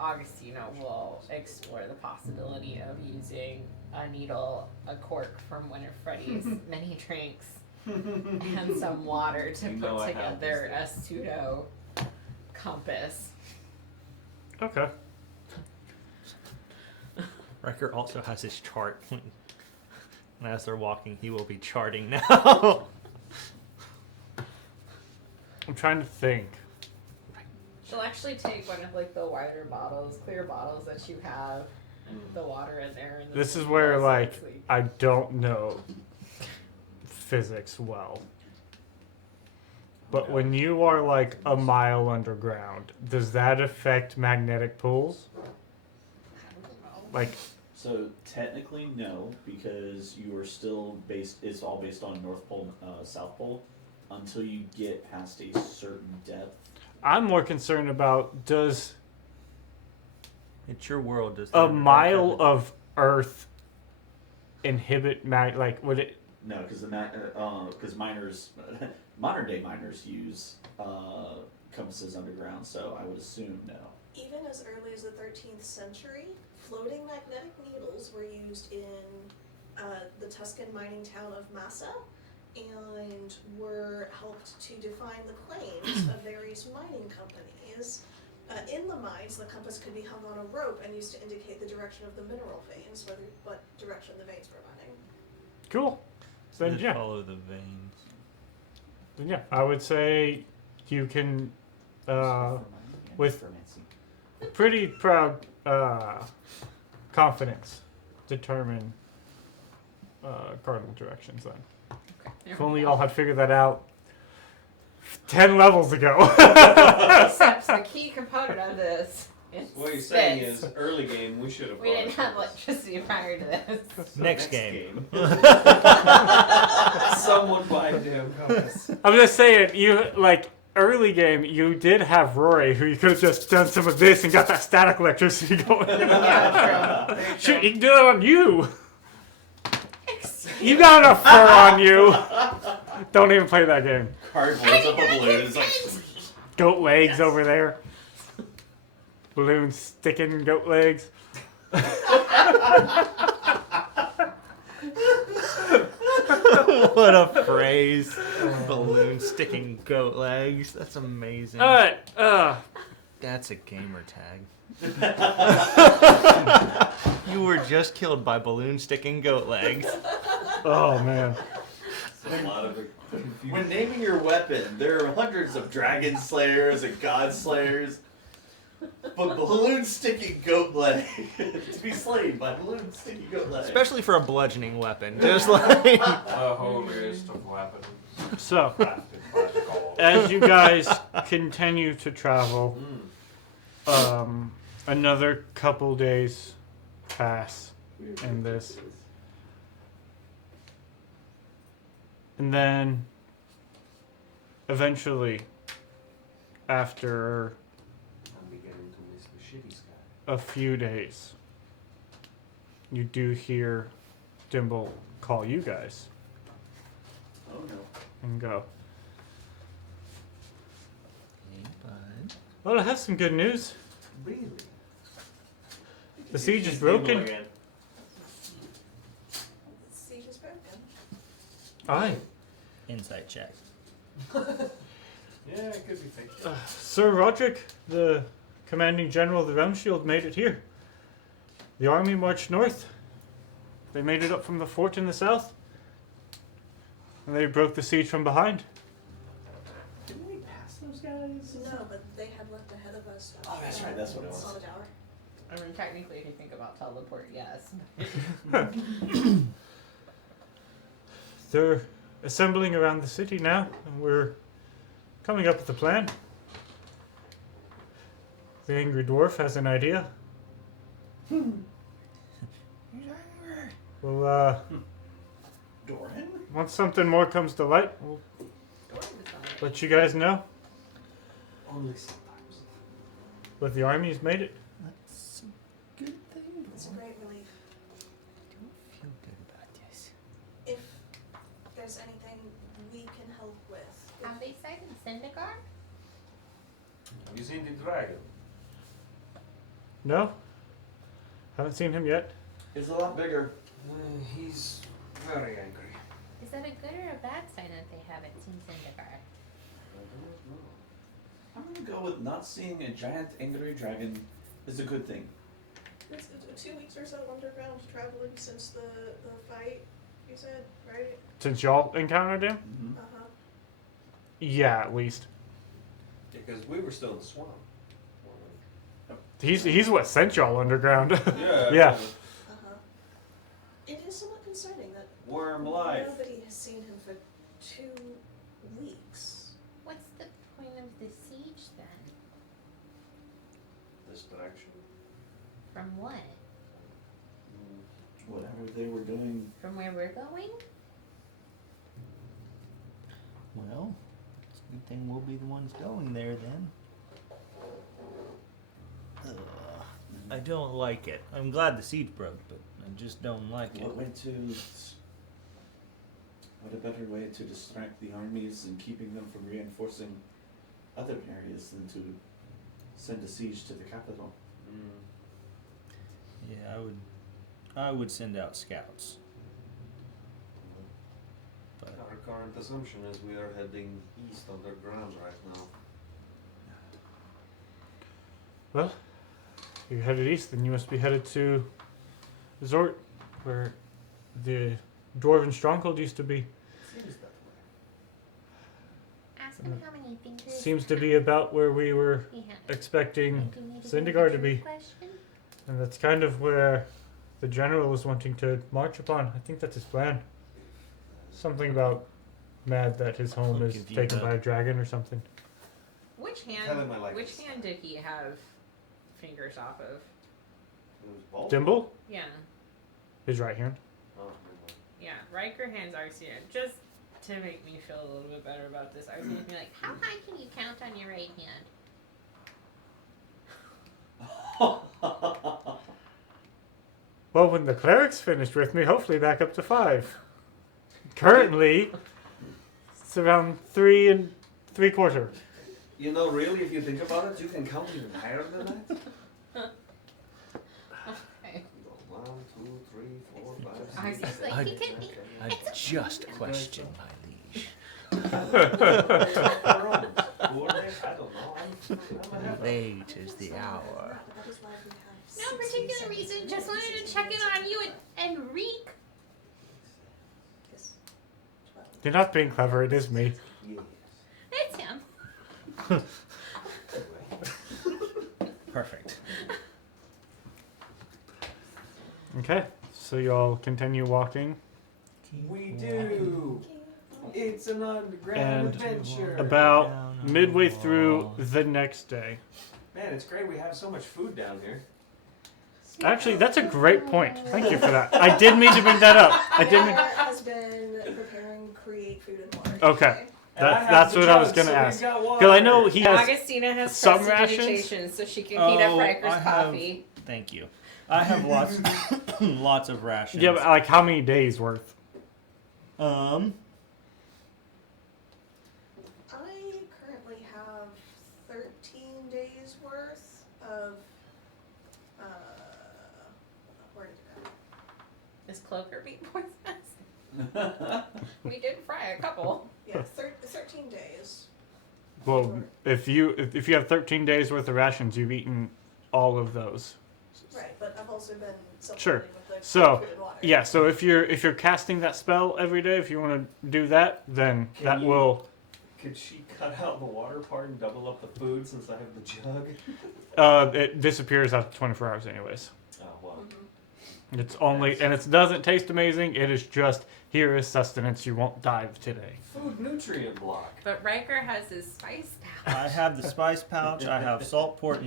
Augustino will explore the possibility of using a needle, a cork from one of Freddy's many drinks, and some water to You know put I have together a this pseudo compass. Okay. Riker also has his chart. And as they're walking, he will be charting now. I'm trying to think. She'll actually take one of like the wider bottles, clear bottles that you have, and the water in there. And This is where also like sleep. I don't know physics well. But when you are like a mile underground, does that affect magnetic pools? Like So technically no, because you are still based. It's all based on North Pole, South Pole, until you get past a certain depth. I'm more concerned about does It's your world. Does a mile of Earth inhibit would it? No, because miners, modern day miners use compasses underground. So I would assume no. Even as early as the 13th century, floating magnetic needles were used in the Tuscan mining town of Massa and were helped to define the claims of various mining companies. In the mines, the compass could be hung on a rope and used to indicate the direction of the mineral veins, what direction the veins were running. Cool. So then, yeah. Follow the veins. Then yeah, I would say you can with pretty proud confidence determine cardinal directions then. If only y'all had figured that out 10 levels ago. Except the key component of this. is What you're saying spits. is, early game, we should have. We didn't have electricity prior to this. Next game. Someone buy a damn compass. I'm just saying, you like early game, you did have Rory, who you could have just done some of this and got that static electricity going. Yeah, true. Shoot, you can do it on you. You got enough fur on you. Don't even play that game. Card blows up a balloon. It's like, Goat legs over there. Balloon sticking goat legs. What a phrase. Balloon sticking goat legs. That's amazing. Alright, That's a gamer tag. You were just killed by balloon sticking goat legs. oh man. A lot of confusion. when naming your weapon, there are hundreds of dragon slayers and god slayers. But balloon sticking goat leg to be slain by balloon sticking goat leg. Especially for a bludgeoning weapon. Just like A holiest of weapons. So, crafted by the gold. as you guys continue to travel, Mm. another couple days pass in this. And then, eventually, after I'm beginning to miss the shitty sky. a few days, you do hear Dimble call you guys Oh no. and go, Hey, bud. well, I have some good news. Really? The siege is He's broken. Dimble again. The siege is broken. Aye. Insight check. Yeah, it could be fake. Sir Roderick, the commanding general of the Realm Shield, made it here. The army marched north. They made it up from the fort in the south. And they broke the siege from behind. Didn't we pass those guys? No, but they had left ahead of us. Oh, that's right, that's what it was. Saw the tower. I mean, technically, if you think about teleport, yes. They're assembling around the city now, and we're coming up with a plan. The angry dwarf has an idea. Well, Doran? once something more comes to light, we'll let you guys know. Only sometimes. But the army's made it. That's a good thing. It's a great relief. I don't feel good about this. If there's anything we can help with. Have they sighted Syndergaard? Have you seen the dragon? No? Haven't seen him yet. It's a lot bigger. He's very angry. Is that a good or a bad sign that they haven't seen Syndergaard? I'm gonna go with not seeing a giant angry dragon is a good thing. It's 2 weeks or so underground traveling since the fight, you said, right? Since y'all encountered him? Mm-hmm. Uh-huh. Yeah, at least. Because we were still in the swamp. He's what sent y'all underground. Yeah. Yeah. Uh-huh. It is somewhat concerning that Worm life. nobody has seen him for 2 weeks. What's the point of the siege then? Distraction. From what? Whatever they were doing. From where we're going? Well, it's a good thing we'll be the ones going there then. Ugh. I don't like it. I'm glad the siege broke, but I just don't like it. What a better way to distract the armies and keeping them from reinforcing other areas than to send a siege to the capital. Yeah, I would send out scouts. But Our current assumption is we are heading east underground right now. Well, you're headed east, then you must be headed to Resort, where the Dwarven Stronghold used to be. Seems that way. Ask him how many fingers. Seems to be about where we were Yeah. expecting, Do you need Syndergaard to be. question? and that's kind of where the general was wanting to march upon. I think that's his plan. Something about mad that his home I'll is give you taken that. by a dragon or something. Which Tell him I like Which this. hand did he have fingers off of? It was bald. Dimble? Yeah. His right hand. Oh, never mind. Yeah. Riker hands Arcia. Just to make me feel a little bit better about this. Arcia would be like, How high can you count on your right hand? Well, when the cleric's finished with me, hopefully back up to 5. Currently, it's around 3 3/4. You know, really, if you think about it, you can count even higher than that. okay. 1, 2, 3, 4, 5, I 6. It's like he could be. I just question my liege. Who are they? I don't know. I'm a Late is the hour. That is why we have No 16, particular reason. Just wanted to check in on you and Reek. Yes. 12. You're not being clever, it is me. Yes. It's him. Perfect. Okay, so y'all continue walking. We do. It's an underground And adventure. About Down on midway the through wall. the next day. Man, it's great. We have so much food down here. Actually, that's a great point. Thank you for that. I did mean to bring that up. I did mean. Laura has been preparing create food and water. Okay. And I have That's the what I was jug, gonna so we've ask. got water. Because I know he has. Augustina has some rations? prestidigitation, so she can heat up Riker's I have. coffee. Thank you. I have lots, lots of rations. Yeah, but like how many days worth? Um. I currently have 13 days worth of. Where did it go? Is Cloaker being poisonous? We did fry a couple. Yeah, 13 days. Well, if you have 13 days worth of rations, you've eaten all of those. Right, but I've also been Sure. supplementing with the So, food and water. Yeah, so if you're casting that spell every day, if you want to do that, then Can that you- will. Could she cut out the water part and double up the food since I have the jug? It disappears after 24 hours, anyways. Oh, well. Mhm. It's only and it doesn't taste amazing. It is just here is sustenance. You won't die today. Food nutrient block. But Riker has his spice pouch. I have the spice pouch. I have salt, pork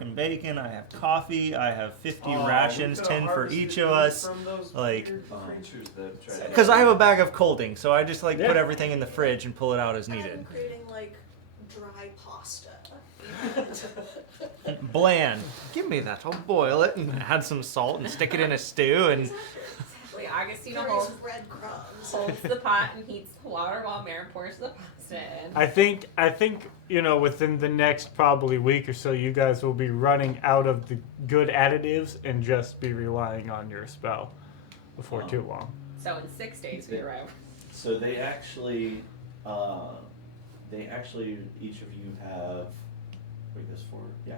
and bacon. I have coffee. I have 50 Oh, rations, we could've 10 for harvested each of food us. From those like- weird creatures that try to- Because I have a bag of colding, so I just like Yeah. put everything in the fridge and pull it out as I'm needed. creating like dry pasta. Bland. Give me that. I'll boil it and add some salt and stick it in a stew and. Exactly. Augustina Various holds, breadcrumbs. holds the pot and heats the water while Mare pours the pasta in. I think within the next probably week or so, you guys will be running out of the good additives and just be relying on your spell before too long. So in 6 days we arrive. So they actually, each of you have, wait, there's 4, yeah.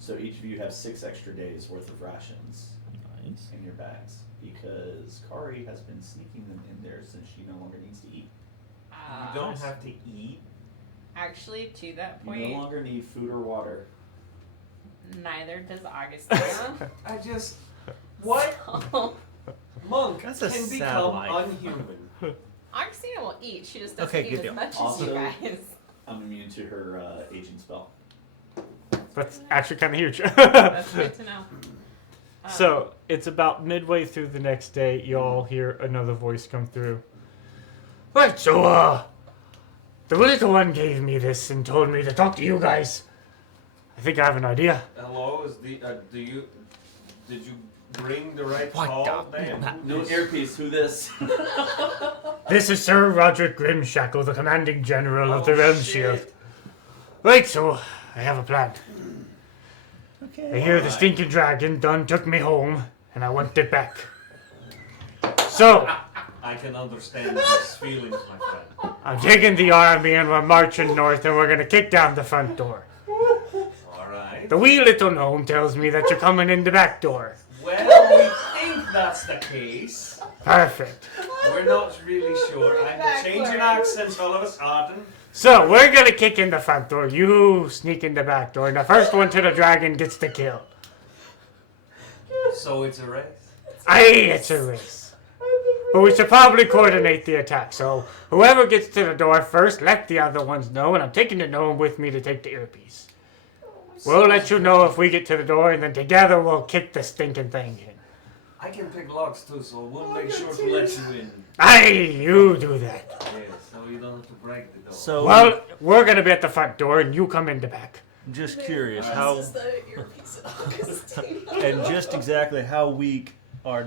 So each of you have 6 extra days worth of rations Nice. in your bags because Kari has been sneaking them in there since she no longer needs to eat. You don't have to eat. Actually, to that You point, no longer need food or water. neither does Augustina. I just. What? So, Monk That's a can sad become life. unhuman. Augustina will eat. She just doesn't Okay, eat good as deal. much as Also- you guys. I'm immune to her aging spell. That's actually kind of huge. That's good to know. So it's about midway through the next day, y'all hear another voice come through. Right, so the little one gave me this and told me to talk to you guys. I think I have an idea. Hello, did you bring the right What call? the- Damn. No earpiece, who this? This is Sir Roderick Grimshackle, the commanding general of the Oh, Realm shit. Shield. Right, so I have a plan. I Okay. hear the stinking dragon done took me home, and I want it back. So, I can understand these feelings, my friend. I'm taking the army and we're marching north and we're gonna kick down the front door. Alright. The wee little gnome tells me that you're coming in the back door. Well, we think that's the case. Perfect. We're not really sure. I'm changing accents all of a sudden. So, we're gonna kick in the front door. You sneak in the back door, and the first one to the dragon gets the kill. So it's a race. Aye, it's a race. But we should probably coordinate the attack. So whoever gets to the door first, let the other ones know. And I'm taking the gnome with me to take the earpiece. We'll let you know if we get to the door, and then together we'll kick the stinking thing in. I can pick locks too, so we'll make sure to let you in. Aye, you do that. Yeah, so you don't have to break the door. So, Well, we're gonna be at the front door, and you come in the back. just curious, This how is the earpiece in Augustina. and just exactly how weak are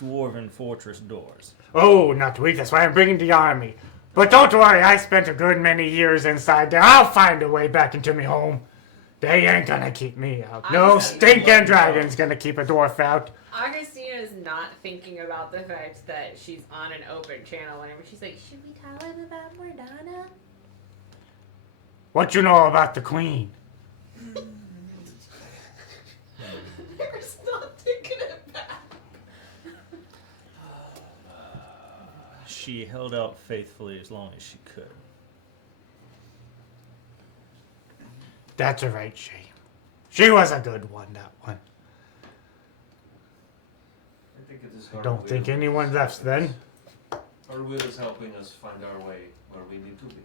dwarven fortress doors? Oh, not weak. That's why I'm bringing the army. But don't worry, I spent a good many years inside there. I'll find a way back into me home. They ain't gonna keep me out. No stinking dragon's gonna keep a dwarf out. Augustina is not thinking about the fact that she's on an open channel whenever she's like, Should we tell him about Mordana? What you know about the queen? There's not taking it back. She held out faithfully as long as she could. That's a right shame. She was a good one, that one. I think it is I don't think anyone left then. Our will is helping us find our way where we need to be.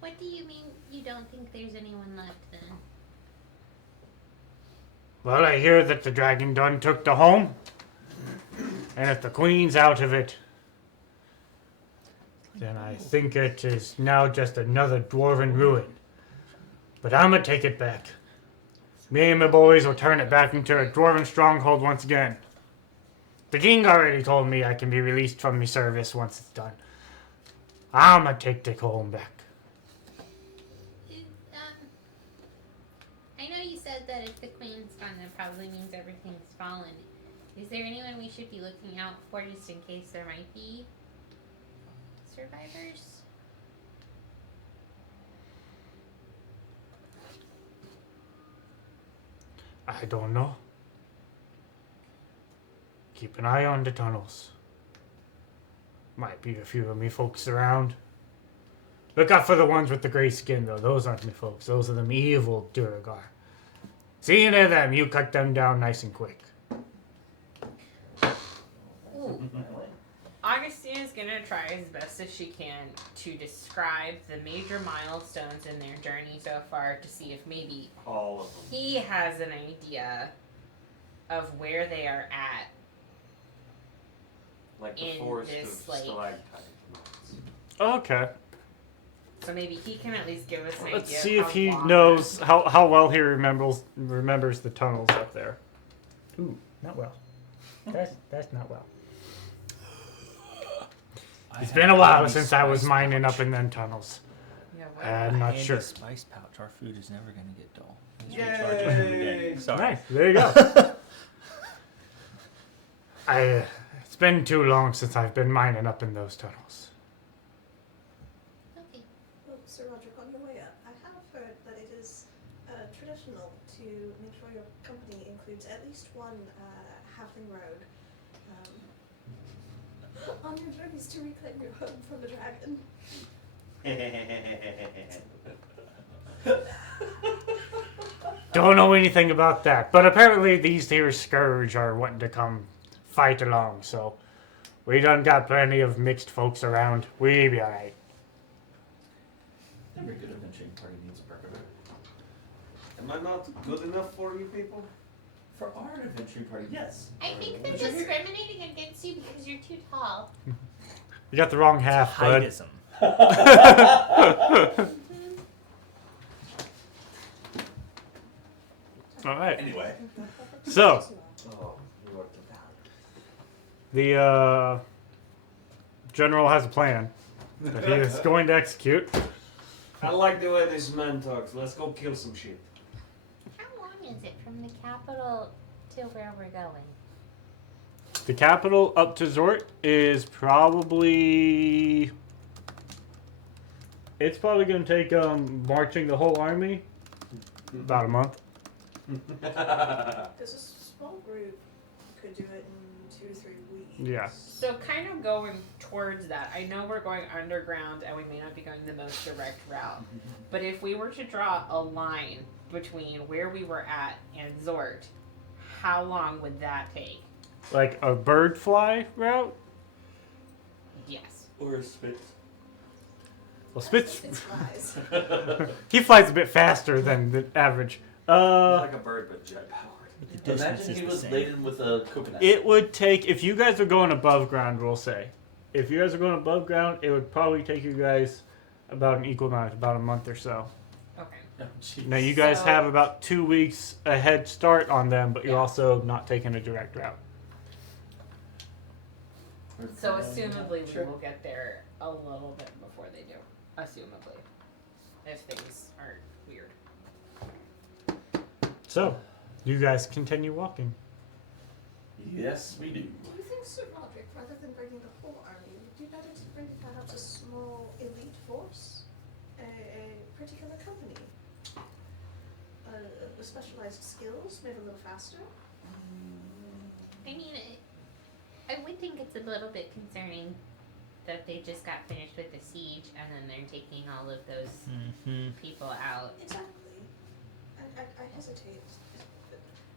What do you mean you don't think there's anyone left then? Well, I hear that the dragon done took the home. And if the queen's out of it, then I think it is now just another dwarven ruin. But I'm gonna take it back. Me and my boys will turn it back into a dwarven stronghold once again. The king already told me I can be released from my service once it's done. I'm gonna take the home back. I know you said that if the queen's gone, that probably means everything's fallen. Is there anyone we should be looking out for just in case there might be survivors? I don't know. Keep an eye on the tunnels. Might be a few of me folks around. Look out for the ones with the gray skin, though. Those aren't me folks. Those are them evil Duragar. See any of them, you cut them down nice and quick. Ooh. Augustina's gonna try as best as she can to describe the major milestones in their journey so far to see if maybe All of them. he has an idea of where they are at. Like the In forest this, of like- stalactites. Okay. So maybe he can at least give us an Let's idea. see of if how he long knows how well he remembers the tunnels up there. Ooh, not well. That's not well. It's been a while since I was mining up in them tunnels. Yeah, what? I'm not And sure. a spice pouch. Our food is never gonna get dull. Let's recharge us every day. Sorry. Nice. There you go. It's been too long since I've been mining up in those tunnels. Okay. Oh, Sir Roderick, on your way up, I have heard that it is traditional to make sure your company includes at least one halfling road on your journeys to reclaim your home from the dragon. Don't know anything about that, but apparently these here Scourge are wanting to come fight along, so we done got plenty of mixed folks around. We be alright. Every good adventuring party needs a burger. Am I not good enough for you people? For our adventuring party, yes. I think they're discriminating against you because you're too tall. You got the wrong half, bud. Heightism. Alright. Anyway. So, Oh, you are the the general has a plan that he is going to execute. I like the way this man talks. Let's go kill some shit. How long is it from the capital to where we're going? The capital up to Zort is probably... It's probably going to take marching the whole army about a month. Because a small group could do it in 2-3 weeks. Yeah. So kind of going towards that, I know we're going underground and we may not be going the most direct route, but if we were to draw a line between where we were at and Zort, how long would that take? Like a bird fly route? Yes. Or a Spitz. Well, Spitz, It flies. he flies a bit faster than the average. He's like a bird, but jet powered. The distance Imagine is he the was same. laden with a coconut. It would take, if you guys are going above ground, we'll say. If you guys are going above ground, it would probably take you guys about an equal amount, about a month or so. Okay. Oh, jeez. Now, you guys So- have about 2 weeks a head start on them, but you're Yeah. also not taking a direct route. So assumably Sure. we will get there a little bit before they do. Assumably. If things aren't weird. So, you guys continue walking. Yes, we do. Do you think, Sir Roderick, rather than bringing the whole army, would you better to bring perhaps a small elite force? A particular company? With specialized skills, maybe a little faster? I mean, I would think it's a little bit concerning that they just got finished with the siege and then they're taking all of those Mm-hmm. people out. Exactly. I hesitate.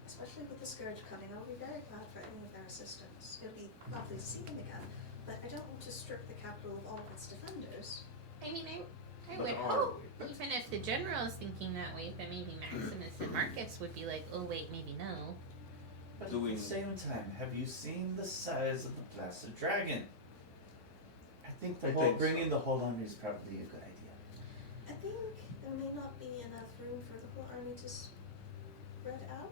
Especially with the Scourge coming, I'll be very glad for any of their assistance. It'll be lovely to see them again, but I don't want to strip the capital of all of its defenders. I mean, I But would are hope, we? even if the general is thinking that way, that maybe Maximus and Marcus would be like, oh wait, maybe no. But Doing- at the same time, have you seen the size of the Placid Dragon? I think I think so. bringing the whole army is probably a good idea. I think there may not be enough room for the whole army to spread out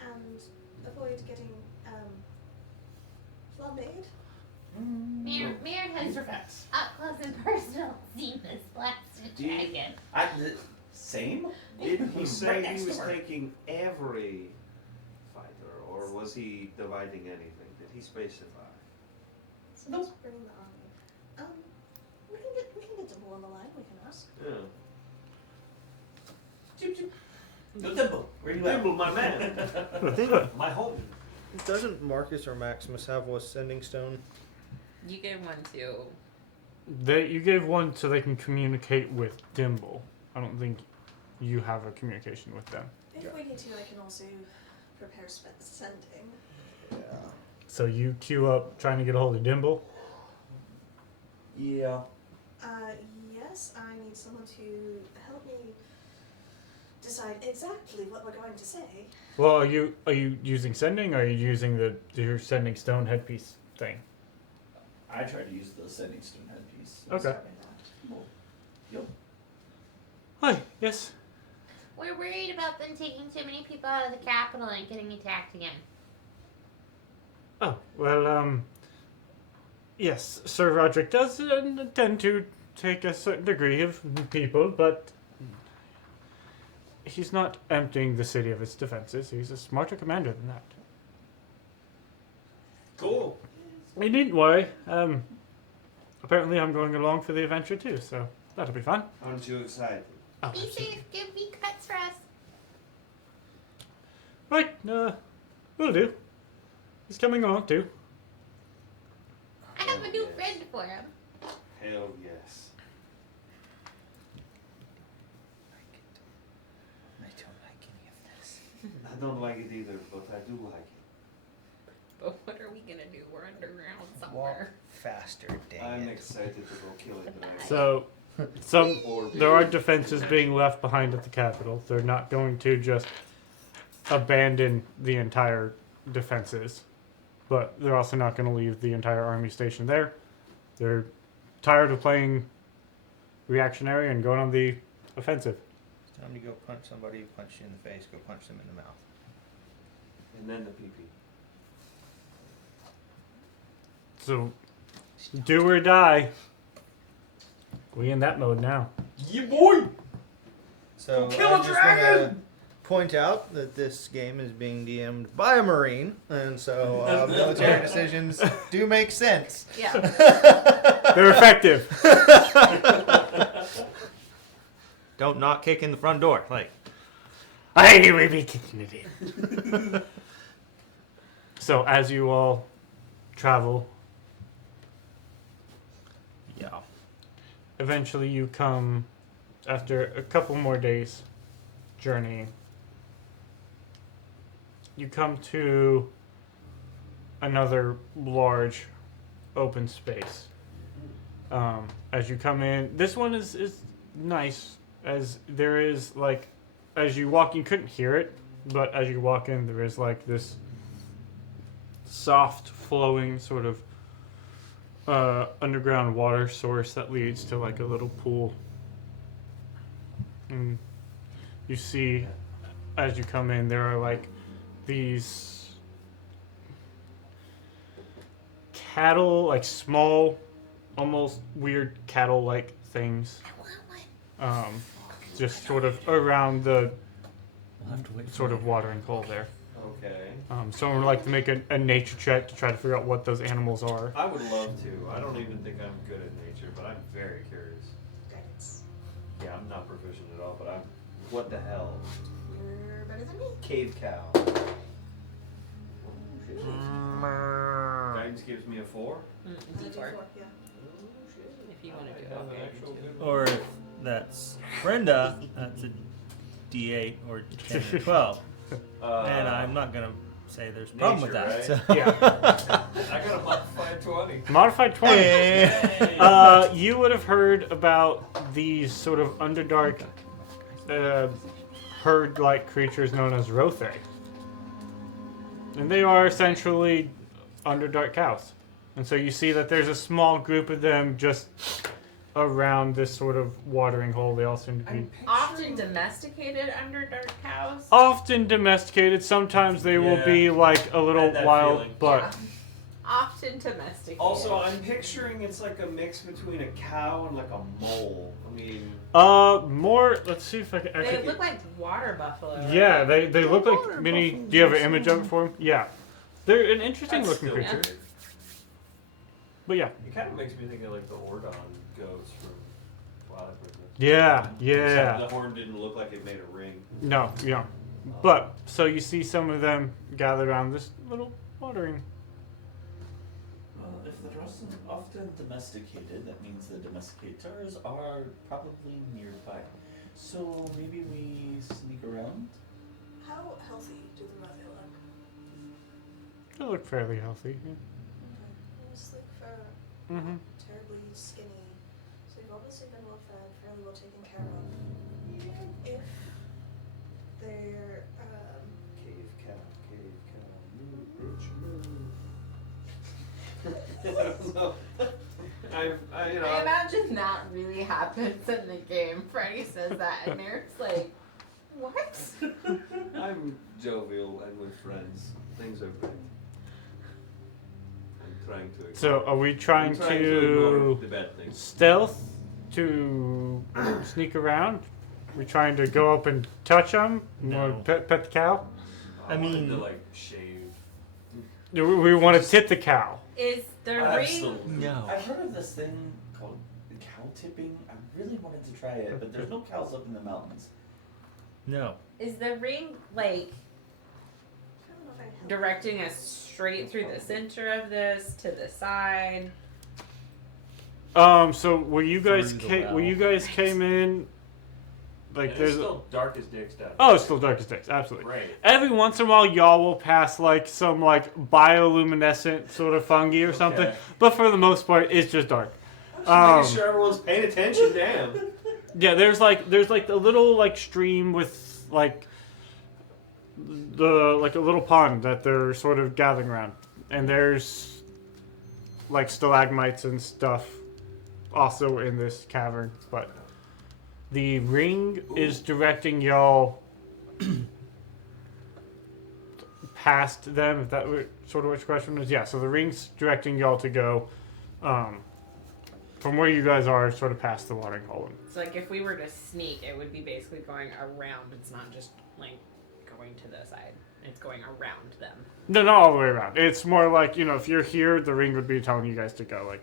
and avoid getting flambéed. Mayor has These are facts. up close and personal seen this blasted Do you- dragon. Same? Did he Right say next he was door. taking every fighter, or was he dividing anything? Did he specify? So let's bring the army. We can get Dimble on the line. We can ask. Yeah. Go Dimble. Where you at? Dimble, my man. My home. Doesn't Marcus or Maximus have a sending stone? You get one too. You gave one so they can communicate with Dimble. I don't think you have a communication with them. If we need to, I can also prepare sending. Yeah. So you queue up trying to get a hold of Dimble. Yeah. Yes, I need someone to help me decide exactly what we're going to say. Well, are you using sending, or are you using your sending stone headpiece thing? I tried to use the sending stone headpiece. Okay. Well, yep. Hi. Yes. We're worried about them taking too many people out of the capital and getting attacked again. Oh well. Yes, Sir Roderick does tend to take a certain degree of people, but he's not emptying the city of its defenses. He's a smarter commander than that. Cool. You needn't worry. Apparently I'm going along for the adventure too, so that'll be fun. Aren't you excited? Oh, Be safe, give me cuts for us. right, will do. He's coming along too. I have a new Yes. friend for him. Hell yes. I don't like any of this. I don't like it either, but I do like it. But what are we gonna do? We're underground Walk somewhere. faster, dang I'm it. excited to go kill it, but I So, there are defenses being left behind at the capital. They're not going to just abandon the entire defenses, but they're also not going to leave the entire army station there. They're tired of playing reactionary and going on the offensive. It's time to go punch somebody who punched you in the face. Go punch them in the mouth. and then the PP. So, do or die. We in that mode now. Yeah, boy. So Kill I a just dragon! wanna point out that this game is being DM'd by a Marine, and so military decisions do make sense. Yeah. They're effective. Don't not kick in the front door. Like, I will be kicking it in. So, as you all travel, yeah. eventually you come, after a couple more days journeying, you come to another large open space. As you come in, this one is nice, as there is like, as you walk, you couldn't hear it, but as you walk in, there is like this soft flowing sort of underground water source that leads to like a little pool. And you see, as you come in, there are like these cattle, like small, almost weird cattle-like things. Just sort of around the We'll have to wait. sort of watering hole there. Okay. Someone would like to make a nature check to try to figure out what those animals are. I would love to. I don't even think I'm good at nature, but I'm very curious. Guidance. Yeah, I'm not proficient at all, but I'm. What the hell? You're better than me. Cave cow. Guidance gives me a 4. D4. Yeah. If you want to do I have an it. actual good one. Or if that's Brenda, that's a D8 or 10 or 12. And I'm not gonna say there's a problem with nature, that. right? So. Yeah. I got a modified 20. Modified 20. Hey. You would have heard about these sort of Underdark herd-like creatures known as Rothe. And they are essentially Underdark cows. And so you see that there's a small group of them just around this sort of watering hole. They all seem to be Often domesticated Underdark cows. often domesticated. Sometimes they will be like a little Had that wild, feeling. but Often domesticated. Also, I'm picturing it's like a mix between a cow and like a mole. I mean, more. Let's see if I can they actually. look like water buffalo. Right? Yeah, they look like mini. Do you have an image of it for them? Yeah, they're an interesting that's looking still creature. weird. But yeah, It kind of makes me think of like the Ordon goats from Twilight Princess. yeah, Except yeah. the horn didn't look like it made a ring. No, yeah. But so you see some of them gathered around this little watering. Well, if they're often domesticated, that means the domesticators are probably nearby. So maybe we sneak around? How healthy do the Rothe look? They look fairly healthy. Yeah. Just like for Mm-hmm. terribly skinny. So they've obviously been well fed, fairly well taken care of. Even if they're Cave cow, move, bitch, move. I don't know. I I imagine that really happens in the game. Freddy says that, and Eric's like, "What?" I'm jovial and with friends. Things are great. I'm trying to. So are we trying I'm trying to ignore to the bad things. stealth to sneak around? We trying to go up and touch them? No. Or pet the cow? I I wanted mean- to like shave. We want to tip the cow. Is the ring? Absolutely. No. I've heard of this thing called cow tipping. I really wanted to try it, but there's no cows up in the mountains. No. Is the ring like I don't know if I'd help. directing us straight through the center of this to the side? So where you guys Through the came, where you well. guys came in, like And there's it's still dark as dicks down. oh, it's still dark as dicks, absolutely. Great. Every once in a while, y'all will pass like some like bioluminescent sort of fungi or something, Okay. but for the most part, it's just dark. Making sure everyone's paying attention. Damn. Yeah, there's like a little like stream with like a little pond that they're sort of gathering around, and there's like stalagmites and stuff also in this cavern, but the ring is directing y'all past them. If that were sort of what your question was, yeah. So the ring's directing y'all to go from where you guys are, sort of past the watering hole. So like if we were to sneak, it would be basically going around. It's not just like going to the side. It's going around them. No, not all the way around. It's more like, you know, if you're here, the ring would be telling you guys to go, like,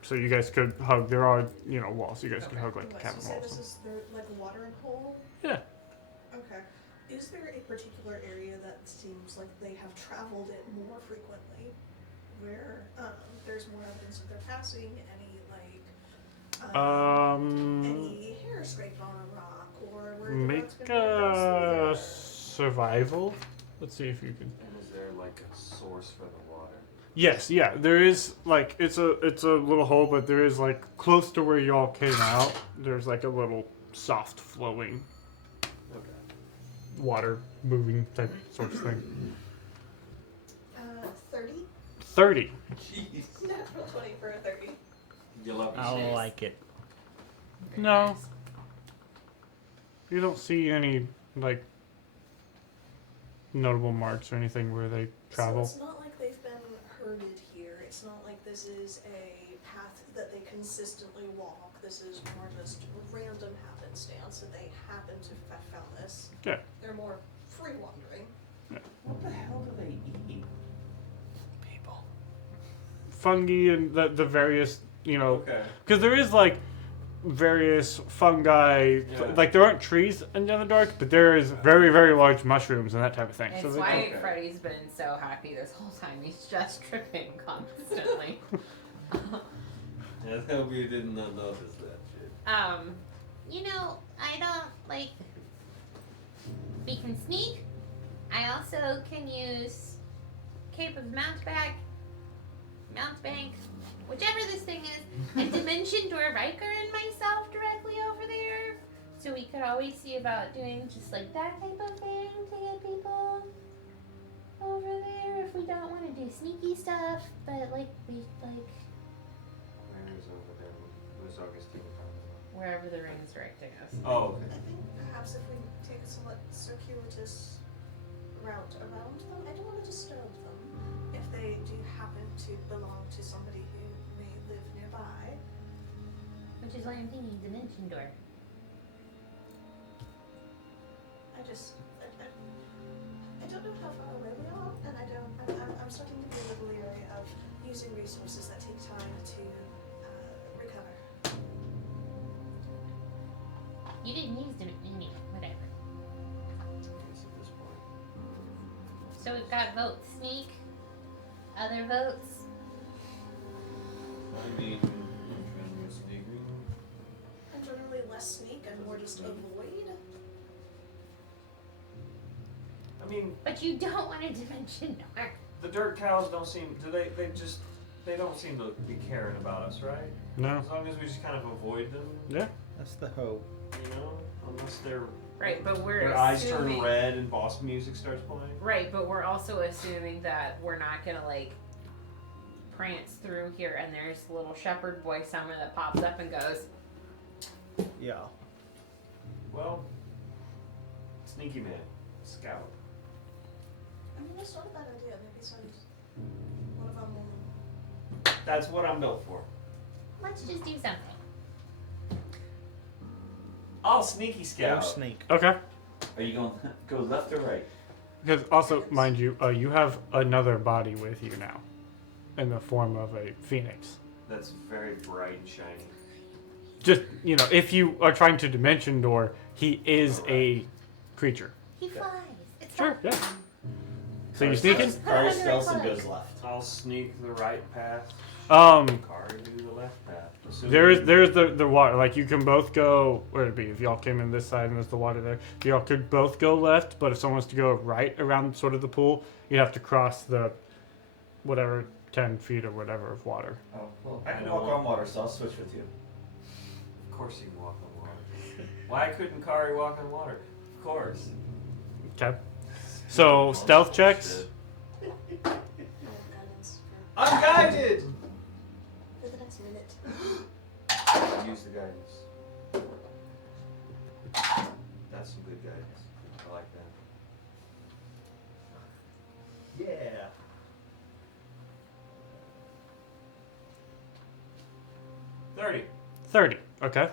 so you guys could hug. There are, you know, walls. You guys could hug, like, the What, cabin so you say this walls. is their like watering hole? Yeah. Okay. Is there a particular area that seems like they have traveled it more frequently, where there's more evidence of their passing? Any hair scraped on a rock, or where the Make rock's been brought a across survival. Let's see if you can. And is there like a source for the water? Yes, yeah. There is like it's a little hole, but there is like close to where y'all came out. There's like a little soft flowing Okay. water moving type sort of thing. 30. 30. Jeez. Natural 20 for a 30. You love your I snakes. like it. No. You don't see any like notable marks or anything where they travel. So it's not like they've been herded here. It's not like this is a path that they consistently walk. This is more just random happenstance that they happen to have found this. Yeah. They're more free wandering. What the hell do they eat? People. Fungi and the various, you know, Okay. because there is like various fungi, Yeah. like there aren't trees in the Underdark, but there is very, very large mushrooms and that type of thing. It's So they why Okay. Freddy's been so happy this whole time. He's just tripping constantly. I hope you didn't notice that shit. You know, I don't like. We can sneak. I also can use Cape of Mountebank, whichever this thing is, and Dimension Door Riker and myself directly over there. So we could always see about doing just like that type of thing to get people over there if we don't want to do sneaky stuff. But like we like. Where is over there? Where's Augustine from? Wherever the ring is directing us. Oh, okay. I think perhaps if we take a somewhat circuitous route around them, I don't want to disturb them if they do happen to belong to somebody who may live nearby. Which is why I'm thinking Dimension Door. I don't know how far away we are, and I'm starting to be a little leery of using resources that take time to recover. You didn't use them anyway, whatever. I guess at this point. So we've got votes. Sneak. Other votes. I mean, I'm trying to go sneaking. I'm generally less sneak and more just avoid. I mean, But you don't want a Dimension Door. the dirt cows don't seem. They don't seem to be caring about us, right? No. As long as we just kind of avoid them, Yeah. That's the hope. you know, unless Right, but we're their eyes turn assuming. red and boss music starts playing. Right, but we're also assuming that we're not gonna like prance through here and there's a little shepherd boy somewhere that pops up and goes, Yeah. Well, sneaky man, scout. I mean, that's not a bad idea. Maybe send one of them will. That's what I'm built for. Let's just do something. I'll sneaky Go scout. sneak. Okay. Are you going go left or right? Because also, mind you, you have another body with you now, in the form of a phoenix. That's very bright and shiny. Just, you know, if you are trying to dimension door, he is a creature. He flies. It's Sure, fun. yeah. So you sneaking? Kari Stelson goes left. I'll sneak the right path. Um, Kari do the left path. Assuming- there's the water. Like you can both go. Where'd it be? If y'all came in this side and there's the water there, y'all could both go left. But if someone was to go right around sort of the pool, you'd have to cross the whatever 10 feet or whatever of water. Oh, well, I I can know walk one. on water, so I'll switch with you. Of course you can walk on water. Why couldn't Kari walk on water? Of course. Okay. So stealth checks. Guidance I'm guided! for the next minute. Use the guidance. That's some good guidance. I like that. Yeah. $30. 30. Okay.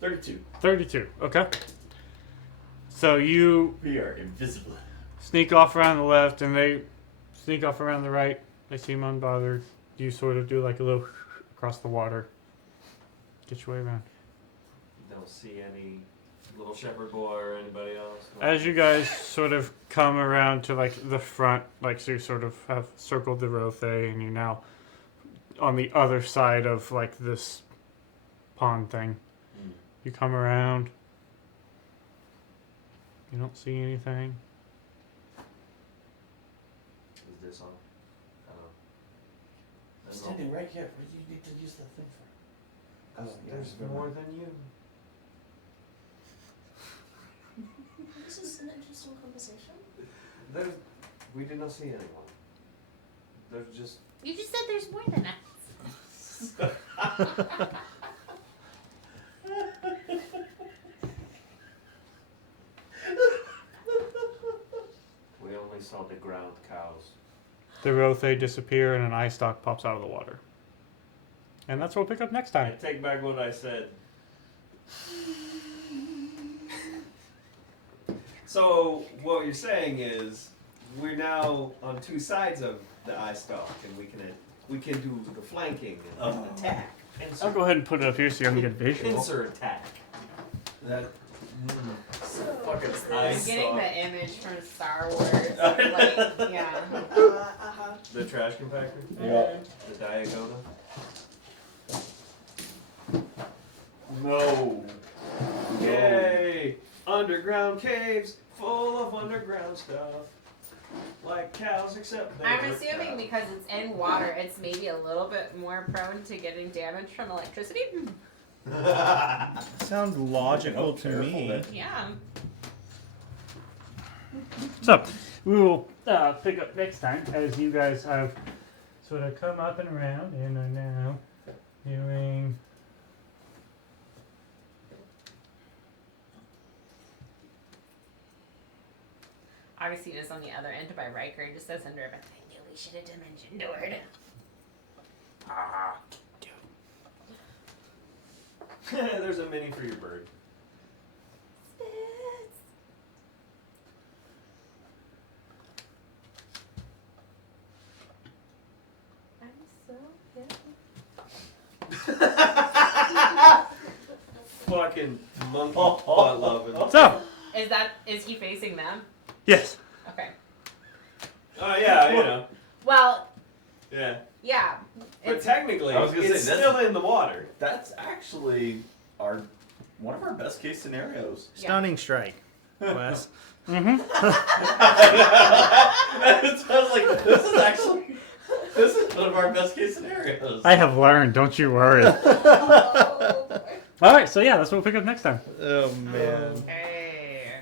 32. 32. Okay. So you We are invisible. sneak off around the left, and they sneak off around the right. They seem unbothered. You sort of do like a little across the water. Get your way around. Don't see any little shepherd boy or anybody else. As you guys sort of come around to like the front, like so you sort of have circled the Rothe, and you're now on the other side of like this pond thing. Mm. You come around. You don't see anything. Is this on? I don't know. standing right here. What do you need to use the thing for? Oh, yeah, There's never more mind. than you. This is an interesting conversation. We did not see anyone. There's just. You just said there's more than us. We only saw the ground cows. The Rothe disappear and an eye stalk pops out of the water. And that's what we'll pick up next I time. take back what I said. So what you're saying is we're now on two sides of the eye stalk, and we can do the flanking and attack. I'll go ahead and put it up here so you can get a visual. Pincer attack. That. So, Fucking is eye this, I'm getting stalk. the image from Star Wars. Like, yeah. The trash compactor. Yeah. The Diagonal. No. Yay! Underground caves full of underground stuff. Like cows, except they're I'm assuming cows. because it's in water, it's maybe a little bit more prone to getting damaged from electricity. Sounds logical to Careful me. then. Yeah. So, we will pick up next time as you guys have sort of come up and around and are now doing. Augustina's on the other end by Riker, just as under, but I knew we should have dimension doored. There's a mini for your bird. I'm so Fucking monkey butt loving. So, Is he facing them? yes. Okay. Oh yeah, you know. Well, Yeah. yeah. But It's, technically, I was gonna it's say, that's- still in the water. That's actually one of our best case scenarios. yeah. Stunning strike, Wes. Mm-hmm. I was like, this is one of our best case scenarios. I have learned, don't you worry. oh boy. Alright, so yeah, that's what we'll pick up next time. Oh man. Okay.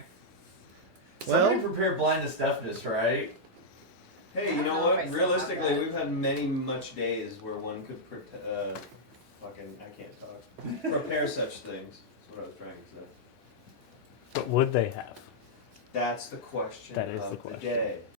Somebody Well- prepare blindness deafness, right? Hey, you know I don't know what? if I still Realistically, have that. we've had many much days where one could fucking I can't talk. Prepare such things. That's what I was trying to say. But would they have? That's the question That is of the question. day.